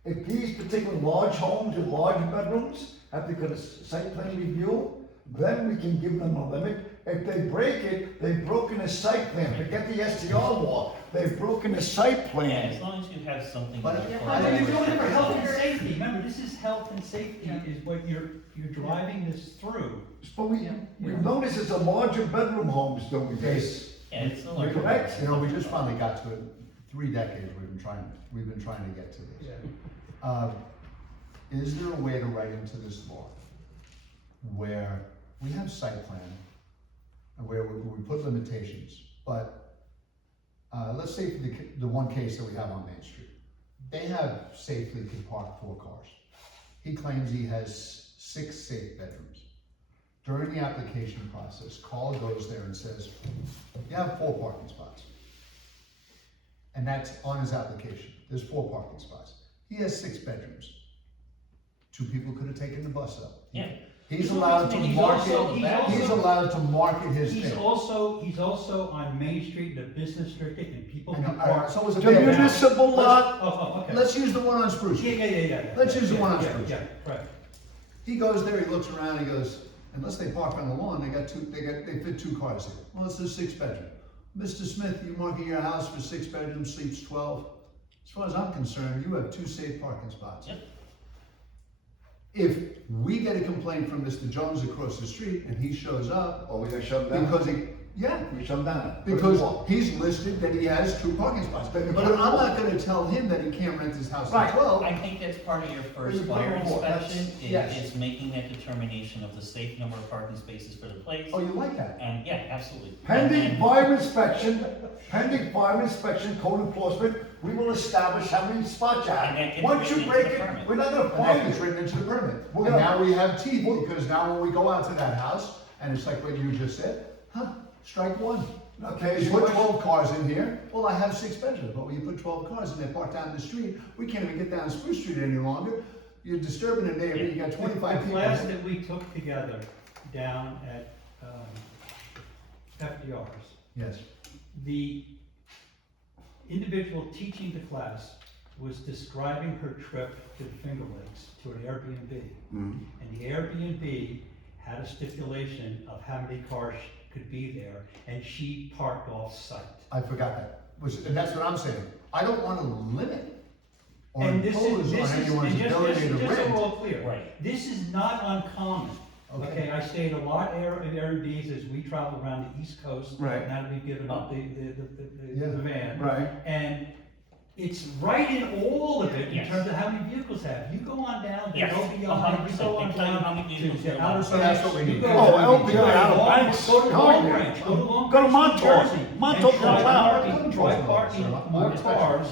If these particular large homes with large bedrooms have to go to site plan review, then we can give them a limit. If they break it, they've broken the site plan. Forget the STR law. They've broken the site Yeah, plan. as long as you have something. But- that Yeah, requires- But you're doing it for health and safety, remember, this is health and safety is what you're driving this through. But we've noticed it's a larger bedroom homes doing this. Yeah, it's a You're larger. correct. You know, we just finally got to it. 3 decades we've been trying to get to this. Is there a way to write into this law where we have site plan and where we put limitations, but let's say for the one case that we have on Main Street, they have safely can park 4 cars. He claims he has 6 safe bedrooms. During the application process, Carl goes there and says, you have 4 parking spots. And that's on his application. There's 4 parking spots. He has 6 bedrooms. 2 people could have taken the bus up. Yeah. He's allowed to He's allowed to market his He's thing. also on Main Street in a business district, and people I know, can all right, park. so it was a The bad- municipal lot, Oh, okay. Let's use the one on Spruce Street. Yeah. Let's use the one on Yeah, Spruce. Yeah, right. He goes there, he looks around, he goes, unless they park on the lawn, they fit 2 cars here. Well, it's a 6 bedroom. Mr. Smith, you market your house for 6 bedrooms, sleeps 12. As far as I'm concerned, you have 2 safe parking spots. Yep. If we get a complaint from Mr. Jones across the street and he shows up, oh, we gotta shut them down. because yeah, We shut them down. because he's listed that he has 2 parking spots. But I'm not gonna tell him that he can't rent his house Right. for 12. I think that's part of your first You put fire it on board. inspection, Yes. is making that determination of the safe number of parking spaces for the place. Oh, you like that? And, yeah, absolutely. Pending And then- fire inspection, code enforcement, we will establish how many spots you And that have. gets Once you written break into the it, permit. we're not gonna And fine that gets you. written into the permit. We're And gonna- now we have teeth, because now when we go out to that house, and it's like what you just said, strike 1. Okay, You so put what- 12 cars in here, well, I have 6 bedrooms, but when you put 12 cars and they park down the street, we can't even get down Spruce Street any longer. You're disturbing the neighbor, you got 25 The people. class that we took together down at, FDR's, Yes, the individual teaching the class was describing her trip to the Finger Lakes to an Airbnb. Mhm. And the Airbnb had a stipulation of how many cars could be there, and she parked off-site. I forgot that, and that's what I'm saying, I don't wanna limit or And this impose is, on anyone's and ability to just so we're rent. all clear. Right. This is not uncommon. Okay. Okay, I stayed a lot in Airbnbs as we travel around the East Coast. Right. Now that we've given up Yeah. the van. Right. And it's right in all of it in Yes. terms of how many vehicles have. You go on down to Yes, LBI, you 100%. go on They tell you how down many to vehicles the are outer allowed. So that's what we banks. need. You go Oh, to- LBI, you go to outer Long- banks. Go to Oh, Long yeah. Branch, go to Long Go to Branch, New Montauk. Jersey, Montauk and goes try out. parking, try parking more cars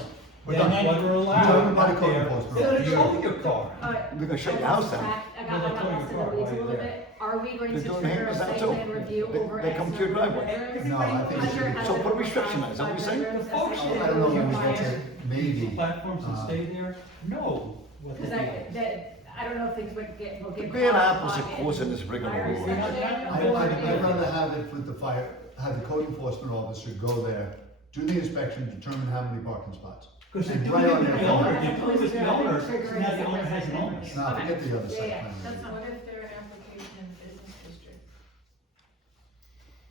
We're than done. what are We're allowed talking about out code there. enforcement. They're Yeah. gonna tow your car. They're gonna shut your house down. I got Well, they're towing lost in your the car weeds a while little you're bit. Are we going They're to doing trigger a handles site out too. plan review They- over they X come to your number of driveway. bedrooms? No, I think it should be- So put a restriction on it, is that what you're saying? The folks I that don't know when we require get to, maybe. platforms and uh, stay there know what the Because deal is. I don't know if things will get. Bad caught apples are in causing this rigmarole. fire inspection I'd or rather have it with the fire, have the code enforcement officer go there, do the inspection, determine how many parking spots. Because they're And doing right it on with their the phone. owner, they're doing it with the owner, so Triggering now the owner separate has an site owner. plan. Now, forget the other Yeah, site yeah, plan. that's review. What if their application in business district?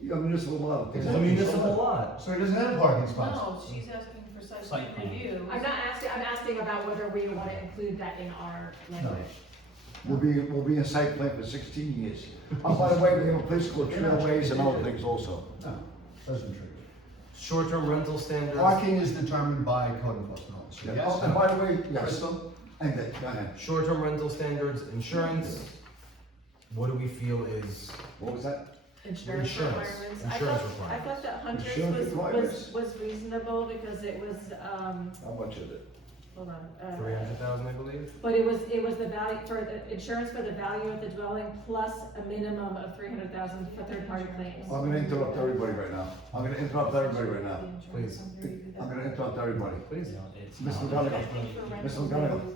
You got municipal law. It's a municipal lot. So he doesn't have parking spots. No, she's asking for site Site plan plan. review. I'm asking about whether we want to include that in our language. We'll be in site plan for 16 years. Oh, by the way, we have a place called Trailways and other things also. No, doesn't trigger. Short-term rental standards. Parking is determined by code enforcement officer, yes? Oh, and by the way, yes, Crystal? and then, go ahead. Short-term rental standards, insurance. What do we feel is, What was that? Insurance Insurance. requirements. Insurance I requirements. thought that Hunter's Insurance requirements. was reasonable because it was, How much is it? hold on. 300,000, I believe? But it was the value, for the insurance for the value of the dwelling plus a minimum of 300,000 for third-party claims. I'm gonna interrupt everybody right now. I'm gonna interrupt everybody right now. Please. I'm gonna interrupt everybody. Please. No, it's Mr. not. McGonagall. Mr. McGonagall.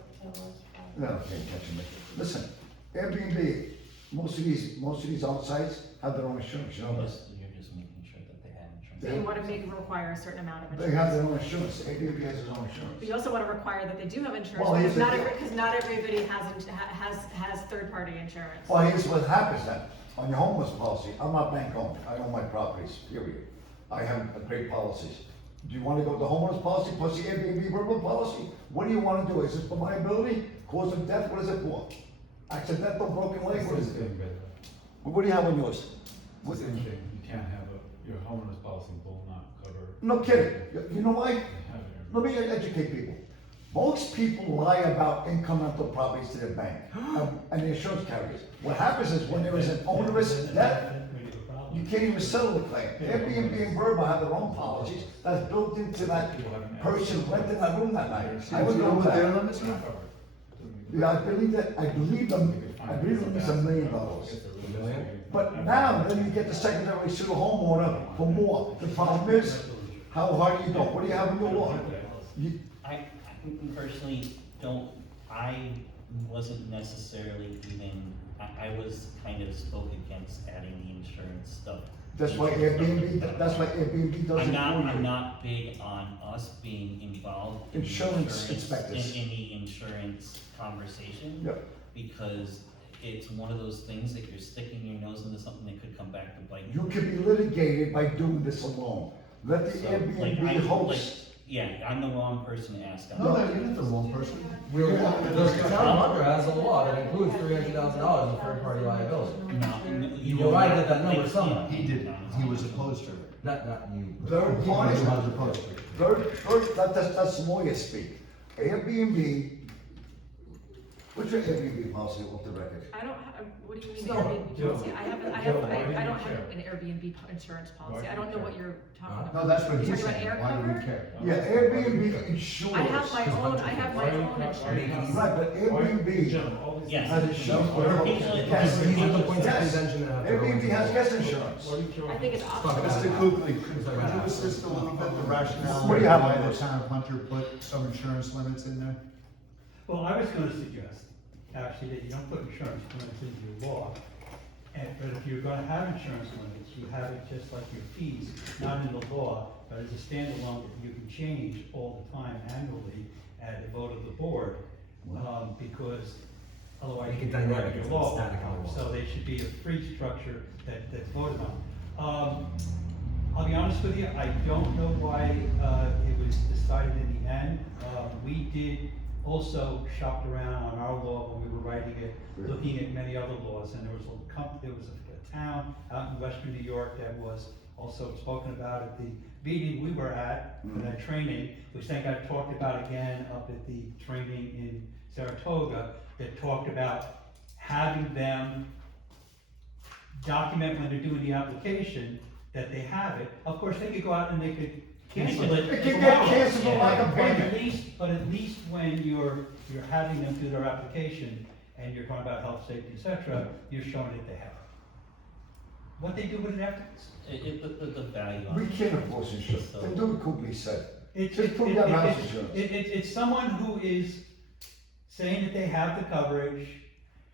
No, can't catch me. Listen, Airbnb, most of these outsides have their own insurance, you know You're this. just making sure that they have insurance. So you want to require a certain amount of They insurance. have their own insurance. Airbnb has its own But insurance. you also want to require that they do have insurance, Well, here's because the deal. not everybody has third-party insurance. Well, here's what happens then. on your homeless policy, I'm not bank owned, I own my properties, period. I have a great policies. Do you wanna go with the homeless policy plus the Airbnb verbal policy? What do you wanna do? Is this for liability, cause of death, what is it for? Accidental broken leg, what is Same it? thing, but What do you have on yours? What- same thing, you can't have your homeowner's policy will not cover. No kidding, you know why? Having a- Let me educate people. Most people lie about income rental properties to their bank and the insurance carriers. What happens is when there is an onerous death, That's really a problem. you can't even settle the claim. Airbnb and Verba have their own policies that's built into that person renting that room that night. I would go with their that. limits Not now? covered. Doesn't mean- Yeah, I believe them is $1 million. $1 million? But now, then you get the secondary sue the homeowner for more. The problem is, how hard do you go? What do you have in your law? I personally don't, I wasn't necessarily even, I was kind of spoke against adding the insurance stuff. That's why Airbnb does it for you. I'm not big on us being involved in the Insurance inspectors. in the insurance conversation. Yep. Because it's one of those things that you're sticking your nose into something that could come back to bite You can be litigated by doing this alone. Let the So, like, Airbnb host. Yeah, I'm the wrong person to ask. No, you're not the wrong person. The town of Hunter has a law that includes $300,000 in third-party liability. You will arrived not- at that number like, somehow. He didn't, he was opposed to it. Not you. Third He party, was opposed to it. that's lawyer speak. Airbnb, what's your Airbnb policy off the record? I don't have, what do you mean No, Airbnb Joe, policy? I Joe, don't why do you have care? an Airbnb insurance policy. Why I do don't you know what care? you're talking about. No, that's what You're he's talking saying, about why do we air care? Yeah, Airbnb insures. I have my own insurance. Right, but Airbnb Jim, all these. Yes. has insurance. Occasionally- Yes, These are the points of yes. contention that have to go Airbnb into has the guest law. insurance. Why do you care I about think it's this? optional. Mr. Kukli, could you assist a little bit, the rationale What do you have why on the this? town of Hunter put some insurance limits in there? Well, I was gonna suggest, actually, that you don't put insurance limits into your law. But if you're gonna have insurance limits, you have it just like your fees, not in the law, but as a standalone that you can change all the time annually at the vote of the board. Because otherwise Make you it can dynamic write your instead of law. static on the wall. So they should be a free structure that's voted on. I'll be honest with you, I don't know why, it was decided in the end. We did also shopped around on our law when we were writing it, looking at many other laws, and there was a town out in western New York that was also spoken about at the meeting we were at, for that training, which then got talked about again up at the training in Saratoga, that talked about having them document when they're doing the application, that they have it. Of course, they could go out and they could cancel it. It can get canceled for lack of But at payment. least when you're having them do their application, and you're talking about health, safety, et cetera, you're showing that they have it. What they do with it afterwards. The value on We it. can't enforce insurance. Then do what Kukli said. It's, Just prove that house insurance. it's someone who is saying that they have the coverage,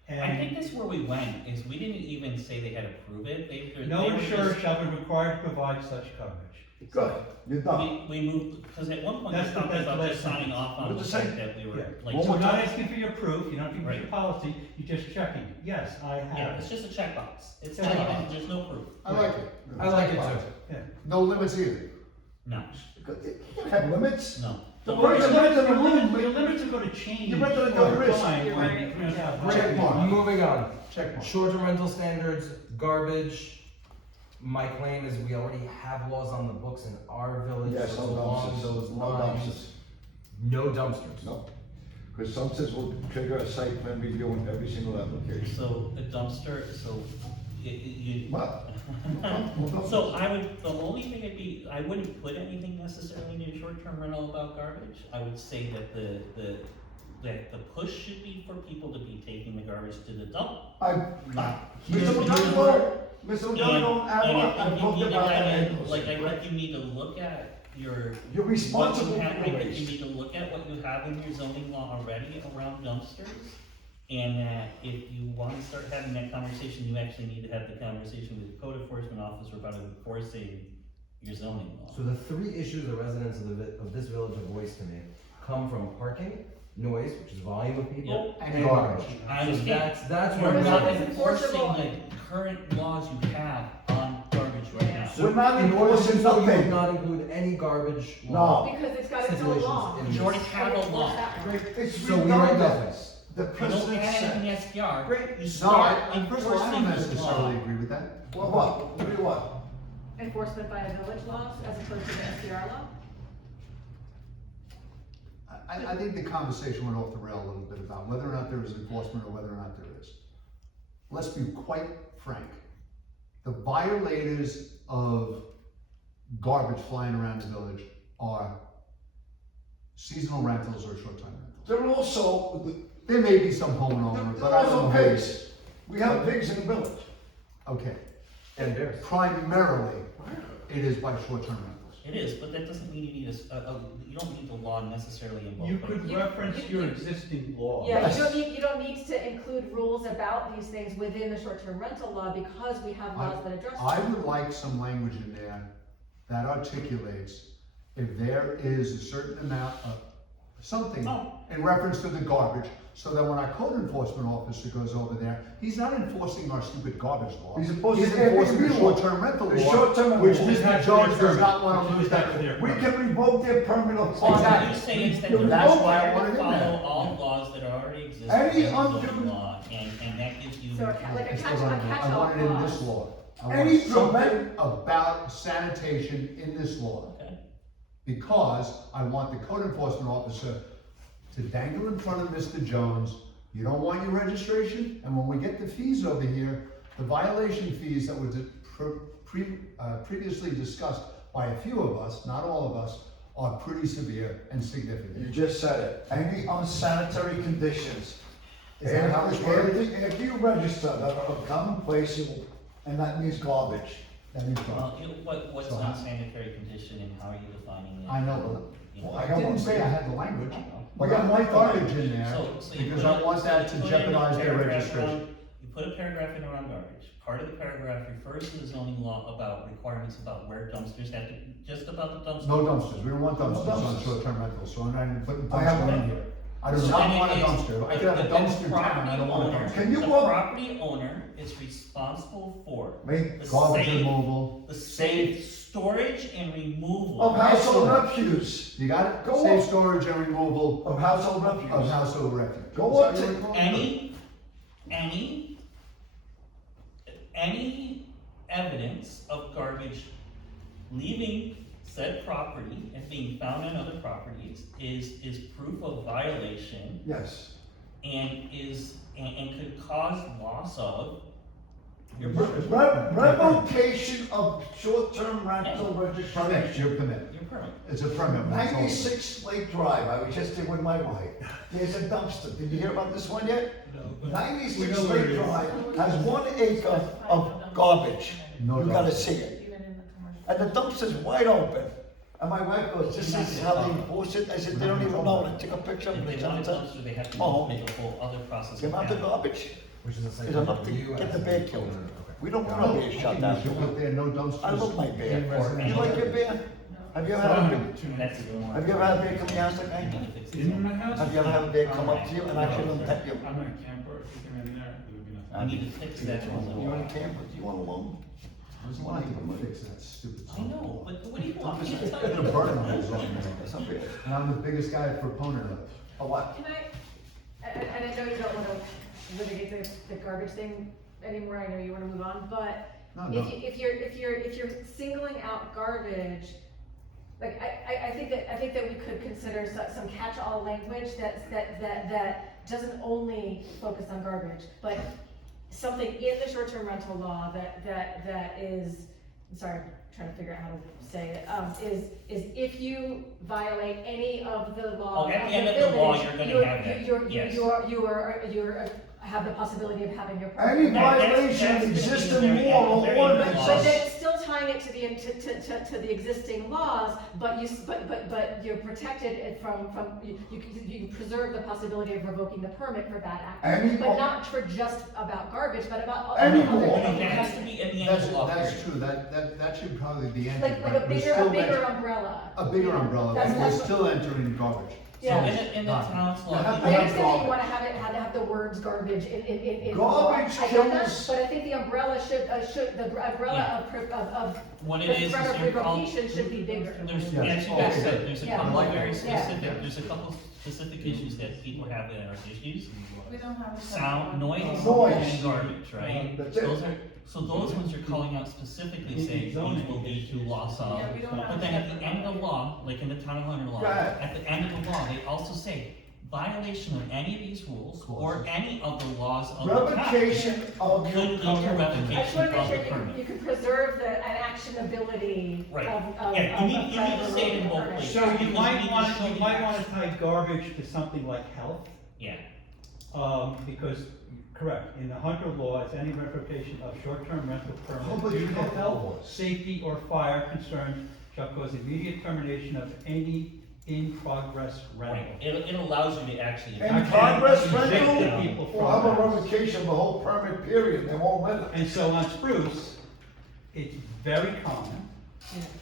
I think and that's where we went, is we didn't even say they had to prove it, no they were insurer just- shall be required to provide such coverage. Good, you're done. We moved, because at one point we That's the- talked that's the about last just signing off on the What's it fact say? that we were, Yeah. like, One So more we're not time. asking for your proof, you don't have to give us your Right. policy, you're just checking, yes, I yeah, have it's it. just a checkbox, it's Yeah. not even, there's no proof, I like it. I like it too. Yeah. No limits either. no, You can't have limits. no. The Well, person your renting the limits, room, your limits are gonna change You rented a over risk. time. You're when, right. you know, how- Check mark. Moving on. Check mark. Short-term rental standards, garbage. My claim is we already have laws on the books in our village Yes, no along dumpsters, those no lines. dumpsters. No dumpsters. No, because dumpsters will trigger a site plan review on every single application. So a dumpster, so you. What? So I would, the only thing it'd be, I wouldn't put anything necessarily in short-term rental about garbage. I would say that that the push should be for people to be taking the garbage to the dump. I'm not. Mr. Here's McDonald, Mr. And- McDonald, I and talked you need to about that. kinda- Like, I think you need to look at your. You're responsible what you for have- your I think you waste. need to look at what you have in your zoning law already around dumpsters. And that if you wanna start having that conversation, you actually need to have the conversation with the code enforcement officer about enforcing your zoning law. So the three issues the residents of this village have voiced to me come from parking, noise, which is volume of people, And and garbage. garbage. I So understand. that's You're what But not it's enforcing enforceable. the current laws you have on garbage right now. So We're not in order to enforcing do so, you would nothing. not include any garbage No. law. Because it's got its own Stipulations law. in You already this. have a law. It's So we write redundant. nothing. The You don't president add said. anything SDR, you No, start first of all, I don't enforcing the necessarily law. agree with that. Well, what? What do you want? Enforcement by a village law as opposed to the SDR law? I think the conversation went off the rail a little bit about whether or not there is enforcement or whether or not there is. Let's be quite frank. The violators of garbage flying around the village are seasonal rentals or short-term rentals. They're also, There may be some homeowner, they're but I don't also know who it pigs. is. We have pigs in the village. Okay, And bears. primarily, it is by short-term rentals. It is, but that doesn't mean you need you don't need the law necessarily involved. You could reference your existing law. Yeah, Yes. you don't need to include rules about these things within the short-term rental law because we have laws that address I them. would like some language in there that articulates if there is a certain amount of something Oh. in reference to the garbage, so that when our code enforcement officer goes over there, he's not enforcing our stupid garbage law. He's enforcing enforcing the Airbnb law. short-term rental The law, short-term which rental. Mr. Jones does not wanna lose that. We can revoke their permit on So what fire. you're saying is that You they're That's revoke why I required want it to in there. follow all laws that already exist Any in the undue- zoning law, and that gives you. So like a I still catch, want a it in- I catch-all want it in this clause. law. I Any want something prevent- about sanitation in this law. Okay. Because I want the code enforcement officer to dangle in front of Mr. Jones, you don't want your registration, and when we get the fees over here, the violation fees that were previously discussed by a few of us, not all of us, are pretty severe and You significant. just said it. Any unsanitary conditions. Is that how it's worded? If you register that are of common place, and that means garbage. That means Well, what? what's So how- unsanitary condition and how are you defining it? I know, You Well, know, I I got didn't one. say I had the language, I know. but I want garbage in there, So you because put I a- want so that you to put in a jeopardize their paragraph registration. around- You put a paragraph in around garbage. Part of the paragraph refers to the zoning law about requirements about where dumpsters have to, just about the dumpster. No dumpsters, we don't want dumpsters on dumpsters. short-term rentals, so I'm not even putting I have dumpster in one. here. I do So not then want a it is- dumpster, I could have a the dumpster in town, I property don't want a owner- dumpster. Can you The walk- property owner is responsible for Make the Garbage safe, removal, the safe storage and removal. of household Excellent. refuse. you got it? Go Safe on. storage and removal Of household refuse. of household refuse. Go on Is that to- what you wanna call it? Any evidence of garbage leaving said property and being found on other properties is proof of violation Yes. and could cause loss of your Re- permit. Revocation of short-term rental Permit, registration. your permit, Your permit. it's a permit. that's all. 96 Lake Drive, I was just there with my wife. There's a dumpster. Did you hear about this one yet? We 96 know where it Lake is. Drive has 1 acre of garbage. No You gotta dumpster. see it. Even in the commercial. And the dumpster's wide open. And my wife goes, this is how they enforce it. I said, they don't even know. And I took a picture of If it. they want a dumpster, they have to Oh. make a whole other process. The amount of garbage Which is a site is enough to review get as the a bear code killed. owner. Okay. We don't want No, our I bear think shot you down. should put there no dumpsters. I love my in bear. residential You like your areas. bear? Have you ever had a bear? That's the one. Have you ever had a bear come to your house like that? In my house? Have you ever had a bear come up to you and actually unpet you? I'm in a camper, if you come in there, there would be I nothing. need to fix that one. You want a camper? Do you want a loan? There's a lot of people fix that stupid. I know, but what do you want me to tell The you? burn holes on there. That's not bad. And I'm the biggest guy proponent of it. A what? Can and I know you don't wanna litigate the garbage thing anymore, I know you wanna move on, but No, no. if you're singling out garbage, like, I think that we could consider some catch-all language that doesn't only focus on garbage, but something in the short-term rental law that is, I'm sorry, I'm trying to figure out how to say it, is if you violate any of the laws Oh, at of the end the of the law, village, you're gonna you're- have that, you're- yes. you're have the possibility of having your. Any violation of that's existing gonna be law or very ordinance. But then still tying it to the existing laws, but you're protected it from, you preserve the possibility of revoking the permit for bad Any acts. But law- not for just about garbage, but about Any other. law. That has to be in the end of the law. That's period. true, that should probably be entered. Like but a we're bigger still umbrella. A bigger umbrella, but we're That's- still entering garbage. So in the town's law, have I to understand that you wanna had to have the words garbage in law. Garbage I get that, kills- but I think the umbrella the umbrella of what it the is threat of you're called, revocation should be bigger. there's, Yeah. as you guys Okay. said, there's a Yeah. couple of very Yeah. specific, there's a couple specific issues that people have that are issues. We don't have a. Sound, noise, Noise. and garbage, right? That's it. So those ones you're calling out specifically saying these will lead to loss of. Yeah, we don't have. But then at the end of the law, like in the town of Hunter law, Go ahead. at the end of the law, they also say violation of any of these rules or any of the laws of the town Revocation of could your lead to covenant. I just revocation wanna of make the sure permit. you can preserve the, an actionability Right. of Yeah, you need to say it in both places. So you Because might need to want, show you the might wanna action. tie garbage to something like health. Yeah, Because, correct, in the Hunter law, it's any revocation of short-term rental How permit about due you to have health, laws? safety, or fire concerns shall cause immediate termination of any in-progress rental. right. It allows you to actually. In progress Evict the rental, people or how from about that. revocation of the whole permit period, they won't let it. And so on Spruce, it's very common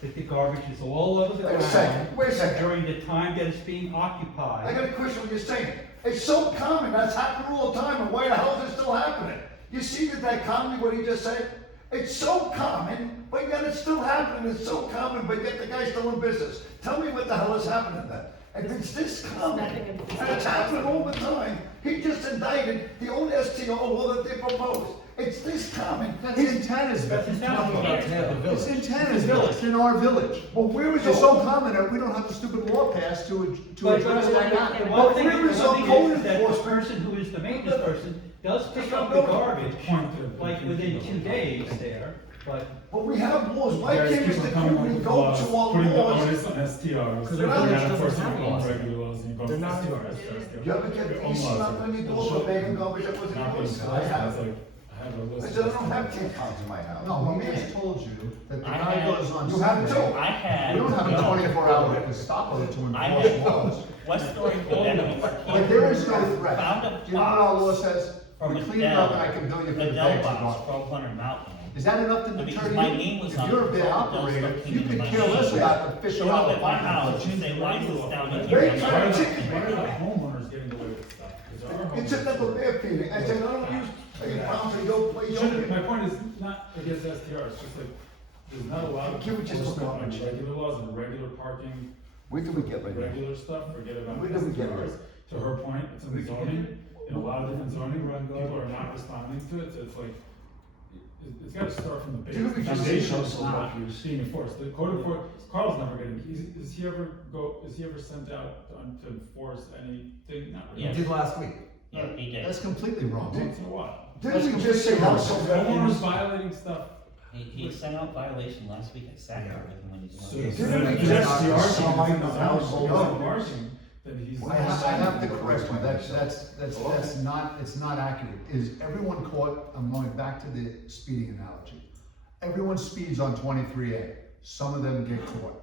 that the garbage is all over the Wait a second, wait a second. during the time that it's being I occupied. got a question what you're saying. It's so common, that's happening all the time, and why the hell is it still happening? You see the dichotomy, what he just said? It's so common, but yet it's still happening, it's so common, but yet the guy's still in business. Tell me what the hell is happening then? And it's this common, nothing in- and it's happening all the time. He just indicted the old STO law that they proposed. It's this common. That's in Tannersville. That's in Tannersville. It's in Tannersville, it's in our village. Well, where is It's it? so common that we don't have the stupid law passed to But address that the happening. one thing, But where is the one our thing code is that the enforcement? person who is the maintenance person does pick up the Point garbage, to- like within 2 days there, but But we have laws, why Guys can't keep Mr. on coming up Cooney with go laws, to our putting the laws? onus on STRs, Because they're the not village enforcing doesn't have their own laws. regular laws, and you go to They're not STRs. You ever get these up when you do a bag garbage that wasn't Not being yours? I enforced, have. it's like, I have a list. I said, I don't have tampons in my house. No, my man's told you that the I guy had- goes on You have Sunday. too. I had. We don't have a 24-hour Gestapo to I enforce had laws. West Story Veterans. But there is no threat. Found a Do you know what our law box says? from We clean it up and I Adele, can bill you for the Adele bags of box, garbage. 1200 Mountain. Is that enough to Because deter you? my name was If on you're a it, bad so operator, Adele's you looking could at care my less name. about the Showed up $50 at my fine. house and say, why is this down in They here? try Why to are chicken. why are the homeowners getting away with stuff? 'Cause our It's homeowners- another bear feeding. I said, I don't use, I can bounce and go play Shouldn't- yoga. My point is not against STR, it's just like, there's not a lot of Can we just look enforcement on on it? regular laws and regular parking, Where do we get right now? regular stuff, forget about Where do we get STRs. To her point, it's in the zoning, in a lot of different zoning, people are not responding to it, so it's like, it's gotta start from the base. Didn't we The just foundation say is so? not being enforced, the code enforcement, Carl's never getting, is he ever sent out to enforce anything? Not Yeah. really. Did last week. Yeah, he did. That's completely wrong. Once in a while. Didn't we just say household Homeowners records? violating stuff. He sent out violation last week, I sat here with him when he was. So, doing so it. Didn't we if just that's the sign argument, the it's household records? then he's. I have to correct you, that's not, it's not accurate. Is everyone caught, I'm going back to the speeding analogy. Everyone speeds on 23A, some of them get caught.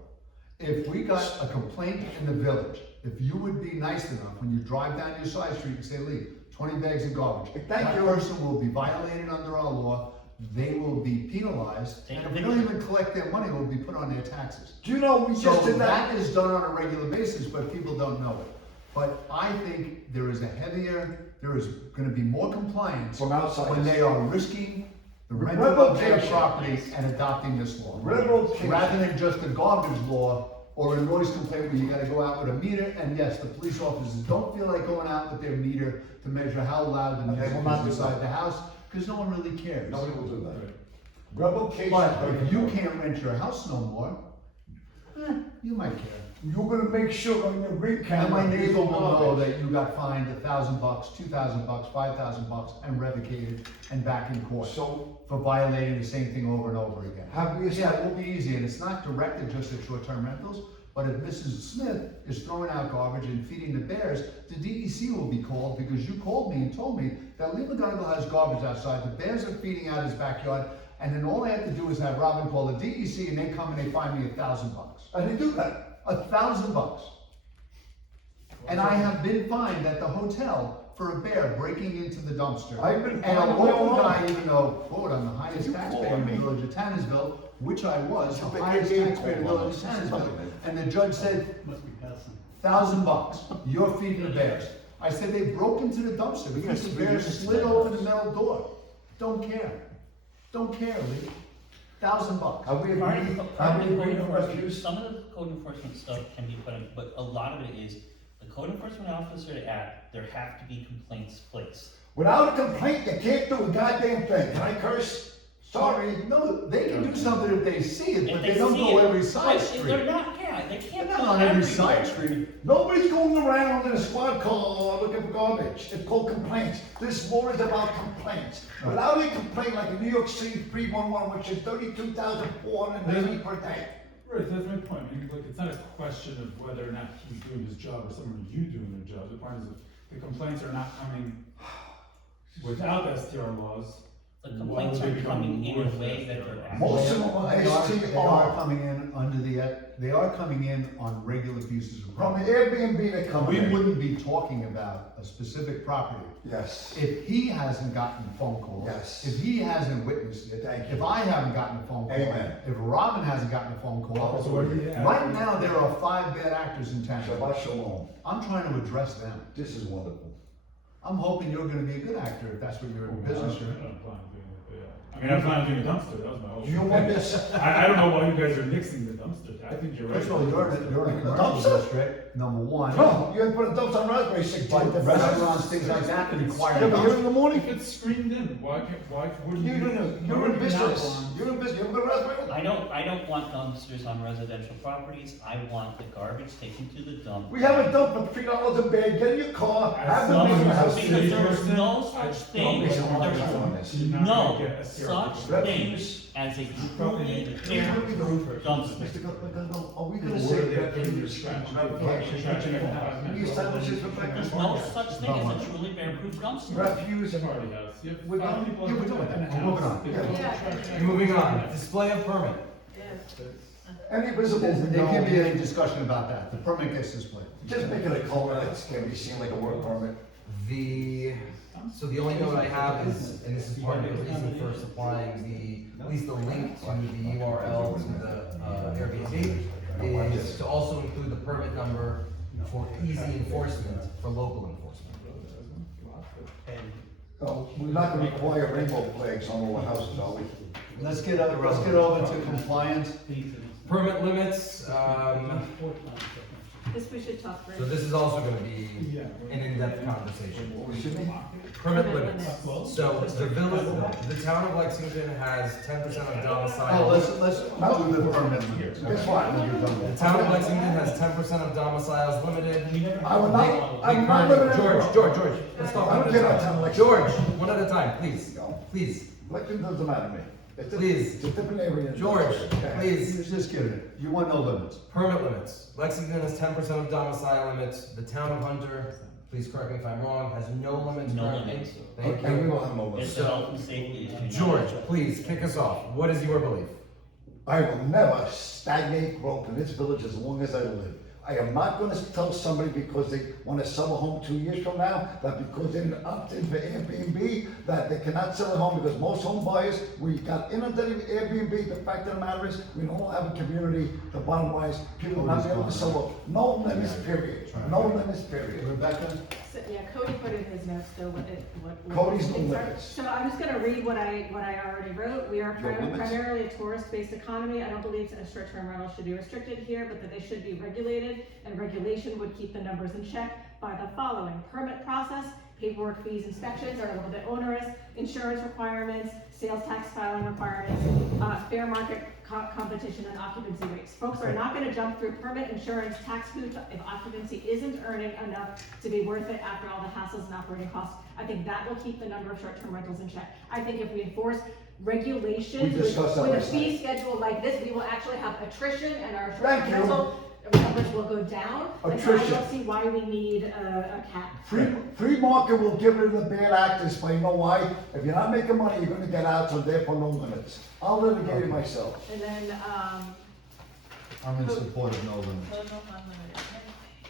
If we got a complaint in the village, if you would be nice enough, when you drive down your side street and say, Lee, 20 bags of garbage. Thank That you. person will be violated under our law, they will be penalized, Take and a if we don't picture. even collect their money, it will be put on their taxes. Do you know, we just So did that? that is done on a regular basis, but people don't know it. But I think there is there is gonna be more compliance From outsiders. when they are risking the rental of their Revocation. property and adopting this law. Revocation. Rather than just a garbage law or a noise complaint where you gotta go out with a meter, and yes, the police officers don't feel like going out with their meter to measure how loud the They music will not is do inside that. the house, cause no one really cares. Nobody will do that. Revocation. But if you can't rent your house no more, you might care. You're gonna make sure on your ring And camera. my neighbor will know garbage. that you got fined $1,000, $2,000, $5,000 and revocated and back in court So, for violating the same thing over and over again. have we Yeah, it will be easy, and it's not directed just at short-term rentals, but if Mrs. Smith is throwing out garbage and feeding the bears, the DEC will be called because you called me and told me that Lee McGonigal has garbage outside, the bears are feeding out his backyard, and then all I have to do is have Robin call the DEC and they come and they fine me $1,000. and they do that. $1,000. And I have been fined at the hotel for a bear breaking into the dumpster. I've been And a fined local all guy, along. even though, quote, I'm the highest You taxpayer called in the me. village of Tannersville, which I was, You the bet highest they taxpayer in the called village of us. Tannersville. And the judge said, Must be passing. $1,000. You're feeding the bears. I said, they broke into the dumpster because the bears slid open the metal door. Don't care. Don't care, Lee. $1,000. Have we Part agreed, of, have part we of the code agreed on enforcement, refuse? some of the code enforcement stuff can be put in, but a lot of it is, the code enforcement officer to act, there have to be complaints placed. Without a complaint, you can't do a goddamn thing. Can I curse? Sorry. No, they can do something if they see it, If but they don't see go it, every side but street. They're not, yeah, they can't They're go not on every everywhere. side street. Nobody's going around in a squad car looking for garbage. It's called complaints. This war is about complaints. Without a complaint like in New York City 311, which is 32,490 per day. Right, that's my point. I mean, like, it's not a question of whether or not he's doing his job or someone you doing their job. The point is if the complaints are not coming without STR laws. The why complaints would they are become coming in a worth way that STR they're laws? acting. Most of them are They are STR. coming in under they are coming in on regular pieces of From the property. Airbnb they come We in. wouldn't be talking about a specific property Yes. if he hasn't gotten phone calls. Yes. If he hasn't witnessed it. Thank you. If I haven't gotten a phone call. Amen. If Robin hasn't gotten a phone call. So what do you have? Right now, there are 5 bad actors in town. Shabbat shalom. I'm trying to address them. This is wonderful. I'm hoping you're gonna be a good actor if that's what you're in business I you're in. don't plan on doing it, but yeah. I mean, I'm planning on doing a dumpster, that was my whole. Do you want this? I don't know why you guys are nixing the dumpster. I think you're right. First of all, you're in a commercial dumpster? district, number one. No, you haven't put a dump on Raspberry 6. But the restaurants, things like that require. Yeah, but you're in the morning. If it's screened in, why wouldn't you? You're in business. You're in business. You haven't got a Raspberry? I don't want dumpsters on residential properties, I want the garbage taken to the dump. We have a dump for $3 a bag. Get in your car, have them someone in your who's a house. city Because there's no I such don't thing, think I want there's time on this. You're not no gonna get a zero such percent. thing Refuse. as a truly fair dumpster. Mr. Gutman, are we The gonna word say that that in in your your scratch, Can you establish this for There's no such thing as a truly bear-proof dumpster. Refuse and. Party house. You have We're five done. people Yeah, we're in done with the that. house. We're moving on. They Yeah. put Yeah. trash. Moving on, display of permit. Yes. Any visible. There can't be any discussion about that. The permit gets displayed. Just make it a color that can be seen like a work permit. So the only note I have is, and this is part of the reason for supplying at least the link to the URL to the Airbnb, is to also include the permit number for easy enforcement, for local enforcement. No, we're not gonna require rainbow flags on all the houses, are we? Let's get over to compliance. Permit limits, This we should talk so through. this is also gonna be an in-depth conversation. Excuse me? Permit limits, so the village, the town of Lexington has 10% of Oh, domicile. let's do the permit. Guess what? The town of Lexington has 10% of domiciles limited. I will not, I'm not living in. George, let's talk I one don't at care a about time. town Lexington. George, one at a time, please, please. Lexington doesn't matter to me. It's a- Please. It's a different area. George, Okay. please. Just kidding. You want no limits. Permit limits. Lexington has 10% of domicile limits. The town of Hunter, please correct me if I'm wrong, has no limits No currently. limits. Thank Okay, we you. will have moments. It's a health and safety issue. not- George, please, kick us off. What is your belief? I will never stagnate growth in this village as long as I live. I am not gonna tell somebody because they wanna sell a home 2 years from now, that because they're opting for Airbnb, that they cannot sell a home, because most home buyers, we got inundated with Airbnb. The fact of the matter is, we don't have a community. The bottom line is, people not be able to sell up. No limits, period. No limits, period. Rebecca? So, yeah, Cody put in his notes though, what. Cody's no things are. limits. So I'm just gonna read what I already wrote. We are No limits? primarily a tourist-based economy. I don't believe a short-term rental should be restricted here, but that they should be regulated, and regulation would keep the numbers in check by the following: permit process, paperwork, fees, inspections are a little bit onerous, insurance requirements, sales tax filing requirements, fair market competition, and occupancy rates. Folks are not gonna jump through permit, insurance, tax hoops if occupancy isn't earning enough to be worth it after all the hassles and operating costs. I think that will keep the number of short-term rentals in check. I think if we enforce regulations We discussed that with a last fee night. schedule like this, we will actually have attrition and our Thank short-term you. rental numbers will go down. And so I Attrition. don't see why we need a cap. Free market will get rid of the bad actors, but you know why? If you're not making money, you're gonna get out, so therefore no limits. I'll litigate it myself. And then, I'm in support of no limits. No, no, unlimited.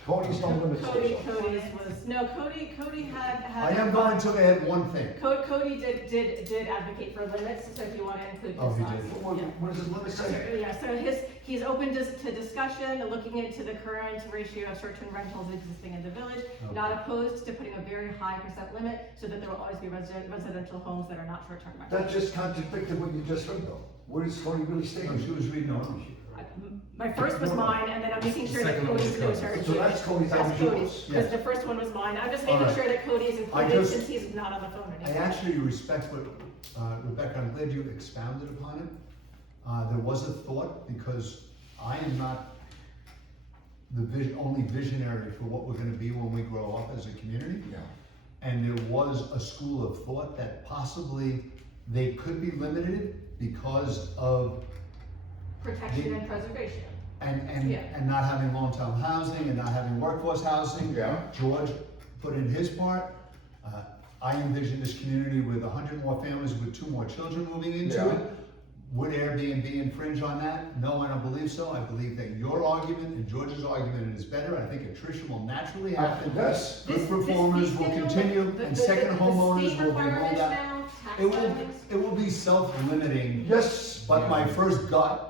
Cody's no limits also. Cody's was, no, Cody had. I am going until they had one thing. Cody did advocate for limits, so if you wanna include his Oh, he thoughts. did? What does his limit say? Yeah, so he's open to discussion, looking into the current ratio of short-term rentals existing in the village, not opposed to putting a very high % limit, so that there will always be residential homes that are not short-term rentals. That just contradicted what you just heard though. What is Cody really No, stating? she was reading her. My first was mine, and then I'm making sure that Second one Cody's was notes Cody's. are. So that's Cody's, that That's was Cody's, yours. because Yes. the first one was mine, I'm just All making right. sure that Cody is I included, just- since he's not on the phone I anymore. actually respect what, Rebecca, I'm glad you expounded upon it. There was a thought, because I am not the only visionary for what we're gonna be when we grow up as a community. Yeah. And there was a school of thought that possibly they could be limited because of, Protection and preservation. and not having long-term housing and not having workforce housing. Yeah. George put in his part. I envision this community with 100 more families with 2 more children moving into Yeah. it. Would Airbnb infringe on that? No, I don't believe so. I believe that your argument and George's argument is better. I think attrition will naturally happen. Yes. Good This performers fee will schedule, continue, the- and the- second the homeowners state will be rolled requirements out. now, tax It will, filings. it will be self-limiting, Yes. but my first gut,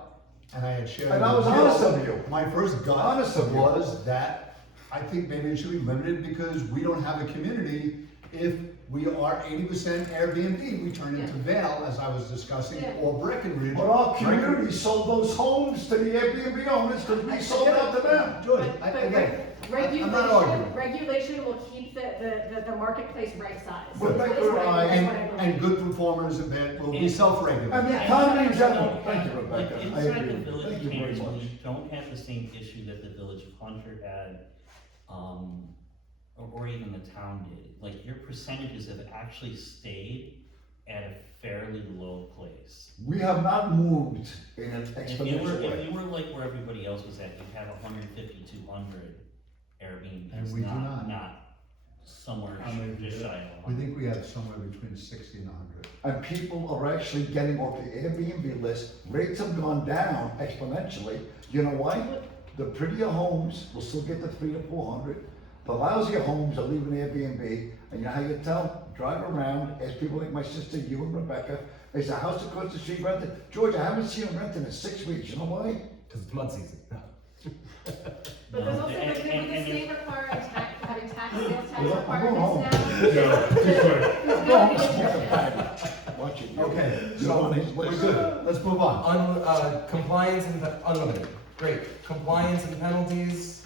and I had shared. And I with was honest of you. My first gut Honest of you. was that I think maybe it should be limited because we don't have a community. If we are 80% Airbnb, we turn into Vale, as I was discussing, Yeah. or Breckenridge. But our community sold those homes to the Airbnb owners because we sold out to them. George, But again, I'm not arguing. regulation will keep the marketplace right-sized. But Is what I- Rebecca, is what I And believe. good performers and bad will be And- self-regulated. And the Yeah. economy in general, Don't thank you, have- Rebecca, like, I inside agree, the village thank of you very Tannersville, much. you don't have the same issue that the village of Hunter had, or even the town did. Like, your percentages have actually stayed at a fairly low place. We have not moved in an If you were, exponential if way. you were like where everybody else was at, you'd have 150, 200 Airbnbs, And we do not. not somewhere How many do you just have? shy of We 100. think we have somewhere between 60 and 100. And people are actually getting off the Airbnb list. Rates have gone down exponentially. You know why? The prettier homes will still get the 300 to 400. The lousier homes are leaving Airbnb. And you know how you tell? Drive around, ask people like my sister, you and Rebecca, is the house across the street rented? George, I haven't seen them rented in 6 weeks. You know why? Because it's mud season. But there's also, And- with the and- state requiring having tax, sales tax Well, I'm going home. requirements now. Yeah, too quick. Go home, smoke a pipe. Watch it. Okay, You're on his we're list. good. Let's move on. Compliance and unlimited. Great. Compliance and penalties.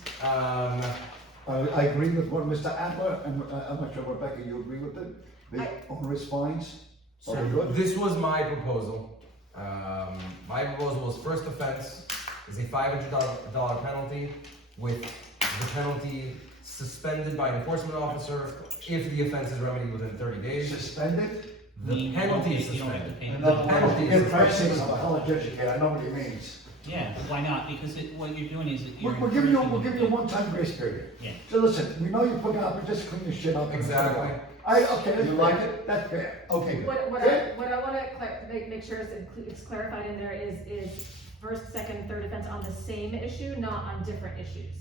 I agree with what Mr. Adler, and I'm not sure, Rebecca, you agree with it? The onerous fines? Are we good? This was my proposal. My proposal was first offense is a $500 penalty with the penalty suspended by an enforcement officer if the offense is remedied within 30 days. Suspended? The penalty is You don't have to suspended. pay. And The penalty is In Christ's sake, suspended. I'm a college educator, I know what he means. Yeah, why not? Because what you're doing is that you're. We'll give you a encouraging- one-time grace period. Yeah. So listen, we know you're putting up, but just clean your shit up. Exactly. Okay, that's You like fair. it? That's fair. Okay, good. What I wanna make sure it's clarified in there is first, second, third offense on the same issue, not on different issues.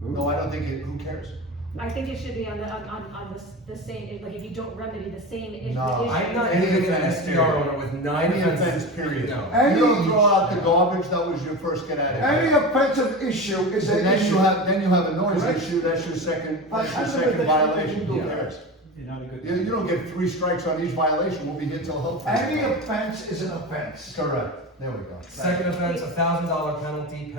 No, I don't think it, who cares? I think it should be on the same, like if you don't remedy the same issue. No, I'm not Any giving an offense, SDR period. owner with 9 Any offenses. offense, period. No. Any- You don't throw out the garbage, that was your first get at it. Any offensive issue is And an then issue. you have a noise Correct. issue, that's your second That's violation, who Yeah. cares? You're not a good. You don't get 3 strikes on each violation, we'll be here till hell. Any offense is an offense. Correct, there we go. Second offense, $1,000 penalty.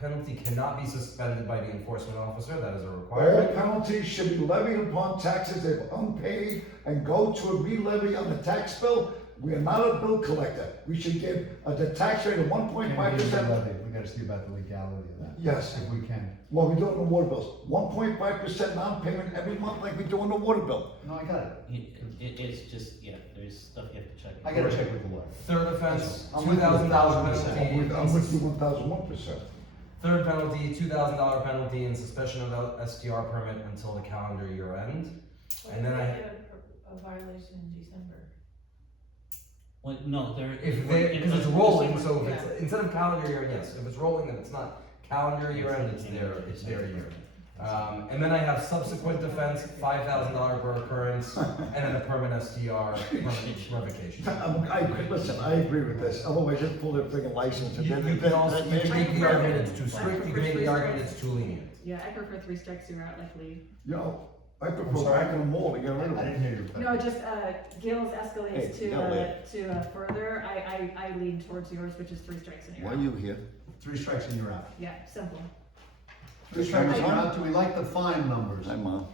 Penalty cannot be suspended by the enforcement officer. That is a All requirement. penalties should be levied upon taxes if unpaid and go to a re-levy on the tax bill. We are not a bill collector. We should give the tax rate of 1.5%. We gotta see about the legality of that. Yes. If we can. Well, we do it in the water bills. 1.5% non-payment every month like we do on the water bill. No, I got it. It's just, yeah, there's stuff you have to check. I gotta check with the lawyer. Third offense, I'm with you $2,000 1,000%. I'm with you 1,001%. Third penalty, $2,000 penalty and suspension of the STR permit until the calendar year end. And then I, A violation in December. Well, no, there. because it's rolling, so if it's, instead of calendar year, yes, if it's rolling, then it's not calendar year end, it's their year. And then I have subsequent offense, $5,000 per occurrence, and then a permanent STR, permanent revocation. Listen, I agree with this, otherwise just pull their freaking license and You then. can also, you can make the I argument prefer- it's too I strict, you prefer can make three the argument strikes. it's too lenient. Yeah, I prefer 3 strikes, you're out, like Lee. Yo, I I'm prefer sorry? back in them all to get rid of I them. didn't hear you. No, just, Gil's escalates Hey, no way. to further, I lean towards yours, which is 3 strikes and you're Why out. are you here? 3 strikes and you're out. Yeah, simple. 3 strikes and you're out. Do we like the fine numbers? Hi, Mom.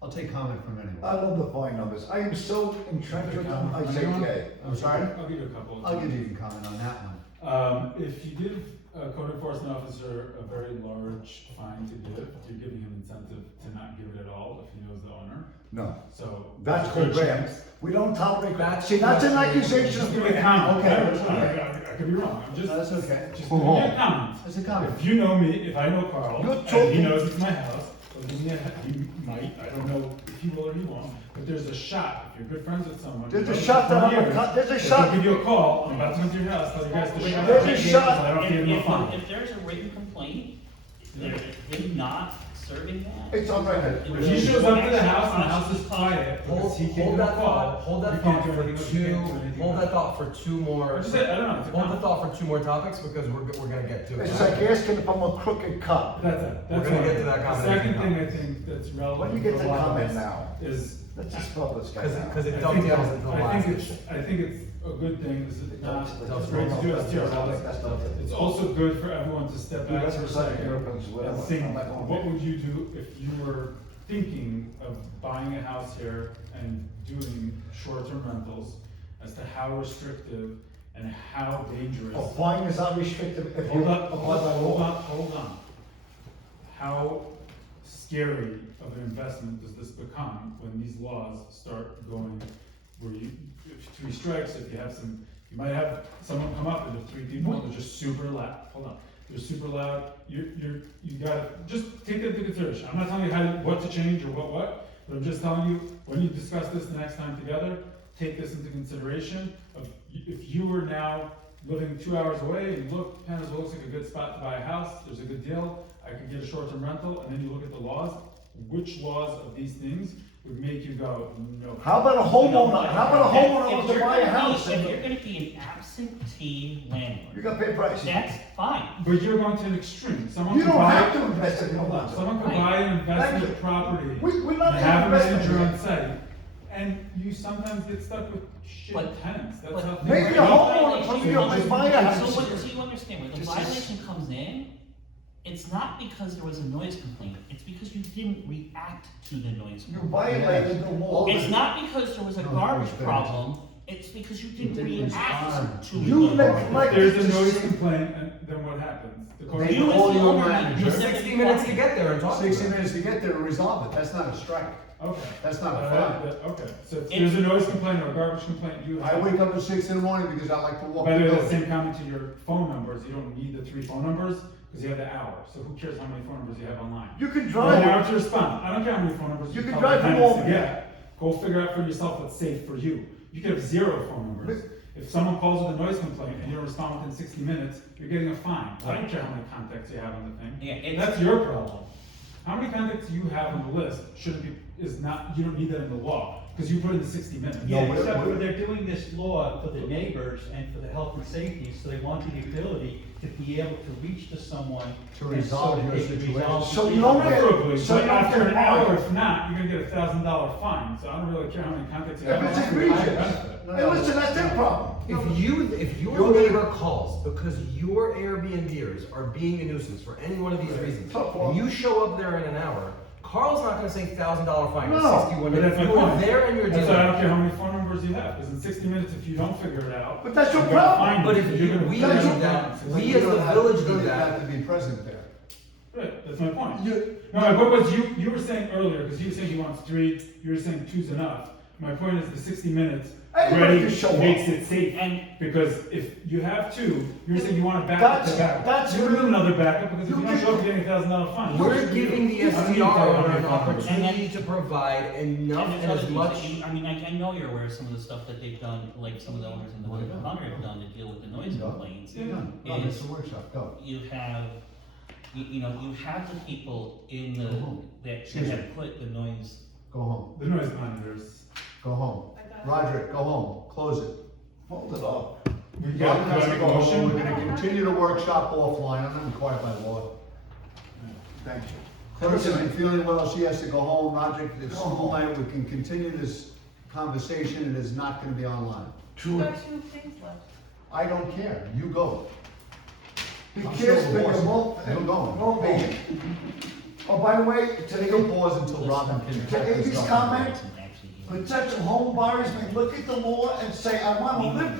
I'll take comment from I anyone. love the fine numbers. I am so entrenched with them, I say yay. I'm sorry? I'll give you a couple. I'll give you a comment on that one. If you give a code enforcement officer a very large fine to give, you're giving him incentive to not give it at all if he knows the owner. No, So. that's there's a called good Graham. chance- We don't tolerate, That's see, that's an what- accusation Just of give me a Graham. comment. Okay. I could be wrong. I'm just. No, that's okay. Just give me a comment. That's a comment. If you know me, if I know Carl, You're and he talking- knows it's my house, well, he might, I don't know if he will or he won't, but there's a shot, if you're good friends with someone. There's you a know shot them that for I'm a years, co- there's a they shot- can give you a call, I'm about to come to your house, tell you guys to shut up. There's a shot- I don't give him a fine. If there's a written complaint, him not serving that. It's on record. If he shows up to the house and the house is quiet, Hold, because he hold can't that call. thought, hold you that can't thought do for anything, you two, can't do anything hold about that it. thought for two more. I just said, I don't know, it's a Hold the comment. thought for two more topics because we're gonna get to it. It's like asking if I'm a crooked cop. That's it. We're That's gonna all. get to that The comment. second thing I think that's relevant. When you get for to a lot of comment us now, Is. let's just spell this guy out. Cause it I think dovetails that- into the last issue. I think it's a good thing, this is not, That's it's great to do STR. That's not it. It's also good for everyone to step back That's for a the second second Europeans, whatever. and think, I'm not going what there. would you do if you were thinking of buying a house here and doing short-term rentals, as to how restrictive and how dangerous. Applying is unrestricted if you Hold up, apply by law. hold on. How scary of an investment does this become when these laws start going, where you, if 3 strikes, if you have some, you might have someone come up and if 3 people, and they're just super loud, hold on, they're super loud, you gotta, just take that into consideration. I'm not telling you what to change or what, but I'm just telling you, when you discuss this the next time together, take this into consideration of, if you were now living 2 hours away and you look, Tannersville looks like a good spot to buy a house, there's a good deal, I could get a short-term rental, and then you look at the laws, which laws of these things would make you go, no? How about a homeowner, how about a homeowner wants to buy a house? If you're gonna be an absentee You landlord, gotta pay a price. that's fine. But you're going to an extreme, someone You could don't buy. have to invest in your Hold on, house. someone could Right. buy an Thank investment you. property, We're not and have a investing manager in on it. site, and you sometimes get stuck with shit But- tenants, that's but- how. things Maybe are. a homeowner comes here and buy a house. So what, so you understand, where the This is- violation comes in, it's not because there was a noise complaint, it's because you didn't react to the noise You complaint. violated the law. It's not because there was a No, garbage it's fair. problem, it's because you didn't didn't react respond. to You the neglect- garbage. If there's a to noise see- complaint, and then what happens? The code They You as call the your owner, manager. you said 60 minutes to get there and talk to 60 them. minutes to get there to resolve it, that's not a strike. Okay. That's not a Okay, so if there's a noise complaint or a garbage complaint, you I have. wake up at 6 in the morning because I like to walk. By the the way, the dog. same comment to your phone numbers, you don't need the 3 phone numbers, because you have the hour, so who cares how many phone numbers you have online? You can You have an hour drive, to respond, I don't care how many phone numbers You you can tell drive the from tenants to home. get. Go figure out for yourself what's safe for you. You could have 0 phone numbers. If someone calls with a noise complaint and you don't respond within 60 minutes, you're getting a fine. I don't care how many contacts you have on the thing. Yeah, it's- That's your problem. How many contacts you have on the list shouldn't be, is not, you don't need that in the law, because you put in the 60 minutes. Yeah, No, except what- for they're doing this law for the neighbors and for the health and safety, so they want the ability to be able to reach to someone. To and so resolve that your they can situation. resolve So the you don't issue. get- Preferably, So but you don't after get an hour, fined. if not, you're gonna get a $1,000 fine, so I don't really care how many contacts you if have. it's on. egregious. Benefit. Hey, listen, that's their problem. If your neighbor calls because your Airbnbers are being a nuisance for any one of these reasons, Tough one. and you show up there in an hour, Carl's not gonna say $1,000 fine or No, 61 But minutes. that's my You were point. there and you're That's dealing. why I don't care how many phone numbers you have, because in 60 minutes, if you don't figure it out. But that's your you're gonna problem. find But it, if because you- you're gonna we figure did it that. out. We You as don't the have- village you do don't that. have to be present there. Right, that's my point. You- No, my point was, you were saying earlier, because you were saying he wants 3, you were saying 2's enough. My point is the 60 minutes Anybody already can show up. makes it safe. And Because if you have 2, you're saying you want to back up to back. That's- You need another backup, because if You you don't can- show up, you're getting $1,000 fine. We're giving the SDR owner an And opportunity to provide enough And and there's other as things much. that you, I mean, I know you're aware of some of the stuff that they've done, like some of the owners in the village of Hunter have done to deal with the noise Yeah. complaints. Yeah. No, it's a workshop, go. You have you know, you have the people in the, that Excuse have put the noise. Go home, The noise monitors. go home. Roderick, go home, close it. Hold it up. We Robin got, has do I to make go a home, motion? we're gonna continue the workshop offline, I'm not required by law. Thank you. Clarissa isn't feeling well, she has to go home, Roderick, it's Go school home. night, we can continue this conversation, it is not gonna be online. You got 2 things left. I don't care, you go. Be I'm still careful, the you're boss. both. You're going. No, Hey. Oh, by the way, Take a pause until Robin can. To check this Amy's stuff. comment, Actually, potential home buyers may look at the law and say, I wanna live